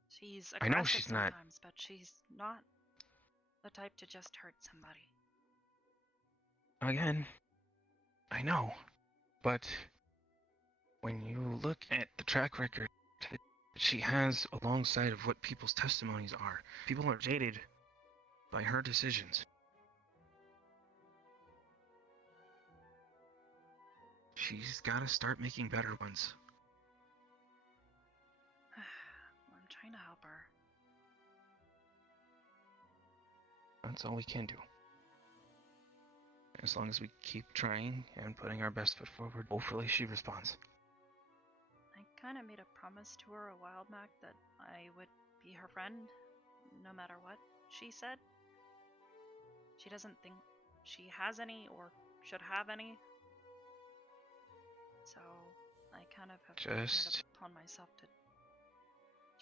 She's I know aggressive she's not. sometimes, but she's not the type to just hurt somebody. Again, I know. But when you look at the track record that she has alongside of what people's testimonies are, people are jaded by her decisions. She's gotta start making better ones. I'm trying to help her. That's all we can do. As long as we keep trying and putting our best foot forward, hopefully she responds. I kind of made a promise to her a while back that I would be her friend, no matter what she said. She doesn't think she has any or should have any. So I kind of have taken it upon myself to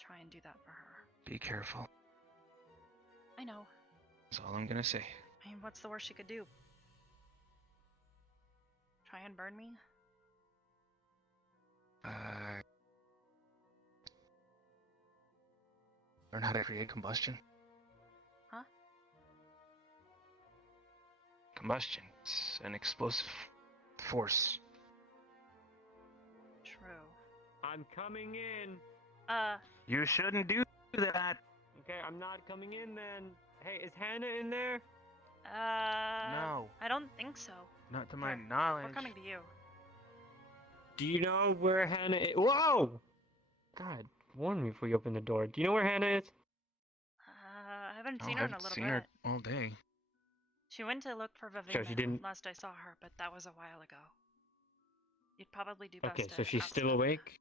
try and do that for her. Be careful. I know. That's all I'm gonna say. I mean, what's the worst she could do? Try and burn me? Learn how to create combustion? Huh? Combustion. It's an explosive force. True. I'm coming in. You shouldn't do that. Okay, I'm not coming in then. Hey, is Hannah in there? No. I don't think so. Not to my Here, knowledge. we're coming to you. Do you know where Hannah is? Whoa! God, warn me before you open the door. Do you know where Hannah is? haven't I seen her in a haven't little seen bit. her all day. She went to look for So she didn't. last I saw her, but that was a while ago. You'd probably do best Okay, to so she's ask still Vena. awake.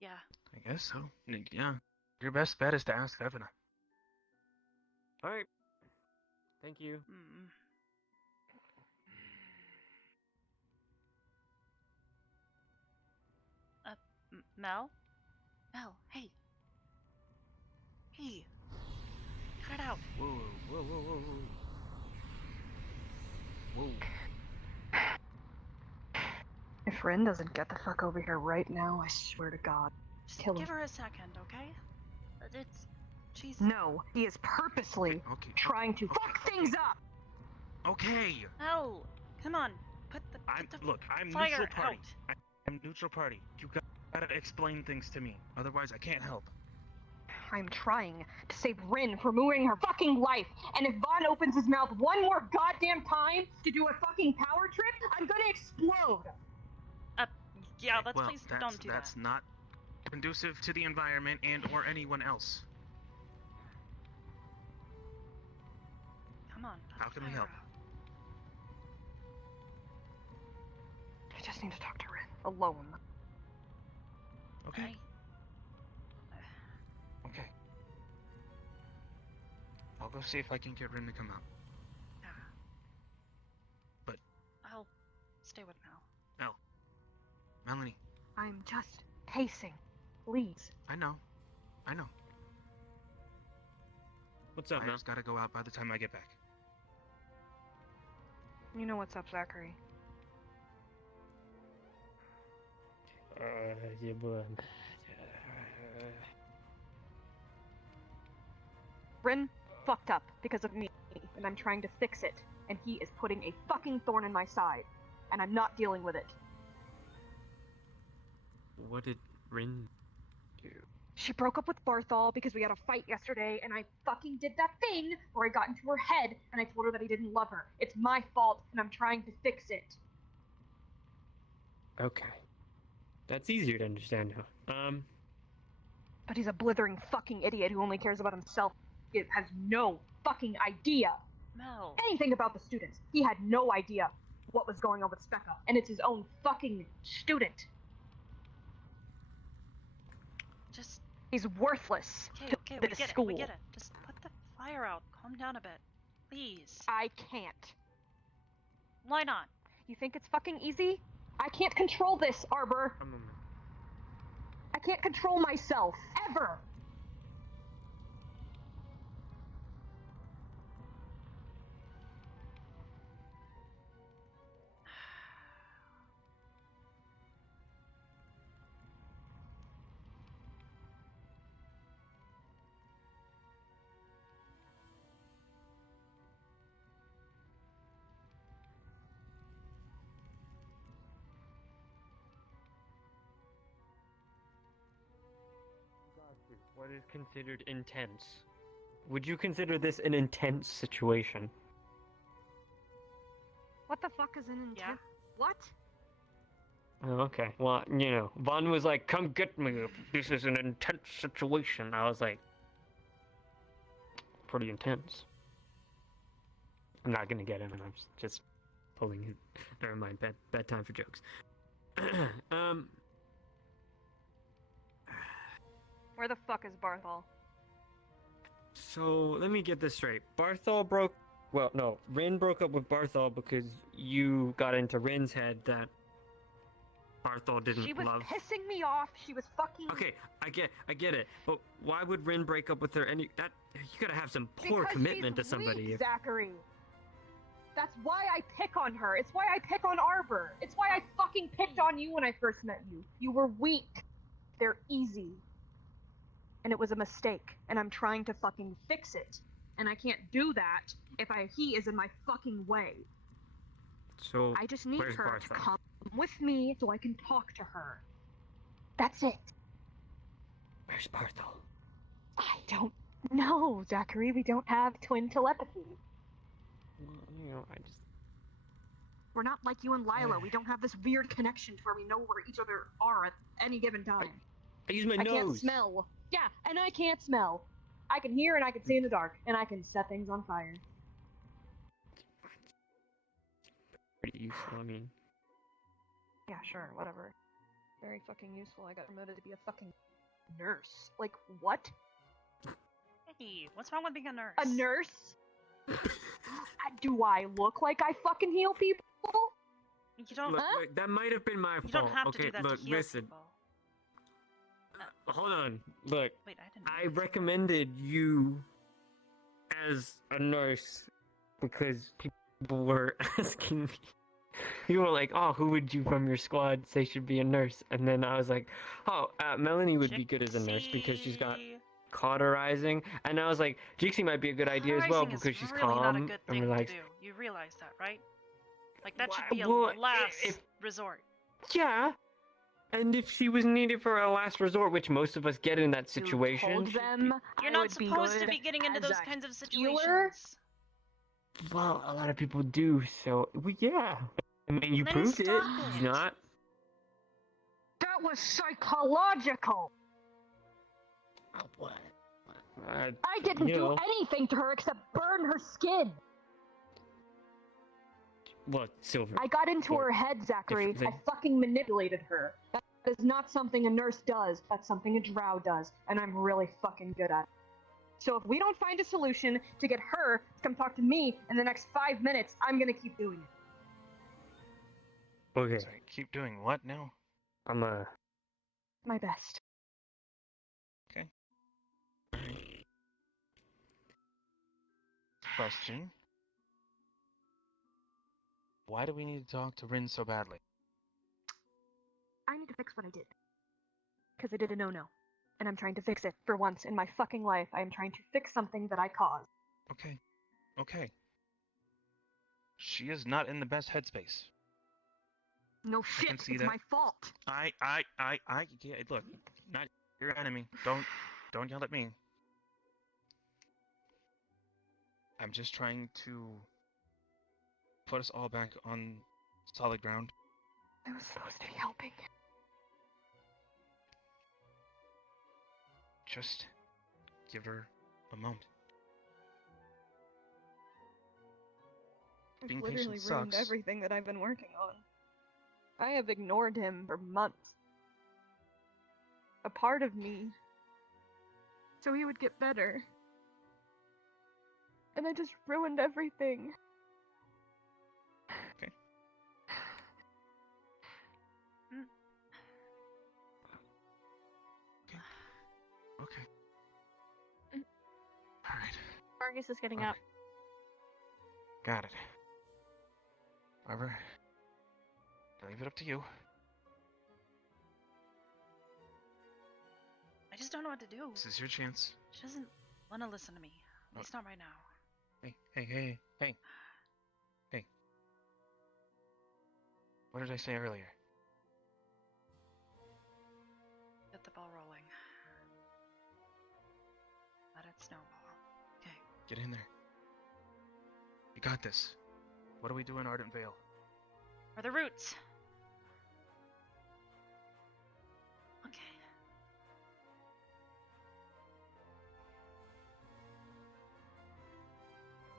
Yeah. I guess so. Yeah. Your best bet is to ask Evana. All right. Thank you. Mm. Mel? Mel, hey. Hey. Cut it out. Whoa, whoa, whoa, whoa, whoa. Whoa. If Rin doesn't get the fuck over here right now, I swear to God, Just kill him. give her a second, okay? She's... No, he is purposely trying to fuck things up! Okay. Mel, come on. Look, I'm fire neutral party. out. I'm neutral party. You gotta explain things to me. Otherwise, I can't help. I'm trying to save Rin from ruining her fucking life, and if Vaughn opens his mouth one more goddamn time to do a fucking power trip, I'm gonna explode! Yeah, let's well, please don't do that. That's not conducive to the environment and or anyone else. Come on. How can we help? I just need to talk to Rin alone. Okay. Okay. I'll go see if I can get Rin to come out. Yeah. But I'll stay with Mel. Mel. Melanie. I'm just pacing. Please. I know. What's up, I Mel? just gotta go out by the time I get back. You know what's up, Zachary. Yeah, boy. Rin fucked up because of me, and I'm trying to fix it, and he is putting a fucking thorn in my side, and I'm not dealing with it. What did Rin do? She broke up with Barthol because we had a fight yesterday, and I fucking did that thing where I got into her head, and I told her that he didn't love her. It's my fault, and I'm trying to fix it. Okay. That's easier to understand now. But he's a blithering fucking idiot who only cares about himself. He has no fucking idea Mel. anything about the students. He had no idea what was going on with Specca, and it's his own fucking student. He's worthless Okay, to the school. we get it. Just put the fire out. Calm down a bit. Please. I can't. Why not? You think it's fucking easy? I can't control this, Arbor. A moment. I can't control myself. Ever. What is considered intense? Would you consider this an intense situation? What the fuck is an intent? Yeah. What? Oh, okay. Well, you know, Vaughn was like, "Come get me if this is an intense situation." I was like, pretty intense. I'm not gonna get him, and I'm just pulling him. Never mind. Bad time for jokes. Where the fuck is Barthol? So let me get this straight. Rin broke up with Barthol because you got into Rin's head that Barthol didn't She was love. pissing me off. She was fucking. Okay, I get it. But why would Rin break up with her? And you gotta have some poor Because commitment she's to somebody. Weak, Zachary. That's why I pick on her. It's why I pick on Arbor. It's why I fucking picked on you when I first met you. You were weak. They're easy. And it was a mistake. And I'm trying to fucking fix it. And I can't do that if he is in my fucking way. So I just need where's her to Barthol? come with me so I can talk to her. That's it. Where's Barthol? I don't know, Zachary. We don't have twin telepathy. You know, I just. We're not like you and Lila. We don't have this weird connection to where we know where each other are at any given time. I use my I nose. can't smell. Yeah, and I can't smell. I can hear and I can see in the dark, and I can set things on fire. Pretty useful, I mean. Yeah, sure, whatever. Very fucking useful. I got promoted to be a fucking nurse. Like, what? Hey, what's wrong with being a nurse? A nurse? Do I look like I fucking heal people? You don't. Look, look, that might have been my fault. You don't have okay, to do that look, to heal listen. people. Hold on. Look, Wait, I didn't. I recommended you as a nurse because people were asking me. You were like, "Oh, who would you from your squad say should be a nurse?" And then I was like, "Oh, Melanie would be good as a nurse because she's got cauterizing." And I was like, "Jixie might be a good idea as well Cauterizing because is she's really not a calm good and thing relaxed." to do. You realize that, right? Like that should Why- be a well, last resort. Yeah. And if she was needed for a last resort, which most of us get in that situation, Told them You're I not would be supposed to good be getting into as those a kinds of healer. situations. well, a lot of people do. So, well, yeah. I mean, you Then proved it. stop Did it. you not? That was psychological. What? I didn't do anything to her except burn her skin. What, Silver? I got into her head, Zachary. I fucking manipulated her. That is not something a nurse does. That's something a drow does, and I'm really fucking good at it. So if we don't find a solution to get her to come talk to me in the next 5 minutes, I'm gonna keep doing it. Okay. Sorry, keep doing what now? I'm My best. Okay. Question. Why do we need to talk to Rin so badly? I need to fix what I did. Because I did a no-no. And I'm trying to fix it. For once in my fucking life, I am trying to fix something that I caused. Okay. Okay. She is not in the best headspace. No I shit, can see it's that. my fault. Yeah, look, not your enemy. Don't yell at me. I'm just trying to put us all back on solid ground. I was supposed to be helping. Just give her a moment. I've Being literally patient ruined sucks. everything that I've been working on. I have ignored him for months. A part of me. So he would get better. And I just ruined everything. Okay. Okay. Alright. Vargas is getting Okay. up. Got it. However, I leave it up to you. I just don't know what to do. This is your chance. She doesn't want to listen to me. At least not right now. Hey. Hey. What did I say earlier? Get the ball rolling. Let it snowball. Okay. Get in there. You got this. What do we do in Ardent Vale? For the roots. Okay.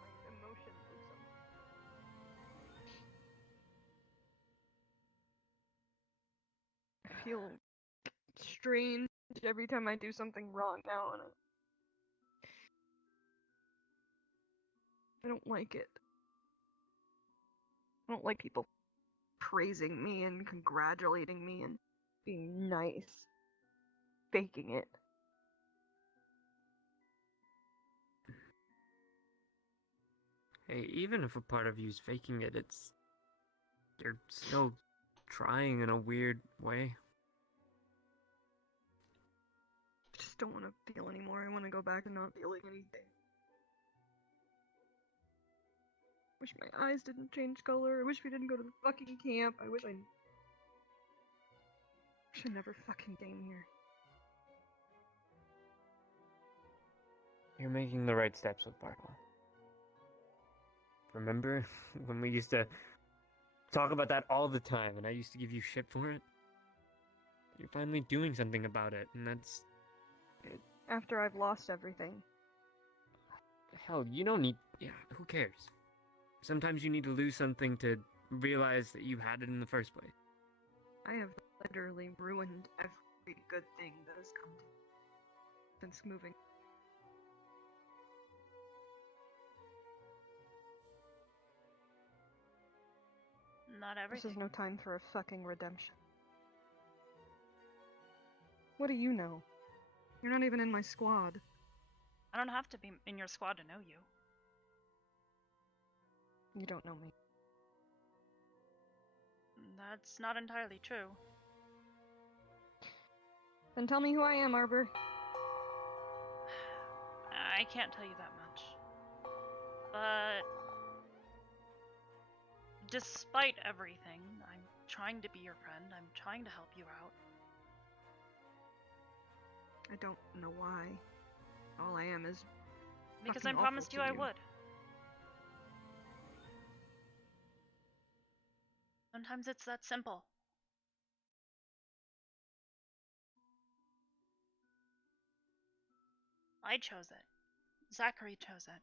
My emotions are so... I feel strange every time I do something wrong now, and I don't like it. I don't like people praising me and congratulating me and being nice. Faking it. Hey, even if a part of you's faking it, you're still trying in a weird way. I just don't want to feel anymore. I want to go back and not feeling anything. Wish my eyes didn't change color. I wish we didn't go to the fucking camp. I wish I never fucking came here. You're making the right steps with Bartle. Remember when we used to talk about that all the time and I used to give you shit for it? You're finally doing something about it, and that's... After I've lost everything. hell, you don't need. Yeah, who cares? Sometimes you need to lose something to realize that you had it in the first place. I have literally ruined every good thing that has come to since moving. Not This everything. is no time for a fucking redemption. What do you know? You're not even in my squad. I don't have to be in your squad to know you. You don't know me. That's not entirely true. Then tell me who I am, Arbor. I can't tell you that much. But despite everything, I'm trying to be your friend. I'm trying to help you out. I don't know why. All I am is Because I fucking promised awful you to I would. Sometimes it's that simple. I chose it. Zachary chose it.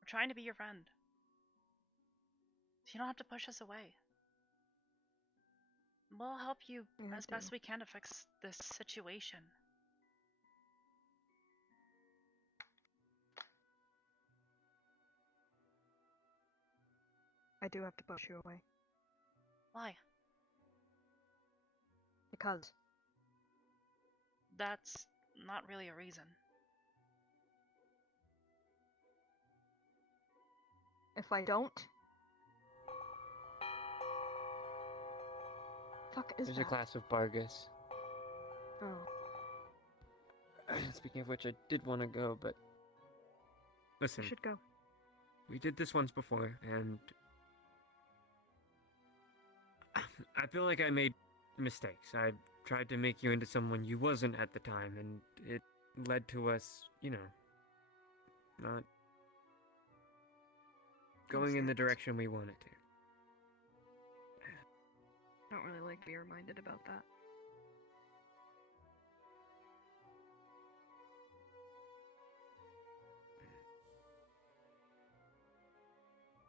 We're trying to be your friend. You don't have to push us away. We'll help you Yeah, as best we can to fix this situation. I do have to push you away. Why? Because. That's not really a reason. If I don't... Fuck is There's that? a class of Bargus. Oh. Speaking of which, I did want to go, but listen, You should go. we did this once before, and I feel like I made mistakes. I tried to make you into someone you wasn't at the time, and it led to us, not going in the direction we wanted to. I don't really like to be reminded about that.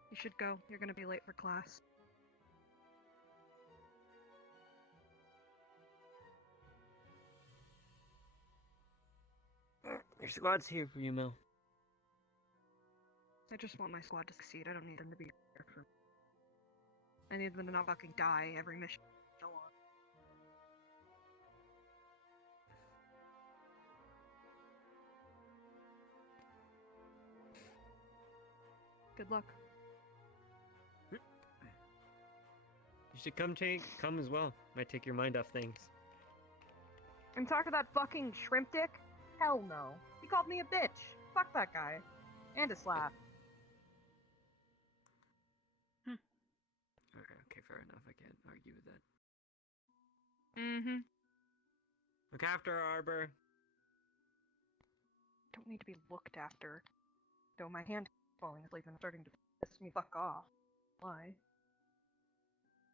You should go. You're gonna be late for class. Your squad's here for you, Mel. I just want my squad to succeed. I don't need them to be here for... I need them to not fucking die every mission. Go on. Good luck. You should come as well. Might take your mind off things. And talk to that fucking shrimp dick? Hell no. He called me a bitch. Fuck that guy. And a slap. Okay, fair enough. I can't argue with that. Mm-hmm. Look after her, Arbor. Don't need to be looked after. Though my hand falling asleep and starting to piss me fuck off. Why?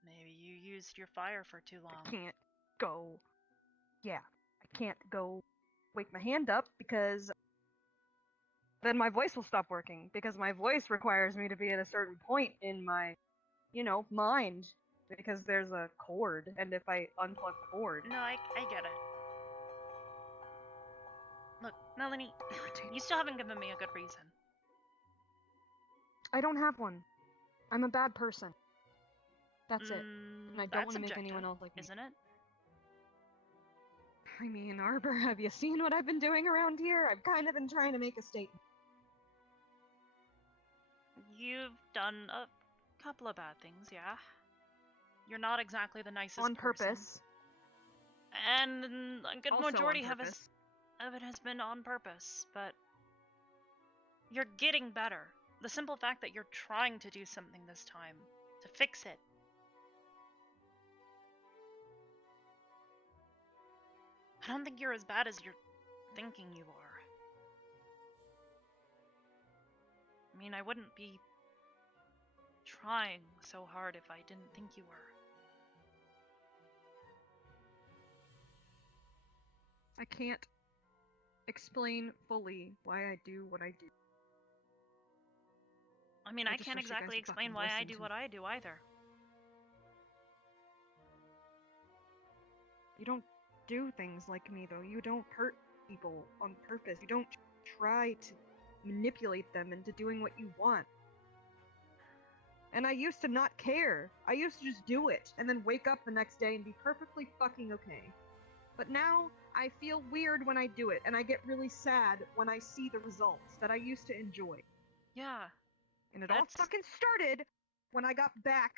Maybe you used your fire for too long. I can't go. Yeah, I can't go wake my hand up because then my voice will stop working. Because my voice requires me to be at a certain point in my, mind. Because there's a cord, and if I unplug the cord... No, I get it. Look, Melanie, you still haven't given me a good reason. I don't have one. I'm a bad person. That's it. And I don't want to make anyone else like me. Isn't it? I mean, Arbor, have you seen what I've been doing around here? I've kind of been trying to make a statement. You've done a couple of bad things, yeah. You're not exactly the nicest On person. purpose. And a good Also majority on of purpose. it has been on purpose, but you're getting better. The simple fact that you're trying to do something this time, to fix it. I don't think you're as bad as you're thinking you are. I mean, I wouldn't be trying so hard if I didn't think you were. I can't explain fully why I do what I do. I mean, I I just can't wish you guys exactly would explain fucking why I listen do to what me. I do either. You don't do things like me, though. You don't hurt people on purpose. You don't try to manipulate them into doing what you want. And I used to not care. I used to just do it, and then wake up the next day and be perfectly fucking okay. But now, I feel weird when I do it, and I get really sad when I see the results that I used to enjoy. Yeah. And it all fucking started when I got back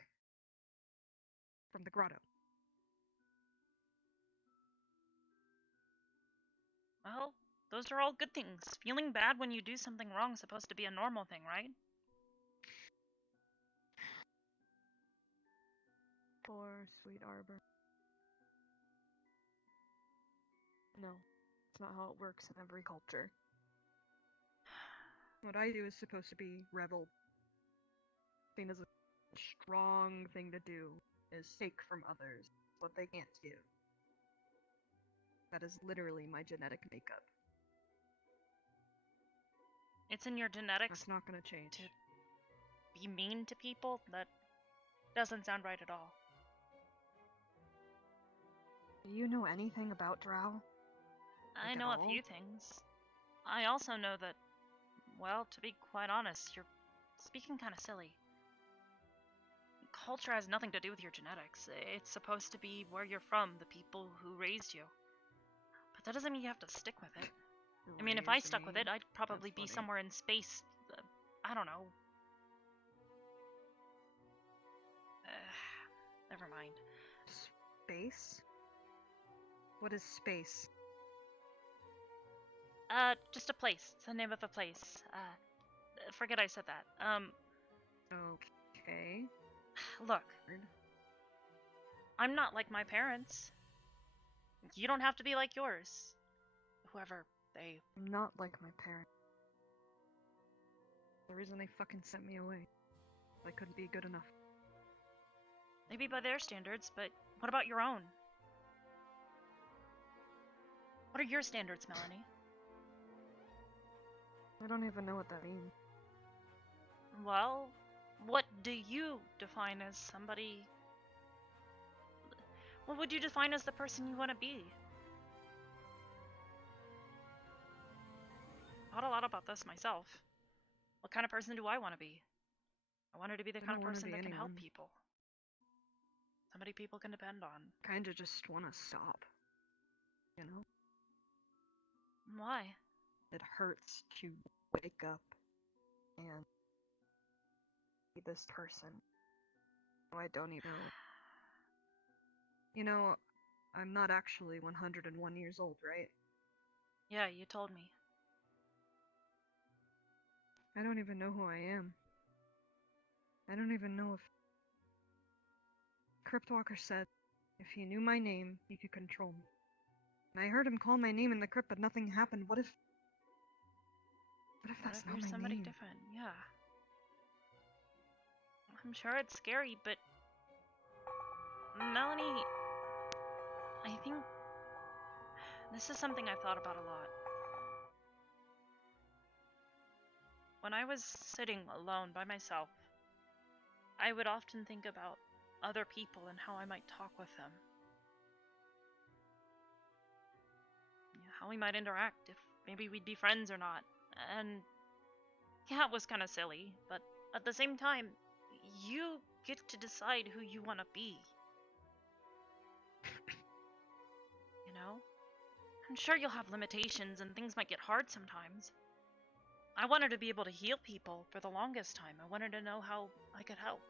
from the grotto. Well, those are all good things. Feeling bad when you do something wrong is supposed to be a normal thing, right? Poor sweet Arbor. No, it's not how it works in every culture. What I do is supposed to be revel. Seen as a strong thing to do is take from others what they can't give. That is literally my genetic makeup. It's in your genetics. That's not gonna change. To be mean to people? That doesn't sound right at all. Do you know anything about Drow? I Like, know at a all? few things. I also know that, well, to be quite honest, you're speaking kind of silly. Culture has nothing to do with your genetics. It's supposed to be where you're from, the people who raised you. But that doesn't mean you have to stick with it. I mean, if I Raised stuck with me? it, I'd probably That's be funny. somewhere in space. I don't know. Never mind. Space? What is space? Just a place. It's the name of a place. Forget I said that. Okay. Look. I'm not like my parents. You don't have to be like yours. Whoever they... I'm not like my parents. The reason they fucking sent me away. I couldn't be good enough. Maybe by their standards, but what about your own? What are your standards, Melanie? I don't even know what that means. Well, what do you define as somebody... What would you define as the person you want to be? I thought a lot about this myself. What kind of person do I want to be? I wanted to be the kind of person that can help people. Somebody people can depend on. Kinda just wanna stop. You know? Why? It hurts to wake up and be this person. Oh, I don't even know. You know, I'm not actually 101 years old, right? Yeah, you told me. I don't even know who I am. I don't even know if... Cryptwalker said if he knew my name, he could control me. And I heard him call my name in the crypt, but nothing happened. What if that's not You're my somebody name? different, yeah. I'm sure it's scary, but... Melanie... I think... This is something I've thought about a lot. When I was sitting alone by myself, I would often think about other people and how I might talk with them. How we might interact, if maybe we'd be friends or not. And yeah, it was kind of silly, but at the same time, you get to decide who you want to be. You know? I'm sure you'll have limitations and things might get hard sometimes. I wanted to be able to heal people for the longest time. I wanted to know how I could help.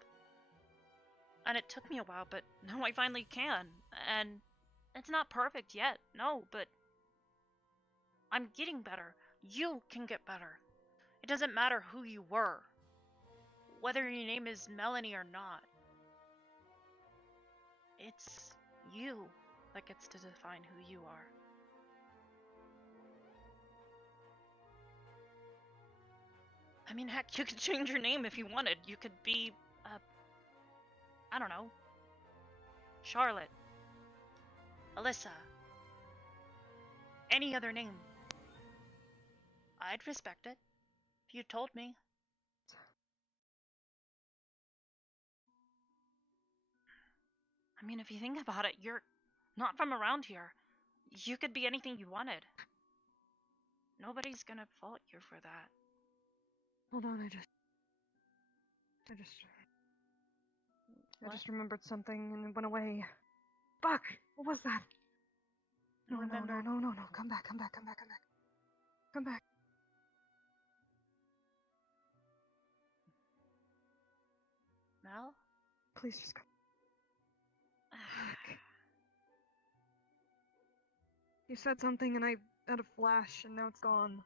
And it took me a while, but now I finally can. And it's not perfect yet, no, but I'm getting better. You can get better. It doesn't matter who you were, whether your name is Melanie or not. It's you that gets to define who you are. I mean, heck, you could change your name if you wanted. You could be, I don't know, Charlotte, Alyssa, any other name. I'd respect it if you told me. I mean, if you think about it, you're not from around here. You could be anything you wanted. Nobody's gonna fault you for that. Hold on, I just remembered something and it went away. Fuck! What was that? No, no, no, no, no, no. Come back, come back, come back, come back. Come back. Mel? Please just come. Fuck. You said something and I had a flash and now it's gone.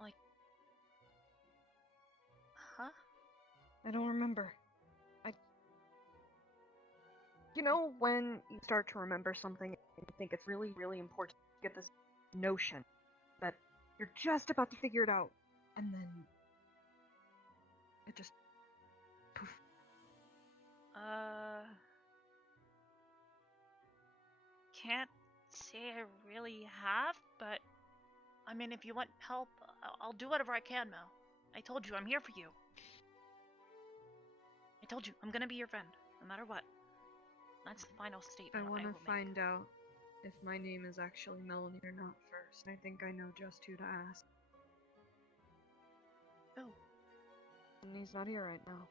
Like... Huh? I don't remember. You know when you start to remember something and you think it's really, really important to get this notion that you're just about to figure it out, and then it just poof. Can't say I really have, but I mean, if you want help, I'll do whatever I can, Mel. I told you, I'm here for you. I told you, I'm gonna be your friend, no matter what. That's the final statement I want to will make. find out if my name is actually Melanie or not first. I think I know just who to ask. Oh. And he's not here right now.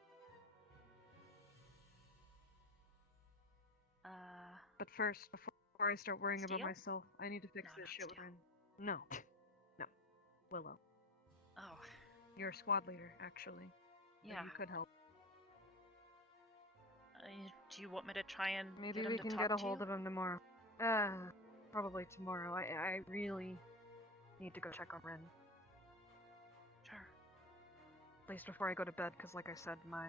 But first, before I start worrying about Steel? myself, I need to fix No, this not shit Steel. we're in. No. No. Willow. Oh. You're a squad leader, actually. So Yeah. you could help. Do you want me to try and Maybe get him we to can talk get a to hold you? of him tomorrow. Probably tomorrow. I really need to go check on Ren. Sure. At least before I go to bed, because like I said, my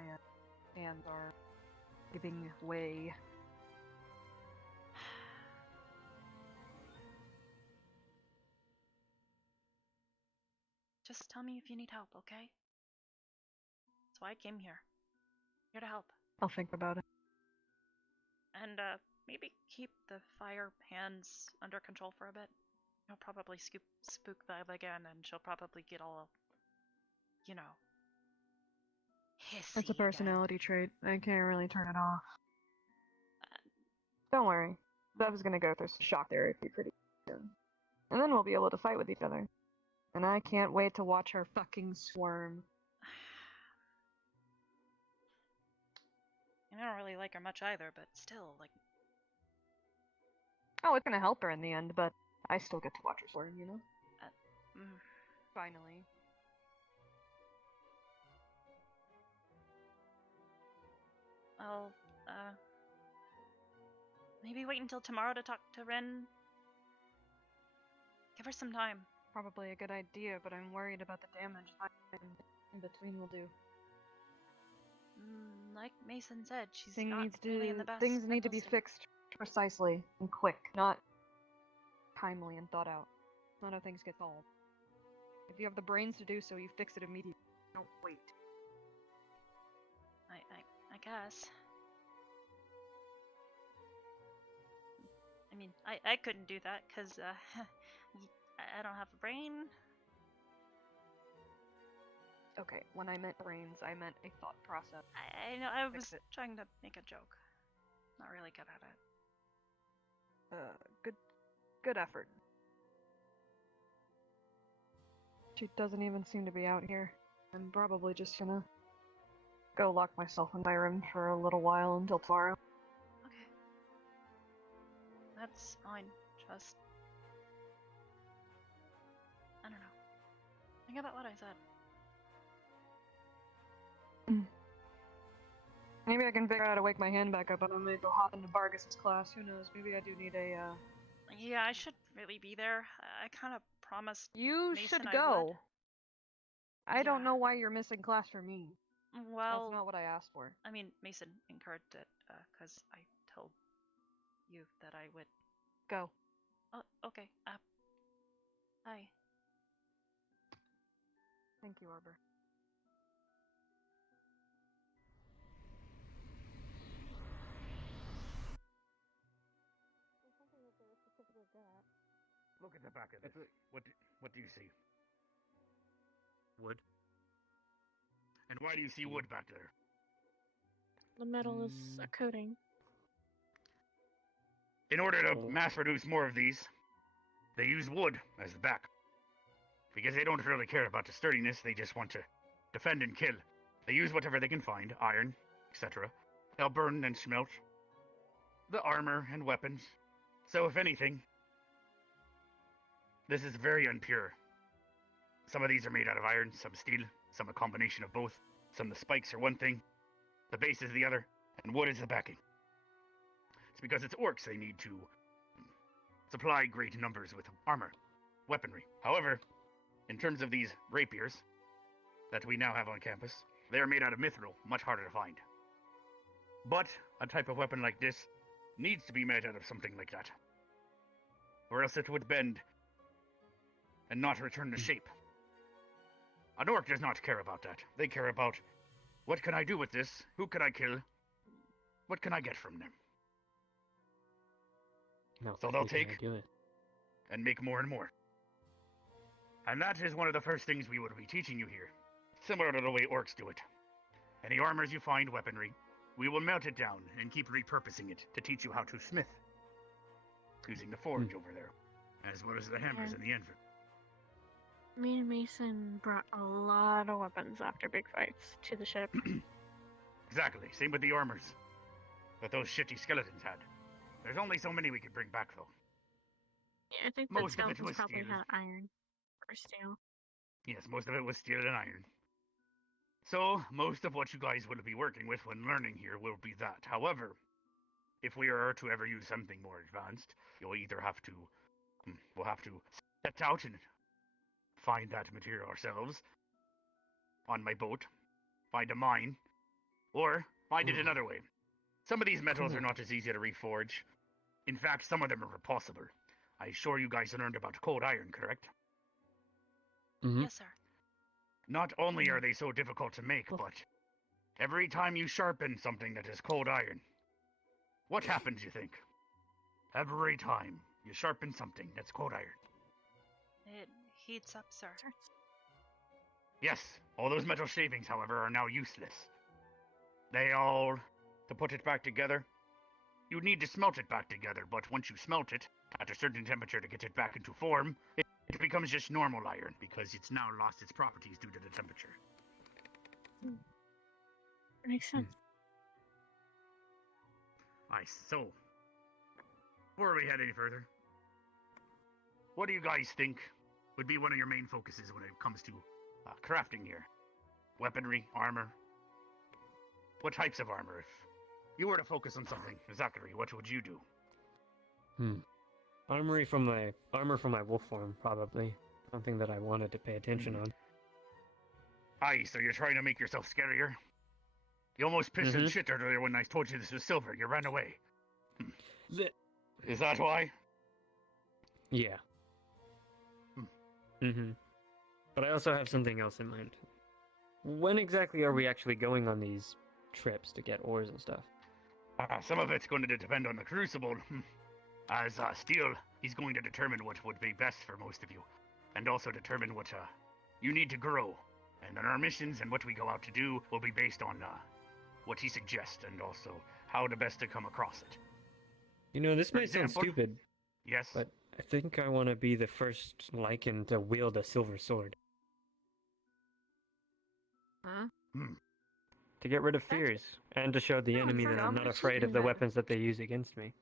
hands are giving way. Just tell me if you need help, okay? That's why I came here. Here to help. I'll think about it. And, maybe keep the fire hands under control for a bit. He'll probably spook Vibe again, and she'll probably get all, you know, hissy That's a again. personality trait. I can't really turn it off. Don't worry. Bev's gonna go through some shock therapy pretty soon. And then we'll be able to fight with each other. And I can't wait to watch her fucking squirm. I don't really like her much either, but still, like... Oh, it's gonna help her in the end, but I still get to watch her squirm, you know? Finally. I'll, maybe wait until tomorrow to talk to Ren. Give her some time. Probably a good idea, but I'm worried about the damage in between will do. Like Mason said, she's Things not really in the best things need to mental be state. fixed precisely and quick, not timely and thought out. It's not how things get solved. If you have the brains to do so, you fix it immediately. Don't wait. I guess. I mean, I couldn't do that, because, I don't have a brain. Okay, when I meant brains, I meant a thought process. I know, I Fix was it. trying to make a joke. Not really good at it. Good effort. She doesn't even seem to be out here. I'm probably just gonna go lock myself in my room for a little while until tomorrow. Okay. That's fine. Just... I don't know. Think about what I said. Maybe I can figure out how to wake my hand back up and I might go hop into Vargas's class. Who knows? Maybe I do need a, Yeah, I should really be there. I kind of promised You Mason should I go. would. I don't Yeah. know why you're missing class for me. Well, That's not what I asked for. I mean, Mason encouraged it, because I told you that I would. Go. Oh, okay. Bye. Thank you, Arbor. Look at the back of this. What do you Wood. And why do you see wood back there? The metal is a coating. In order to mass produce more of these, they use wood as the back. Because they don't really care about the sturdiness, they just want to defend and kill. They use whatever they can find, iron, etc. They'll burn and smelt the armor and weapons. So if anything, this is very unpure. Some of these are made out of iron, some steel, some a combination of both. Some the spikes are one thing, the base is the other, and wood is the backing. It's because it's orcs they need to supply great numbers with armor, weaponry. However, in terms of these rapiers that we now have on campus, they are made out of mithril, much harder to find. But a type of weapon like this needs to be made out of something like that, or else it would bend and not return to shape. An orc does not care about that. They care about, what can I do with this? Who can I kill? What can I get from them? No, So they'll take and make more and more. And that is one of the first things we would be teaching you here, similar to the way orcs do it. Any armors you find, weaponry, we will melt it down and keep repurposing it to teach you how to smith, using the forge over there, as well as the hammers and the anvil. Me and Mason brought a lot of weapons after big fights to the ship. Exactly, same with the armors that those shitty skeletons had. There's only so many we could bring back, though. Yeah, I think Most the of it skeletons was probably steel. had iron or steel. Yes, most of it was steel and iron. So, most of what you guys will be working with when learning here will be that. However, if we are to ever use something more advanced, you'll either have to, we'll have to set out and find that material ourselves on my boat, find a mine, or find it another way. Some of these metals are not as easy to reforge. In fact, some of them are impossible. I'm sure you guys learned about cold iron, correct? Yes, sir. Not only are they so difficult to make, but every time you sharpen something that is cold iron, what happens, you think? Every time you sharpen something that's cold iron. It heats up, sir. Yes, all those metal shavings, however, are now useless. They all, to put it back together, you need to smelt it back together, but once you smelt it, at a certain temperature to get it back into form, it becomes just normal iron, because it's now lost its properties due to the temperature. Makes sense. Nice, so, before we head any further, what do you guys think would be one of your main focuses when it comes to crafting here? Weaponry, armor? What types of armor? If you were to focus on something, Zachary, what would you do? Armor from my wolf form, probably. Something that I wanted to pay attention on. Aye, so you're trying to make yourself scarier? You almost pissed and shit earlier when I told you this was silver. You ran away. Is that why? Yeah. But I also have something else in mind. When exactly are we actually going on these trips to get ores and stuff? Some of it's going to depend on the crucible. As Steel, he's going to determine what would be best for most of you. And also determine what you need to grow. And then our missions and what we go out to do will be based on what he suggests and also how the best to come across it. You know, this might sound stupid. Yes. But I think I want to be the first Lycan to wield a silver sword. To get rid of fears, and to show the enemy that I'm not afraid of the weapons that they use against me.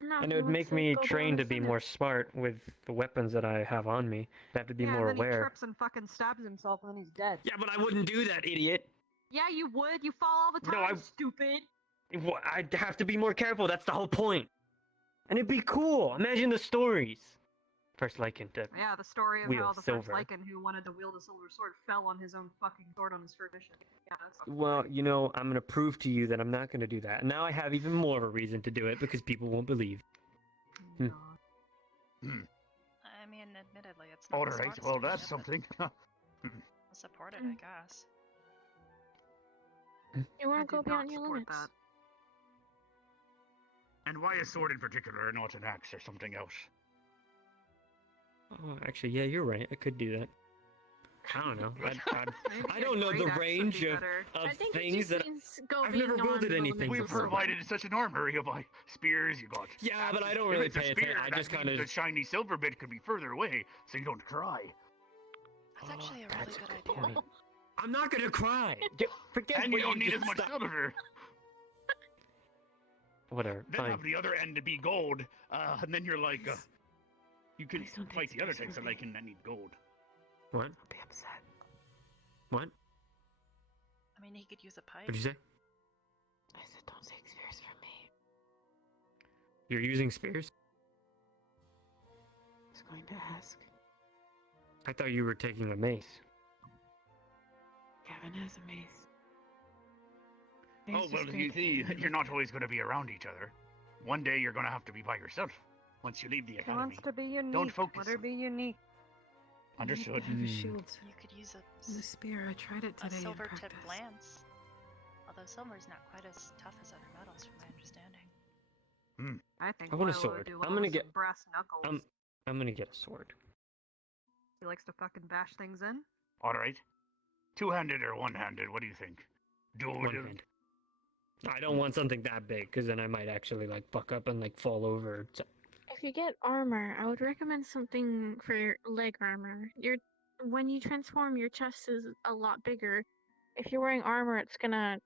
No, And it would make me train to be more smart with the weapons that I have on me. I have to be more and then he aware. trips and fucking stabs himself and then he's dead. Yeah, but I wouldn't do that, idiot! Yeah, you would. You fall all the time, stupid. I'd have to be more careful, that's the whole point! And it'd be cool! Imagine the stories! First Lycan to Yeah, the story of wield how the silver. first Lycan who wanted to wield a silver sword fell on his own fucking sword on his first mission. Yeah, that's Well, you know, I'm gonna prove to you that I'm not gonna do that. And now I have even more of a reason to do it because people won't believe. I mean, admittedly, it's not the Alright, smartest well idea, that's but something. I'll support it, I guess. You want to go beyond your limits. And why a sword in particular and not an axe or something else? Oh, actually, yeah, you're right. I could do that. I don't know. Maybe I a don't know grate the axe would range be of, better. I think it things just that means go I've never being wielded on anything We've before. provided such an armory of like spears. You got. Yeah, but I axes. don't If really it's a pay spear, attention. I that just means kind of. the shiny silver bit could be further away, so you don't cry. That's actually a really That's good a idea. point. I'm not gonna cry. Forget And what you don't need just as much stopped. silver. Whatever. Then Fine. have the other end to be gold, and then you're like, you can please don't fight take the other space tanks from that me. like, and I need gold. What? I'll be upset. What? I mean, he could use a pipe. What'd you say? I said don't take spears from me. You're using spears? I was going to ask. I thought you were taking a mace. Gavin has a mace. Oh, well, you see, you're not always going to be around each other. One day you're going to have to be by yourself. Once you leave the He academy. wants to be unique. Don't focus. Let her be unique. Understood. I have a shield You could use and a spear. I tried it a today in silver-tipped practice. lance. Although silver's not quite as tough as other metals, from my understanding. I think I want a Boyle sword. would do I'm well gonna with get- some brass knuckles. I'm gonna get a sword. He likes to fucking bash things in. All right. Two-handed or one-handed? What do you think? Dual One wield? hand. I don't want something that big, because then I might actually like fuck up and like fall over. If you get armor, I would recommend something for your leg armor. When you transform, your chest is a lot bigger. If you're wearing armor, it's gonna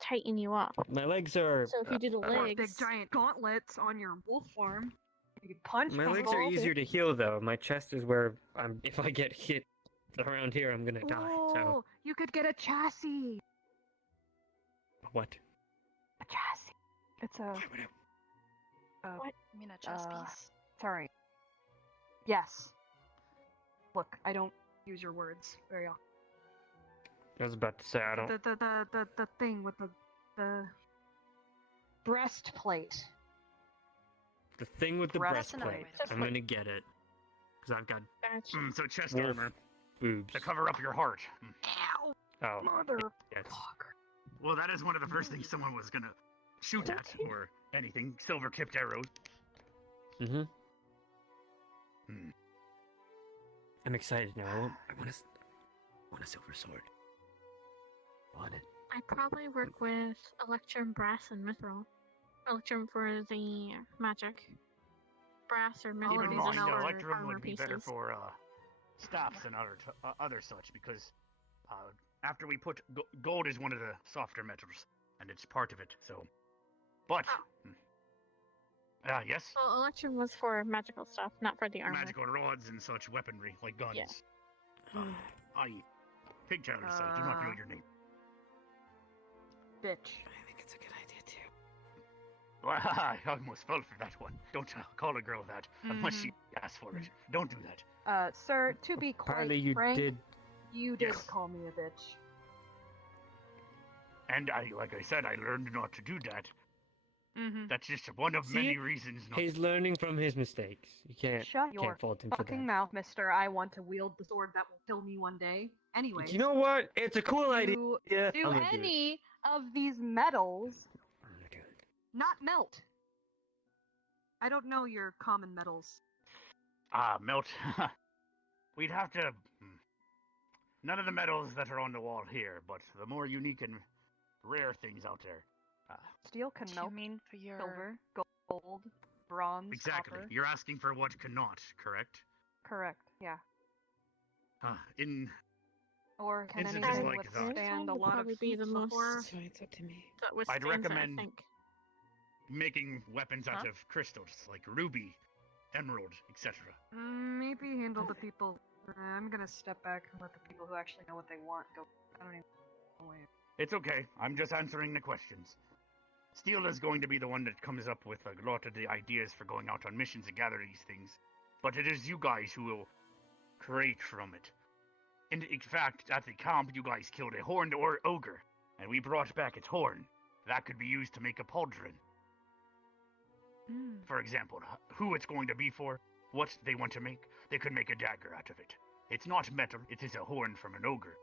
tighten you up. My legs are. So if you do the Or legs, big giant gauntlets on your wolf form. You could punch My people. legs are easier to heal though. My chest is where I'm. If I get hit around here, I'm gonna die. So Oh, you could get a chassis. what? A chassis. It's a. Why would I- What? You mean a chess piece? Sorry. Yes. Look, I don't use your words very often. I was about to say I don't. The thing with the breastplate. The thing with the That's another breastplate. way to put I'm it. gonna get it because I've got gotcha. So chest wolf armor boobs. to cover up your heart. Ow! Oh, Mother. yes. Well, that is one of the first things someone was gonna shoot at, or anything. Silver-tipped arrows. Mm-hmm. Hmm. I'm excited now. I want a silver sword. Want it? I probably work with Electrum, Brass, and Mithril. Electrum for the magic. Brass or Keep Mithril in is mind, our Electrum armor would be better pieces. for staffs and other such, because after we put gold is one of the softer metals, and it's part of it. So, but yes, Well, Electrum was for magical stuff, not for the armor. magical rods and such weaponry like guns. Yeah. I, Pigtail I do not know your name. Bitch. I think it's a good idea too. Well, I almost fell for that one. Don't call a girl that unless she asks for it. Don't do that. Sir, to be quite Apparently you frank, did. you did Yes. call me a bitch. And like I said, I learned not to do that. Mm-hmm. That's just one of See? many reasons not. He's learning from his mistakes. You can't Shut your can't fault him for fucking that. mouth, mister. I want to wield the sword that will kill me one day. Anyways. You know what? It's a cool idea. Do I'm gonna do it. any of these metals I'm gonna do it. not melt? I don't know your common metals. Melt. We'd have to. None of the metals that are on the wall here, but the more unique and rare things out there. Steel can Do melt. you mean for your Silver, gold, bronze, Exactly. copper. You're asking for what cannot, correct? Correct. Yeah. In Or can Instances anything like that. withstand a would lot of probably be heat the most before? So it's up to me. that I'd withstands it, recommend I think. making weapons out Huh? of crystals, like ruby, emerald, etc. Maybe handle the people. I'm gonna step back and let the people who actually know what they want go. I don't even know. It's okay. I'm just answering the questions. Steel is going to be the one that comes up with a lot of the ideas for going out on missions and gather these things. But it is you guys who will create from it. In fact, at the camp, you guys killed a horned ogre, and we brought back its horn. That could be used to make a pauldron. For example, who it's going to be for, what they want to make, they could make a dagger out of it. It's not metal, it is a horn from an ogre.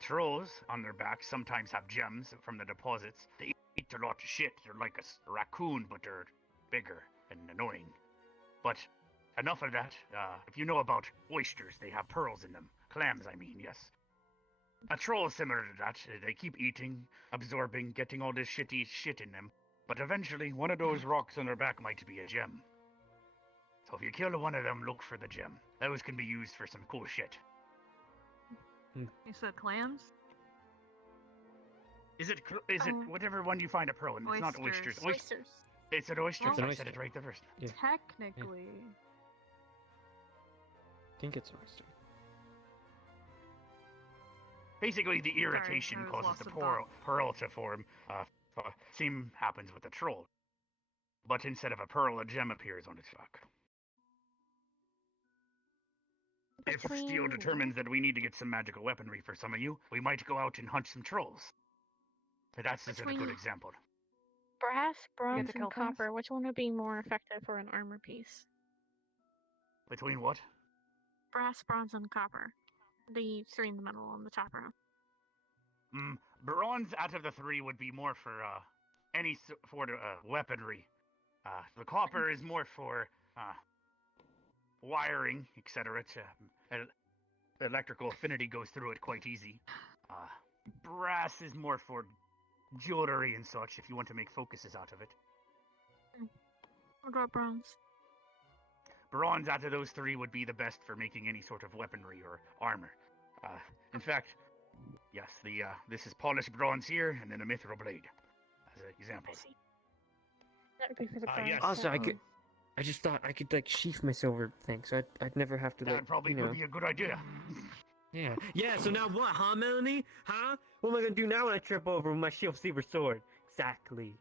Trolls, on their backs, sometimes have gems from the deposits. They eat a lot of shit. They're like a raccoon, but they're bigger and annoying. But enough of that. If you know about oysters, they have pearls in them. Clams, I mean, yes. A troll is similar to that. They keep eating, absorbing, getting all this shitty shit in them. But eventually, one of those rocks on their back might be a gem. So if you kill one of them, look for the gem. Those can be used for some cool shit. You said clams? Is it whatever one you find a pearl in? It's not oysters. Oysters. It's an oyster. Well, I said it right the first. Yeah. Technically. I think it's an oyster. Basically, the irritation I was causes lost the in thought. pearl to form. Same happens with the troll. But instead of a pearl, a gem appears on its back. If Steel determines that we need to get some magical weaponry for some of you, we might go out and hunt some trolls. But that's just a good example. Brass, bronze, to and kill things? copper. Which one would be more effective for an armor piece? Between what? Brass, bronze, and copper. The three in the middle on the top row. Bronze out of the three would be more for any sort of weaponry. The copper is more for wiring, etc. Electrical affinity goes through it quite easy. Brass is more for jewelry and such, if you want to make focuses out of it. What about bronze? Bronze out of those three would be the best for making any sort of weaponry or armor. In fact, yes, this is polished bronze here, and then a mithril blade, as an example. That would be for the bronze. Yes. Also, I just thought I could like sheath my silver thing, so I'd never have to like. That probably would be a good idea. Yeah. Yeah. So now what, huh, Melanie? Huh? What am I gonna do now when I trip over with my shield silver sword? Exactly.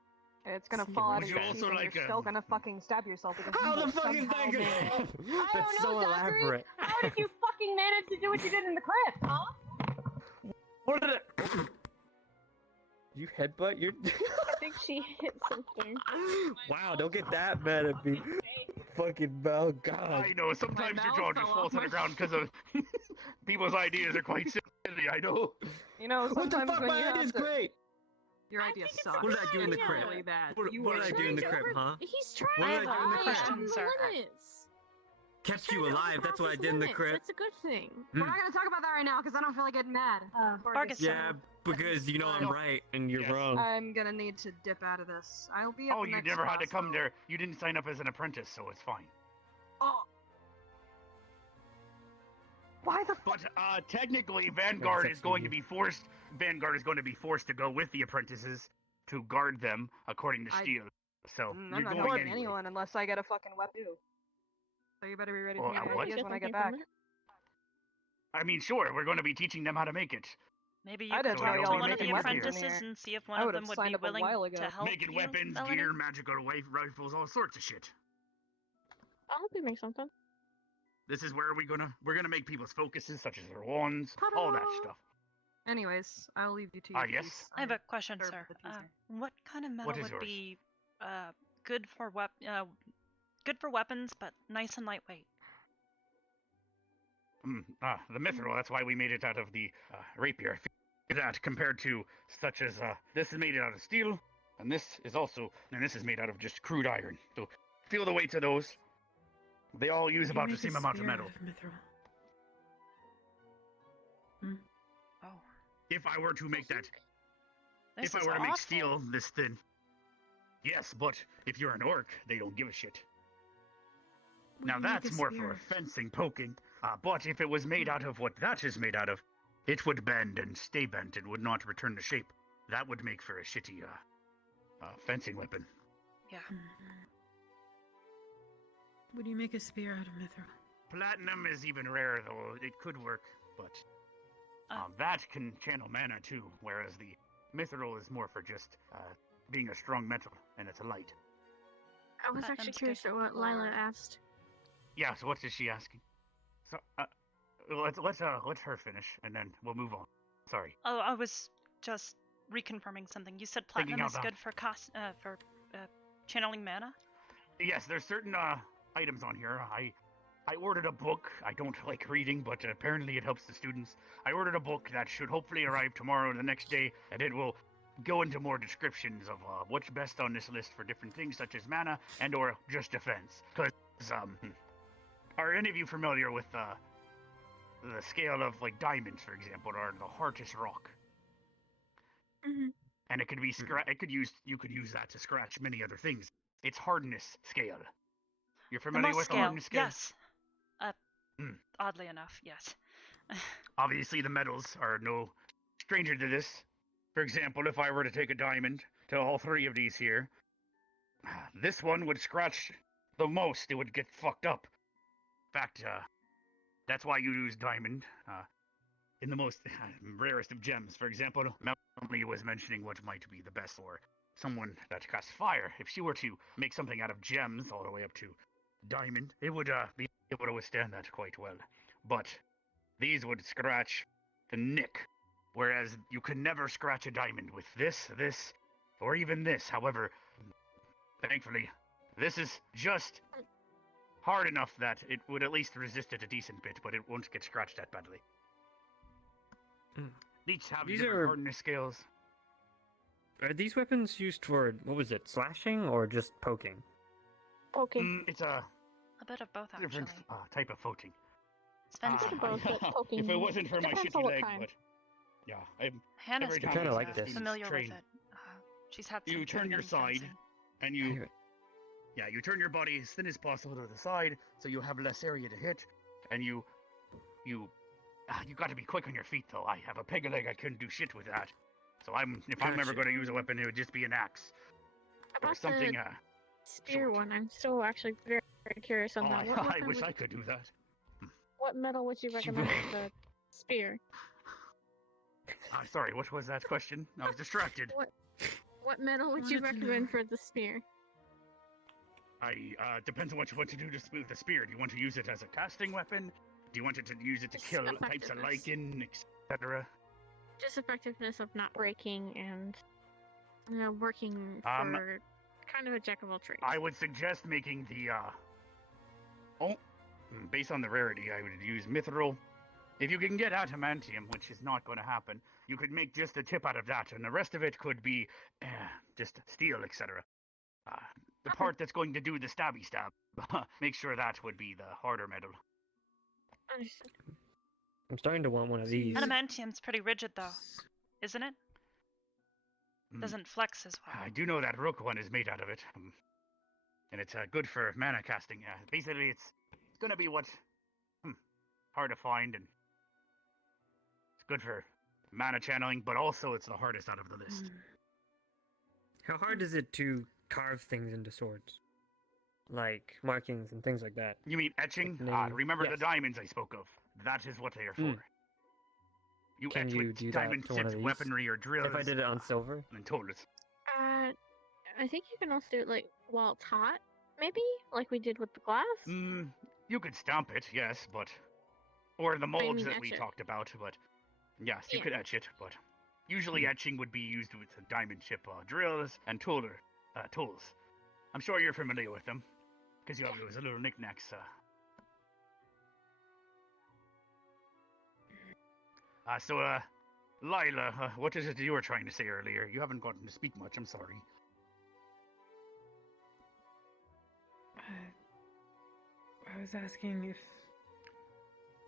It's gonna fall out of Would your you sheath also and like you're still gonna fucking stab yourself because How you the fuck is somehow that gonna managed- happen? I That's don't so know, Zachary. elaborate. How did you fucking manage to do what you did in the crypt, huh? What did it? You headbutt your. I think she hit something. Wow! Don't get that mad at me. Fucking oh god. I know, sometimes your mouth jaw just fell falls off to the my ground because of people's ideas are quite silly, I know. You know, What the sometimes fuck? when My you have idea's to... great. Your idea sucks. What did I do in the It's crypt? really bad. What You did are I do in the crypt, huh? He's What trying did to I do in the push crypt? his limits. Kept you alive. That's what I did in the crypt. That's a good thing. We're not gonna talk about that right now because I don't feel like getting mad. Vargas, Yeah, because you know I'm right and you're wrong. I'm gonna need to dip out of this. I'll be at Oh, the you next never had to class, come though. there. You didn't sign up as an apprentice, so it's fine. Oh. Why the But technically, Vanguard is going to be forced. Vanguard is going to be forced to go with the apprentices to guard them, according to Steel. So I'm you're not going helping anyway. anyone unless I get a fucking weapon. So you better be ready Well, for my what? ideas when I get back. I mean, sure, we're going to be teaching them how to make it. Maybe you I'd could have talk tell to y'all one of the making weapons in apprentices here. and see if I one of would them have would signed be up a willing while ago. to help Making you, weapons, Melanie? gear, magical rifles, all sorts of shit. I'll help you make something. This is where we're gonna make people's focuses, such as their wands, all that stuff. Anyways, I'll leave you to Ah, your yes. piece. I have a question, served sir. the teaser. What kind of metal What is would yours? be good for weapons, but nice and lightweight? The mithril. That's why we made it out of the rapier. That compared to such as this is made out of steel, and this is made out of just crude iron. So feel the weight of those. They all use about the same amount of metal. Oh. If I were to make that, This if I is were to make awful. steel this thin, yes, but if you're an orc, they don't give a shit. Now that's more for fencing, poking. But if it was made out of what that is made out of, it would bend and stay bent and would not return to shape. That would make for a shitty fencing weapon. Yeah. Would you make a spear out of mithril? Platinum is even rarer, though. It could work, but that can channel mana too, whereas the mithril is more for just being a strong metal, and it's a light. I was actually curious at what Lila asked. Yeah, so what is she asking? So, let's her finish, and then we'll move on. Sorry. Oh, I was just reconfirming something. You said Thinking platinum out is loud. good for channeling mana. Yes, there's certain items on here. I ordered a book. I don't like reading, but apparently it helps the students. I ordered a book that should hopefully arrive tomorrow or the next day, and it will go into more descriptions of what's best on this list for different things, such as mana and or just defense. Because Are any of you familiar with the scale of like diamonds, for example, or the hardest rock? Mm-hmm. And it could be you could use that to scratch many other things. It's hardness scale. You're The familiar most with the scale, hardness scale? yes. Oddly enough, yes. Obviously, the metals are no stranger to this. For example, if I were to take a diamond to all three of these here, this one would scratch the most. It would get fucked up. In fact, that's why you use diamond in the most rarest of gems. For example, Melanie was mentioning what might be the best for someone that casts fire. If she were to make something out of gems all the way up to diamond, it would be able to withstand that quite well. But these would scratch the nick, whereas you could never scratch a diamond with this, or even this. However, thankfully, this is just hard enough that it would at least resist it a decent bit, but it won't get scratched that badly. Each have These different are- hardness scales. Are these weapons used for, what was it, slashing or just poking? Poking. It's a bit of both, actually. different type of poking. Depends Bit of both, but poking. If it wasn't for my Depends on shitty what leg, kind. but yeah, I'm Hannah's every time kinda I've like had this. familiar trained, with it. She's had some you turn your training in side, fencing. and you turn your body as thin as possible to the side, so you have less area to hit, and you got to be quick on your feet though. I have a peg leg, I couldn't do shit with that. So if I'm ever Gotcha. going to use a weapon, it would just be an axe or About something. the spear one, I'm still actually very, very curious on that. What I weapon wish would- I could do that. What metal would you recommend for the spear? Sorry, what was that question? I was distracted. What metal would you Wanted to recommend know. for the spear? Depends on what you want to do to smooth the spear. Do you want to use it as a casting weapon? Do you want it to use it to Just kill types of effectiveness. lichen, etc.? Just effectiveness of not breaking and working Um, for kind of a jack of all trades. I would suggest making the based on the rarity, I would use mithril. If you can get adamantium, which is not going to happen, you could make just the tip out of that, and the rest of it could be just steel, etc. The part that's going to do the stabby stab, make sure that would be the harder metal. Understood. I'm starting to want one of these. Adamantium's pretty rigid, though, isn't it? Doesn't flex as well. I do know that rook one is made out of it, and it's good for mana casting. Basically, it's going to be what's hard to find, and it's good for mana channeling, but also it's the hardest out of the list. How hard is it to carve things into swords? Like markings and things like that. You mean etching? Like Remember the yes. diamonds I spoke of? That is what they are for. You Can etch you with do that diamond to one of tipped these? weaponry or drills. If I did it on silver? And tools. I think you can also do it like while it's hot, maybe, like we did with the glass. You could stamp it, yes, but or the molds mean that etch we it. talked about, but yes, you Yeah. could etch it, but usually etching would be used with the diamond chip drills and tools. I'm sure you're familiar with them, because you have those little knickknacks. Lila, what is it you were trying to say earlier? You haven't gotten to speak much, I'm sorry. I was asking if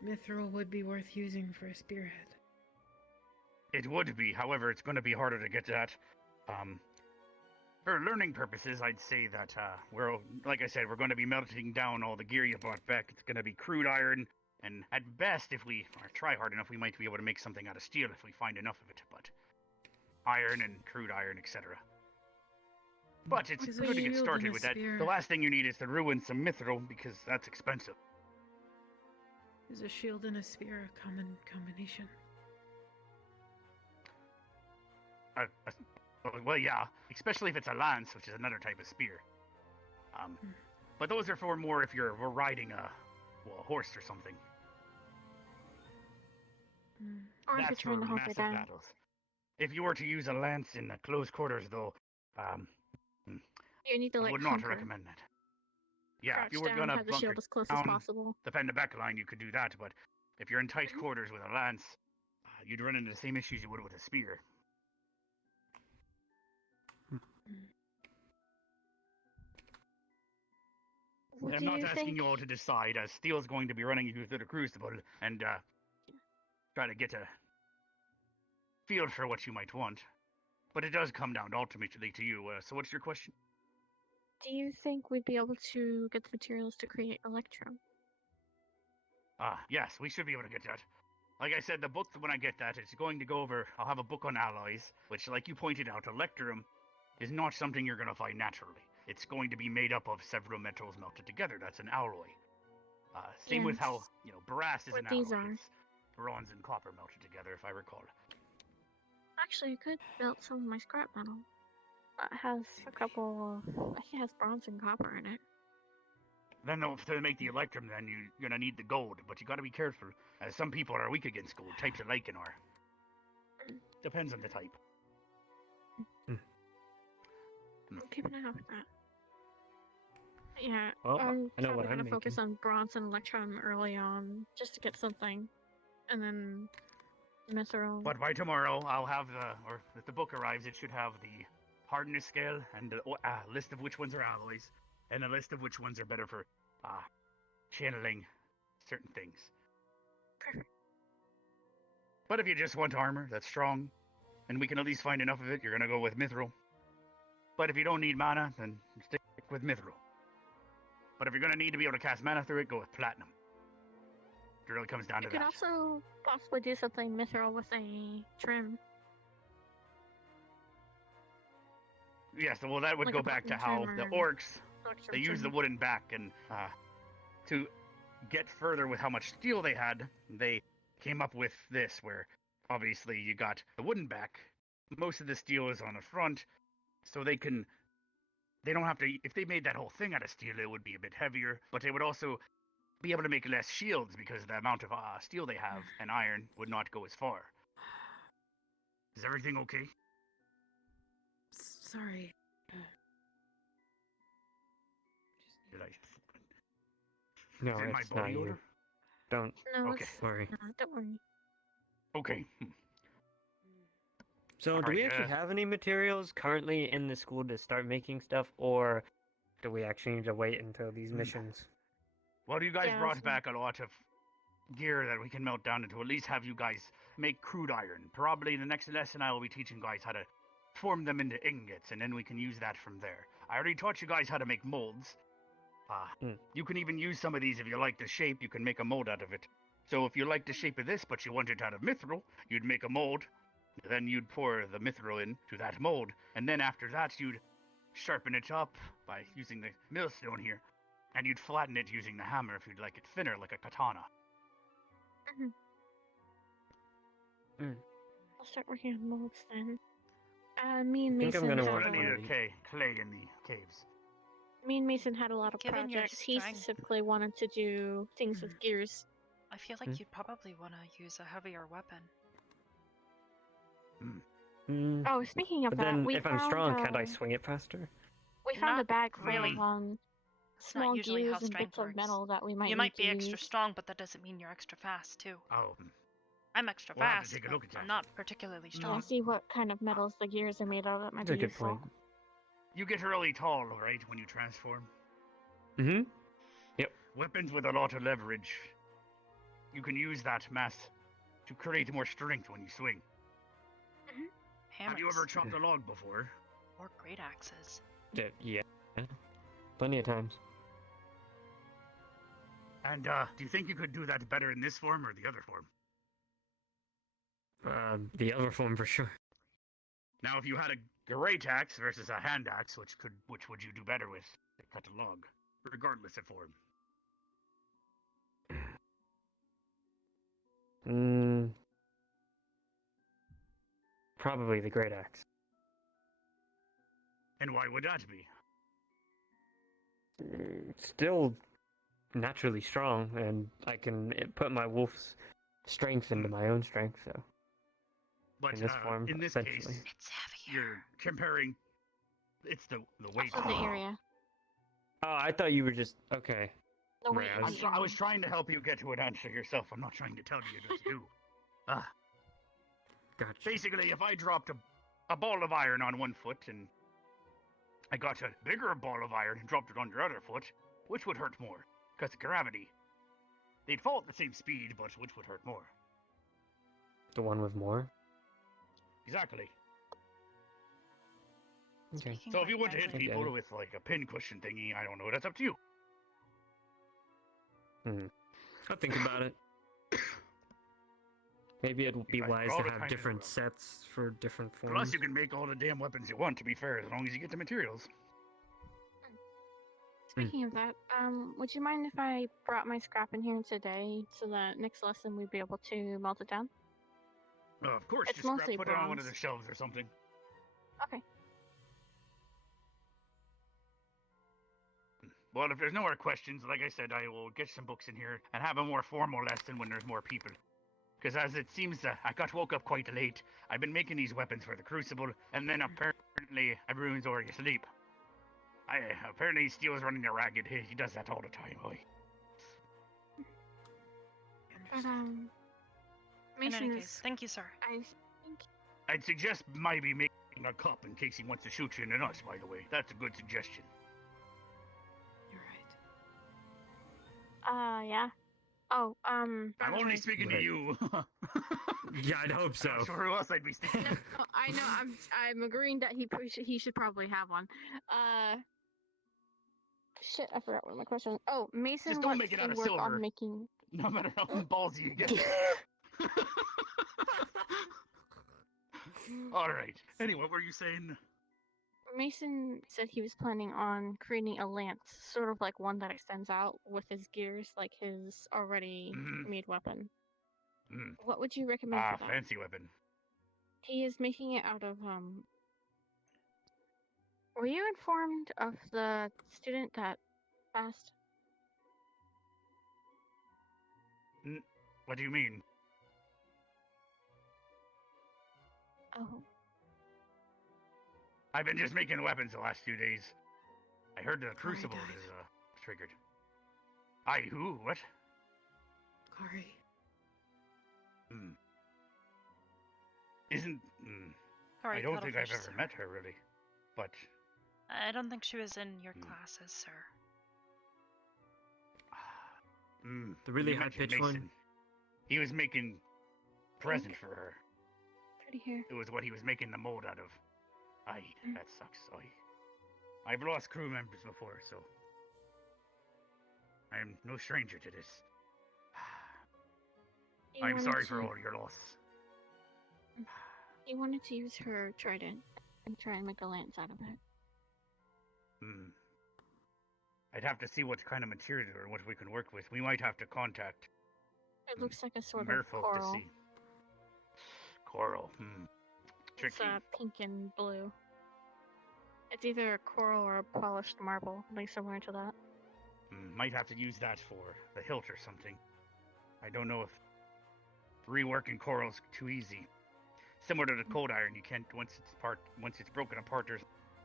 mithril would be worth using for a spearhead. It would be, however, it's going to be harder to get that. For learning purposes, I'd say that like I said, we're going to be melting down all the gear you brought back. It's going to be crude iron, and at best, if we try hard enough, we might be able to make something out of steel if we find enough of it. But iron and crude iron, etc. But it's Is a good to get shield started and a with that. spear- The last thing you need is to ruin some mithril, because that's expensive. Is a shield and a spear a common combination? Well, yeah, especially if it's a lance, which is another type of spear. But those are for more if we're riding a horse or something. Or if you're That's trying to for hunker massive down. battles. If you were to use a lance in close quarters, though, You need to I like would not hunker. recommend that. Yeah, Crouch if you were down, gonna have the shield bunker as close as down, possible. defend the back line, you could do that. But if you're in tight quarters with a lance, you'd run into the same issues you would with a spear. What I'm do not you asking think? you all to decide. Steel's going to be running you through the crucible and try to get a feel for what you might want. But it does come down ultimately to you. So what's your question? Do you think we'd be able to get the materials to create Electrum? Yes, we should be able to get that. Like I said, the book, when I get that, it's going to go over, I'll have a book on alloys, which, like you pointed out, Electrum is not something you're going to find naturally. It's going to be made up of several metals melted together. That's an alloy. Same with how, brass is an alloy. It's bronze and copper melted together, if I recall. Actually, I could melt some of my scrap metal. It has a couple. I think it has bronze and copper in it. Then to make the Electrum, then you're going to need the gold, but you got to be careful, as some people are weak against gold. Types alike in are. Depends on the type. I'll keep an eye out for that. Yeah, Well, I'm I know probably what I'm gonna focus making. on bronze and electrum early on, just to get something, and then mithril. But by tomorrow, I'll have or if the book arrives, it should have the hardness scale and a list of which ones are alloys, and a list of which ones are better for channeling certain things. Perfect. But if you just want armor that's strong, and we can at least find enough of it, you're gonna go with mithril. But if you don't need mana, then stick with mithril. But if you're gonna need to be able to cast mana through it, go with platinum. It really comes down to You could that. also possibly do something mithril with a trim. Yes, well, that would Like go a back to button how trim the or orcs, electrum they use the trim. wooden back, and to get further with how much steel they had, they came up with this, where obviously you got the wooden back, most of the steel is on the front, so they don't have to, if they made that whole thing out of steel, it would be a bit heavier, but they would also be able to make less shields because the amount of steel they have and iron would not go as far. Is everything okay? Sorry. Did I? No, Is it my it's body not you. odor? Don't No, Okay. worry. No, don't worry. Okay. So, do Alright, we actually have any materials currently in the school to start making stuff, or do we actually need to wait until these missions? Well, you guys Yeah, brought so- back a lot of gear that we can melt down into at least have you guys make crude iron. Probably in the next lesson I will be teaching guys how to form them into ingots, and then we can use that from there. I already taught you guys how to make molds. You can even use some of these if you like the shape, you can make a mold out of it. So if you like the shape of this, but you want it out of mithril, you'd make a mold, then you'd pour the mithril into that mold, and then after that you'd sharpen it up by using the millstone here, and you'd flatten it using the hammer if you'd like it thinner, like a katana. I'll start working on molds then. Me and I think I'm Mason gonna had work a I on need the- clay in the caves. Me and Mason had a lot of Given your projects. He strength- specifically wanted to do things with gears. I feel like you'd probably want to use a heavier weapon. Oh, speaking of But that, then, we if I'm found, strong, can't I swing it faster? We found a Not bag full really. of It's not small usually how gears and strength bits of works. metal that we might You need might to be extra use. strong, but that doesn't mean you're extra fast too. Oh. I'm extra We'll have to fast, take a but look at I'm that. not particularly Yeah, strong. see what kind of metals the gears are made of. That might That's a be good useful. point. You get really tall, right, when you transform? Mm-hmm. Weapons with a lot of leverage. You can use that mass to create more strength when you swing. Hammers. Have you ever chopped a log before? Or great axes. Yeah. Plenty of times. And, do you think you could do that better in this form or the other form? The other form for sure. Now, if you had a great axe versus a hand axe, which would you do better with to cut a log, regardless of form? Probably the great axe. And why would that be? Still naturally strong, and I can put my wolf's strength into my own strength, so. But in this form, in this eventually. case, you're comparing. It's the weight. Also the area. Oh, I thought you were just okay. The weight Right, of the I was trying to help you get to an answer yourself. I'm not trying to tell you what to do. Gotcha. Basically, if I dropped a ball of iron on one foot and I got a bigger ball of iron and dropped it on your other foot, Which would hurt more? Because of gravity. They'd fall at the same speed, but which would hurt more? The one with more? Exactly. Okay. So if you want to hit I get people it. with like a pincushion thingy, I don't know, that's up to you. I'll think about it. Maybe it'd be guys wise all to the have time in the different world. sets for different forms. Plus, you can make all the damn weapons you want, to be fair, as long as you get the materials. Speaking of that, would you mind if I brought my scrap in here today so that next lesson we'd be able to melt it down? Of course, It's just grab, mostly put it on one of bronze. the shelves or something. Okay. Well, if there's no more questions, like I said, I will get some books in here and have a more formal lesson when there's more people. Because as it seems, I got woke up quite late. I've been making these weapons for the Crucible, and then apparently everyone's already asleep. Apparently Steele's running a ragged. He does that all the time. But In Mason any is. case, thank you, sir. I think. I'd suggest maybe making a cup in case he wants to shoot you in the nuts, by the way. That's a good suggestion. You're right. Yeah. Oh, I'm only speaking to you. Yeah, I'd hope so. I'm not sure who else I'd be speaking to. No, I know. I'm agreeing that he should probably have one. Shit, I forgot what my question was. Oh, Mason Just don't wants make it to out of work silver. on making. No matter how ballsy you get. Alright. Anyway, what were you saying? Mason said he was planning on creating a lance, sort of like one that extends out with his gears, like his already made weapon. What would you recommend for that? Fancy weapon. He is making it out of Were you informed of the student that passed? What do you mean? Oh. I've been just making weapons the last few days. I heard the Crucible is triggered. Who? What? Kari. Isn't... Kari I don't think I've Cuttlefish, ever sir. met her, really. But... I don't think she was in your classes, sir. The really you mentioned high-pitched one? Mason. He was making present for her. Pretty hair. It was what he was making the mold out of. That sucks. I've lost crew members before, so... I'm no stranger to this. He I'm wanted sorry for to- all your loss. He wanted to use her trident and try and make a lance out of it. I'd have to see what kind of material or what we can work with. We might have to contact It looks like a sort of merfolk coral. to see. Coral. It's Tricky. pink and blue. It's either a coral or a polished marble, like similar to that. Might have to use that for the hilt or something. I don't know if reworking coral's too easy. Similar to the cold iron, you can't once it's broken apart. There's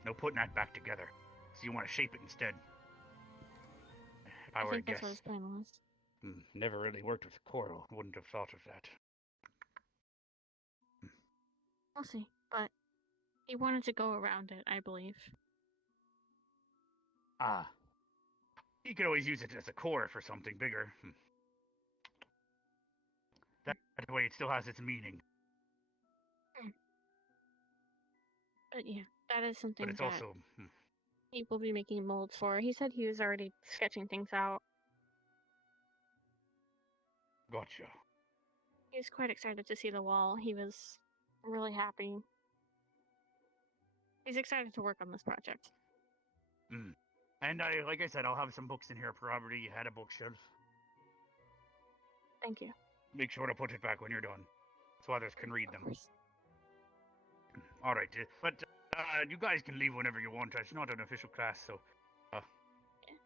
no putting that back together. So you want to shape it instead. If I were to think that's guess. what his plan was. Never really worked with coral. Wouldn't have thought of that. We'll see, but he wanted to go around it, I believe. You could always use it as a core for something bigger. That way it still has its meaning. But yeah, that is something But it's that also... he will be making molds for. He said he was already sketching things out. Gotcha. He was quite excited to see the wall. He was really happy. He's excited to work on this project. And like I said, I'll have some books in here. Probably you had a bookshelf. Thank you. Make sure to put it back when you're done, so others can read them. All right, but you guys can leave whenever you want. It's not an official class, so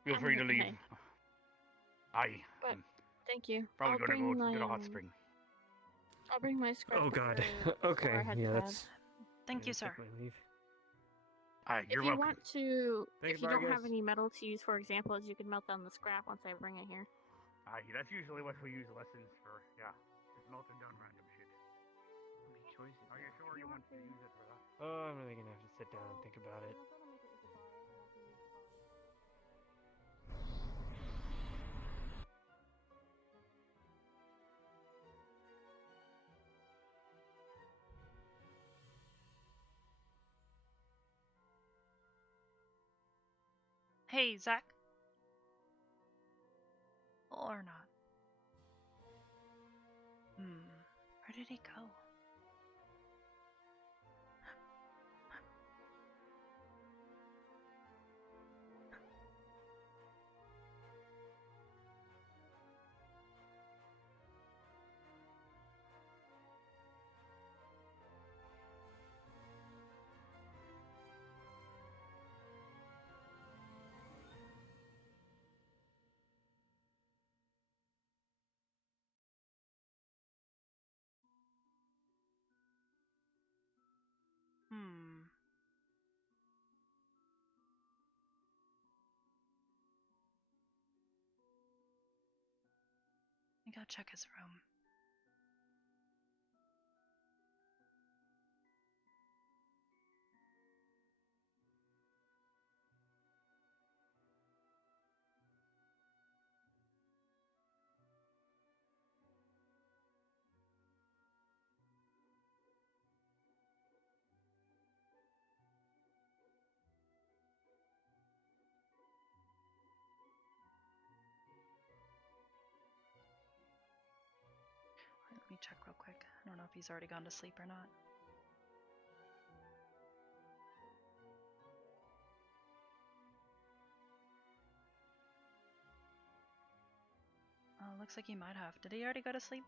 feel I'm free to here leave. today. Aye. Thank you. Probably I'll gonna bring go my, to the hot spring. I'll bring my scrap. Oh god. before Okay, I head yeah, to bed. that's... Thank you, sir. take my leave. Aye, If you're you welcome. want to, Thanks, if you don't have Vargas. any metal to use for examples, you can melt down the scrap once I bring it here. Aye, that's usually what we use lessons for. Yeah, just melting down random shit. Are you sure you want to use it for that? Oh, I'm really gonna have to sit down and think about it. Hey, Zach. Or not. Where did he go? Let me go check his room. Let me check real quick. I don't know if he's already gone to sleep or not. Oh, looks like he might have. Did he already go to sleep?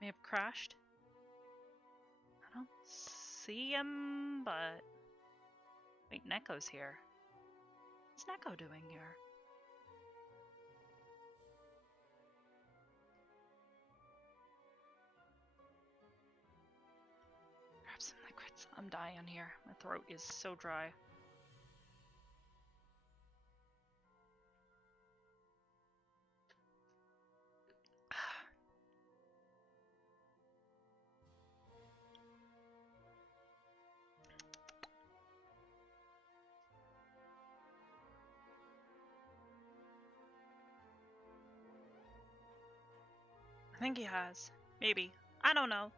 May have crashed. I don't see him, but... Wait, Neko's here. What's Neko doing here? Grab some liquids. I'm dying here. My throat is so dry. I think he has. Maybe. I don't know.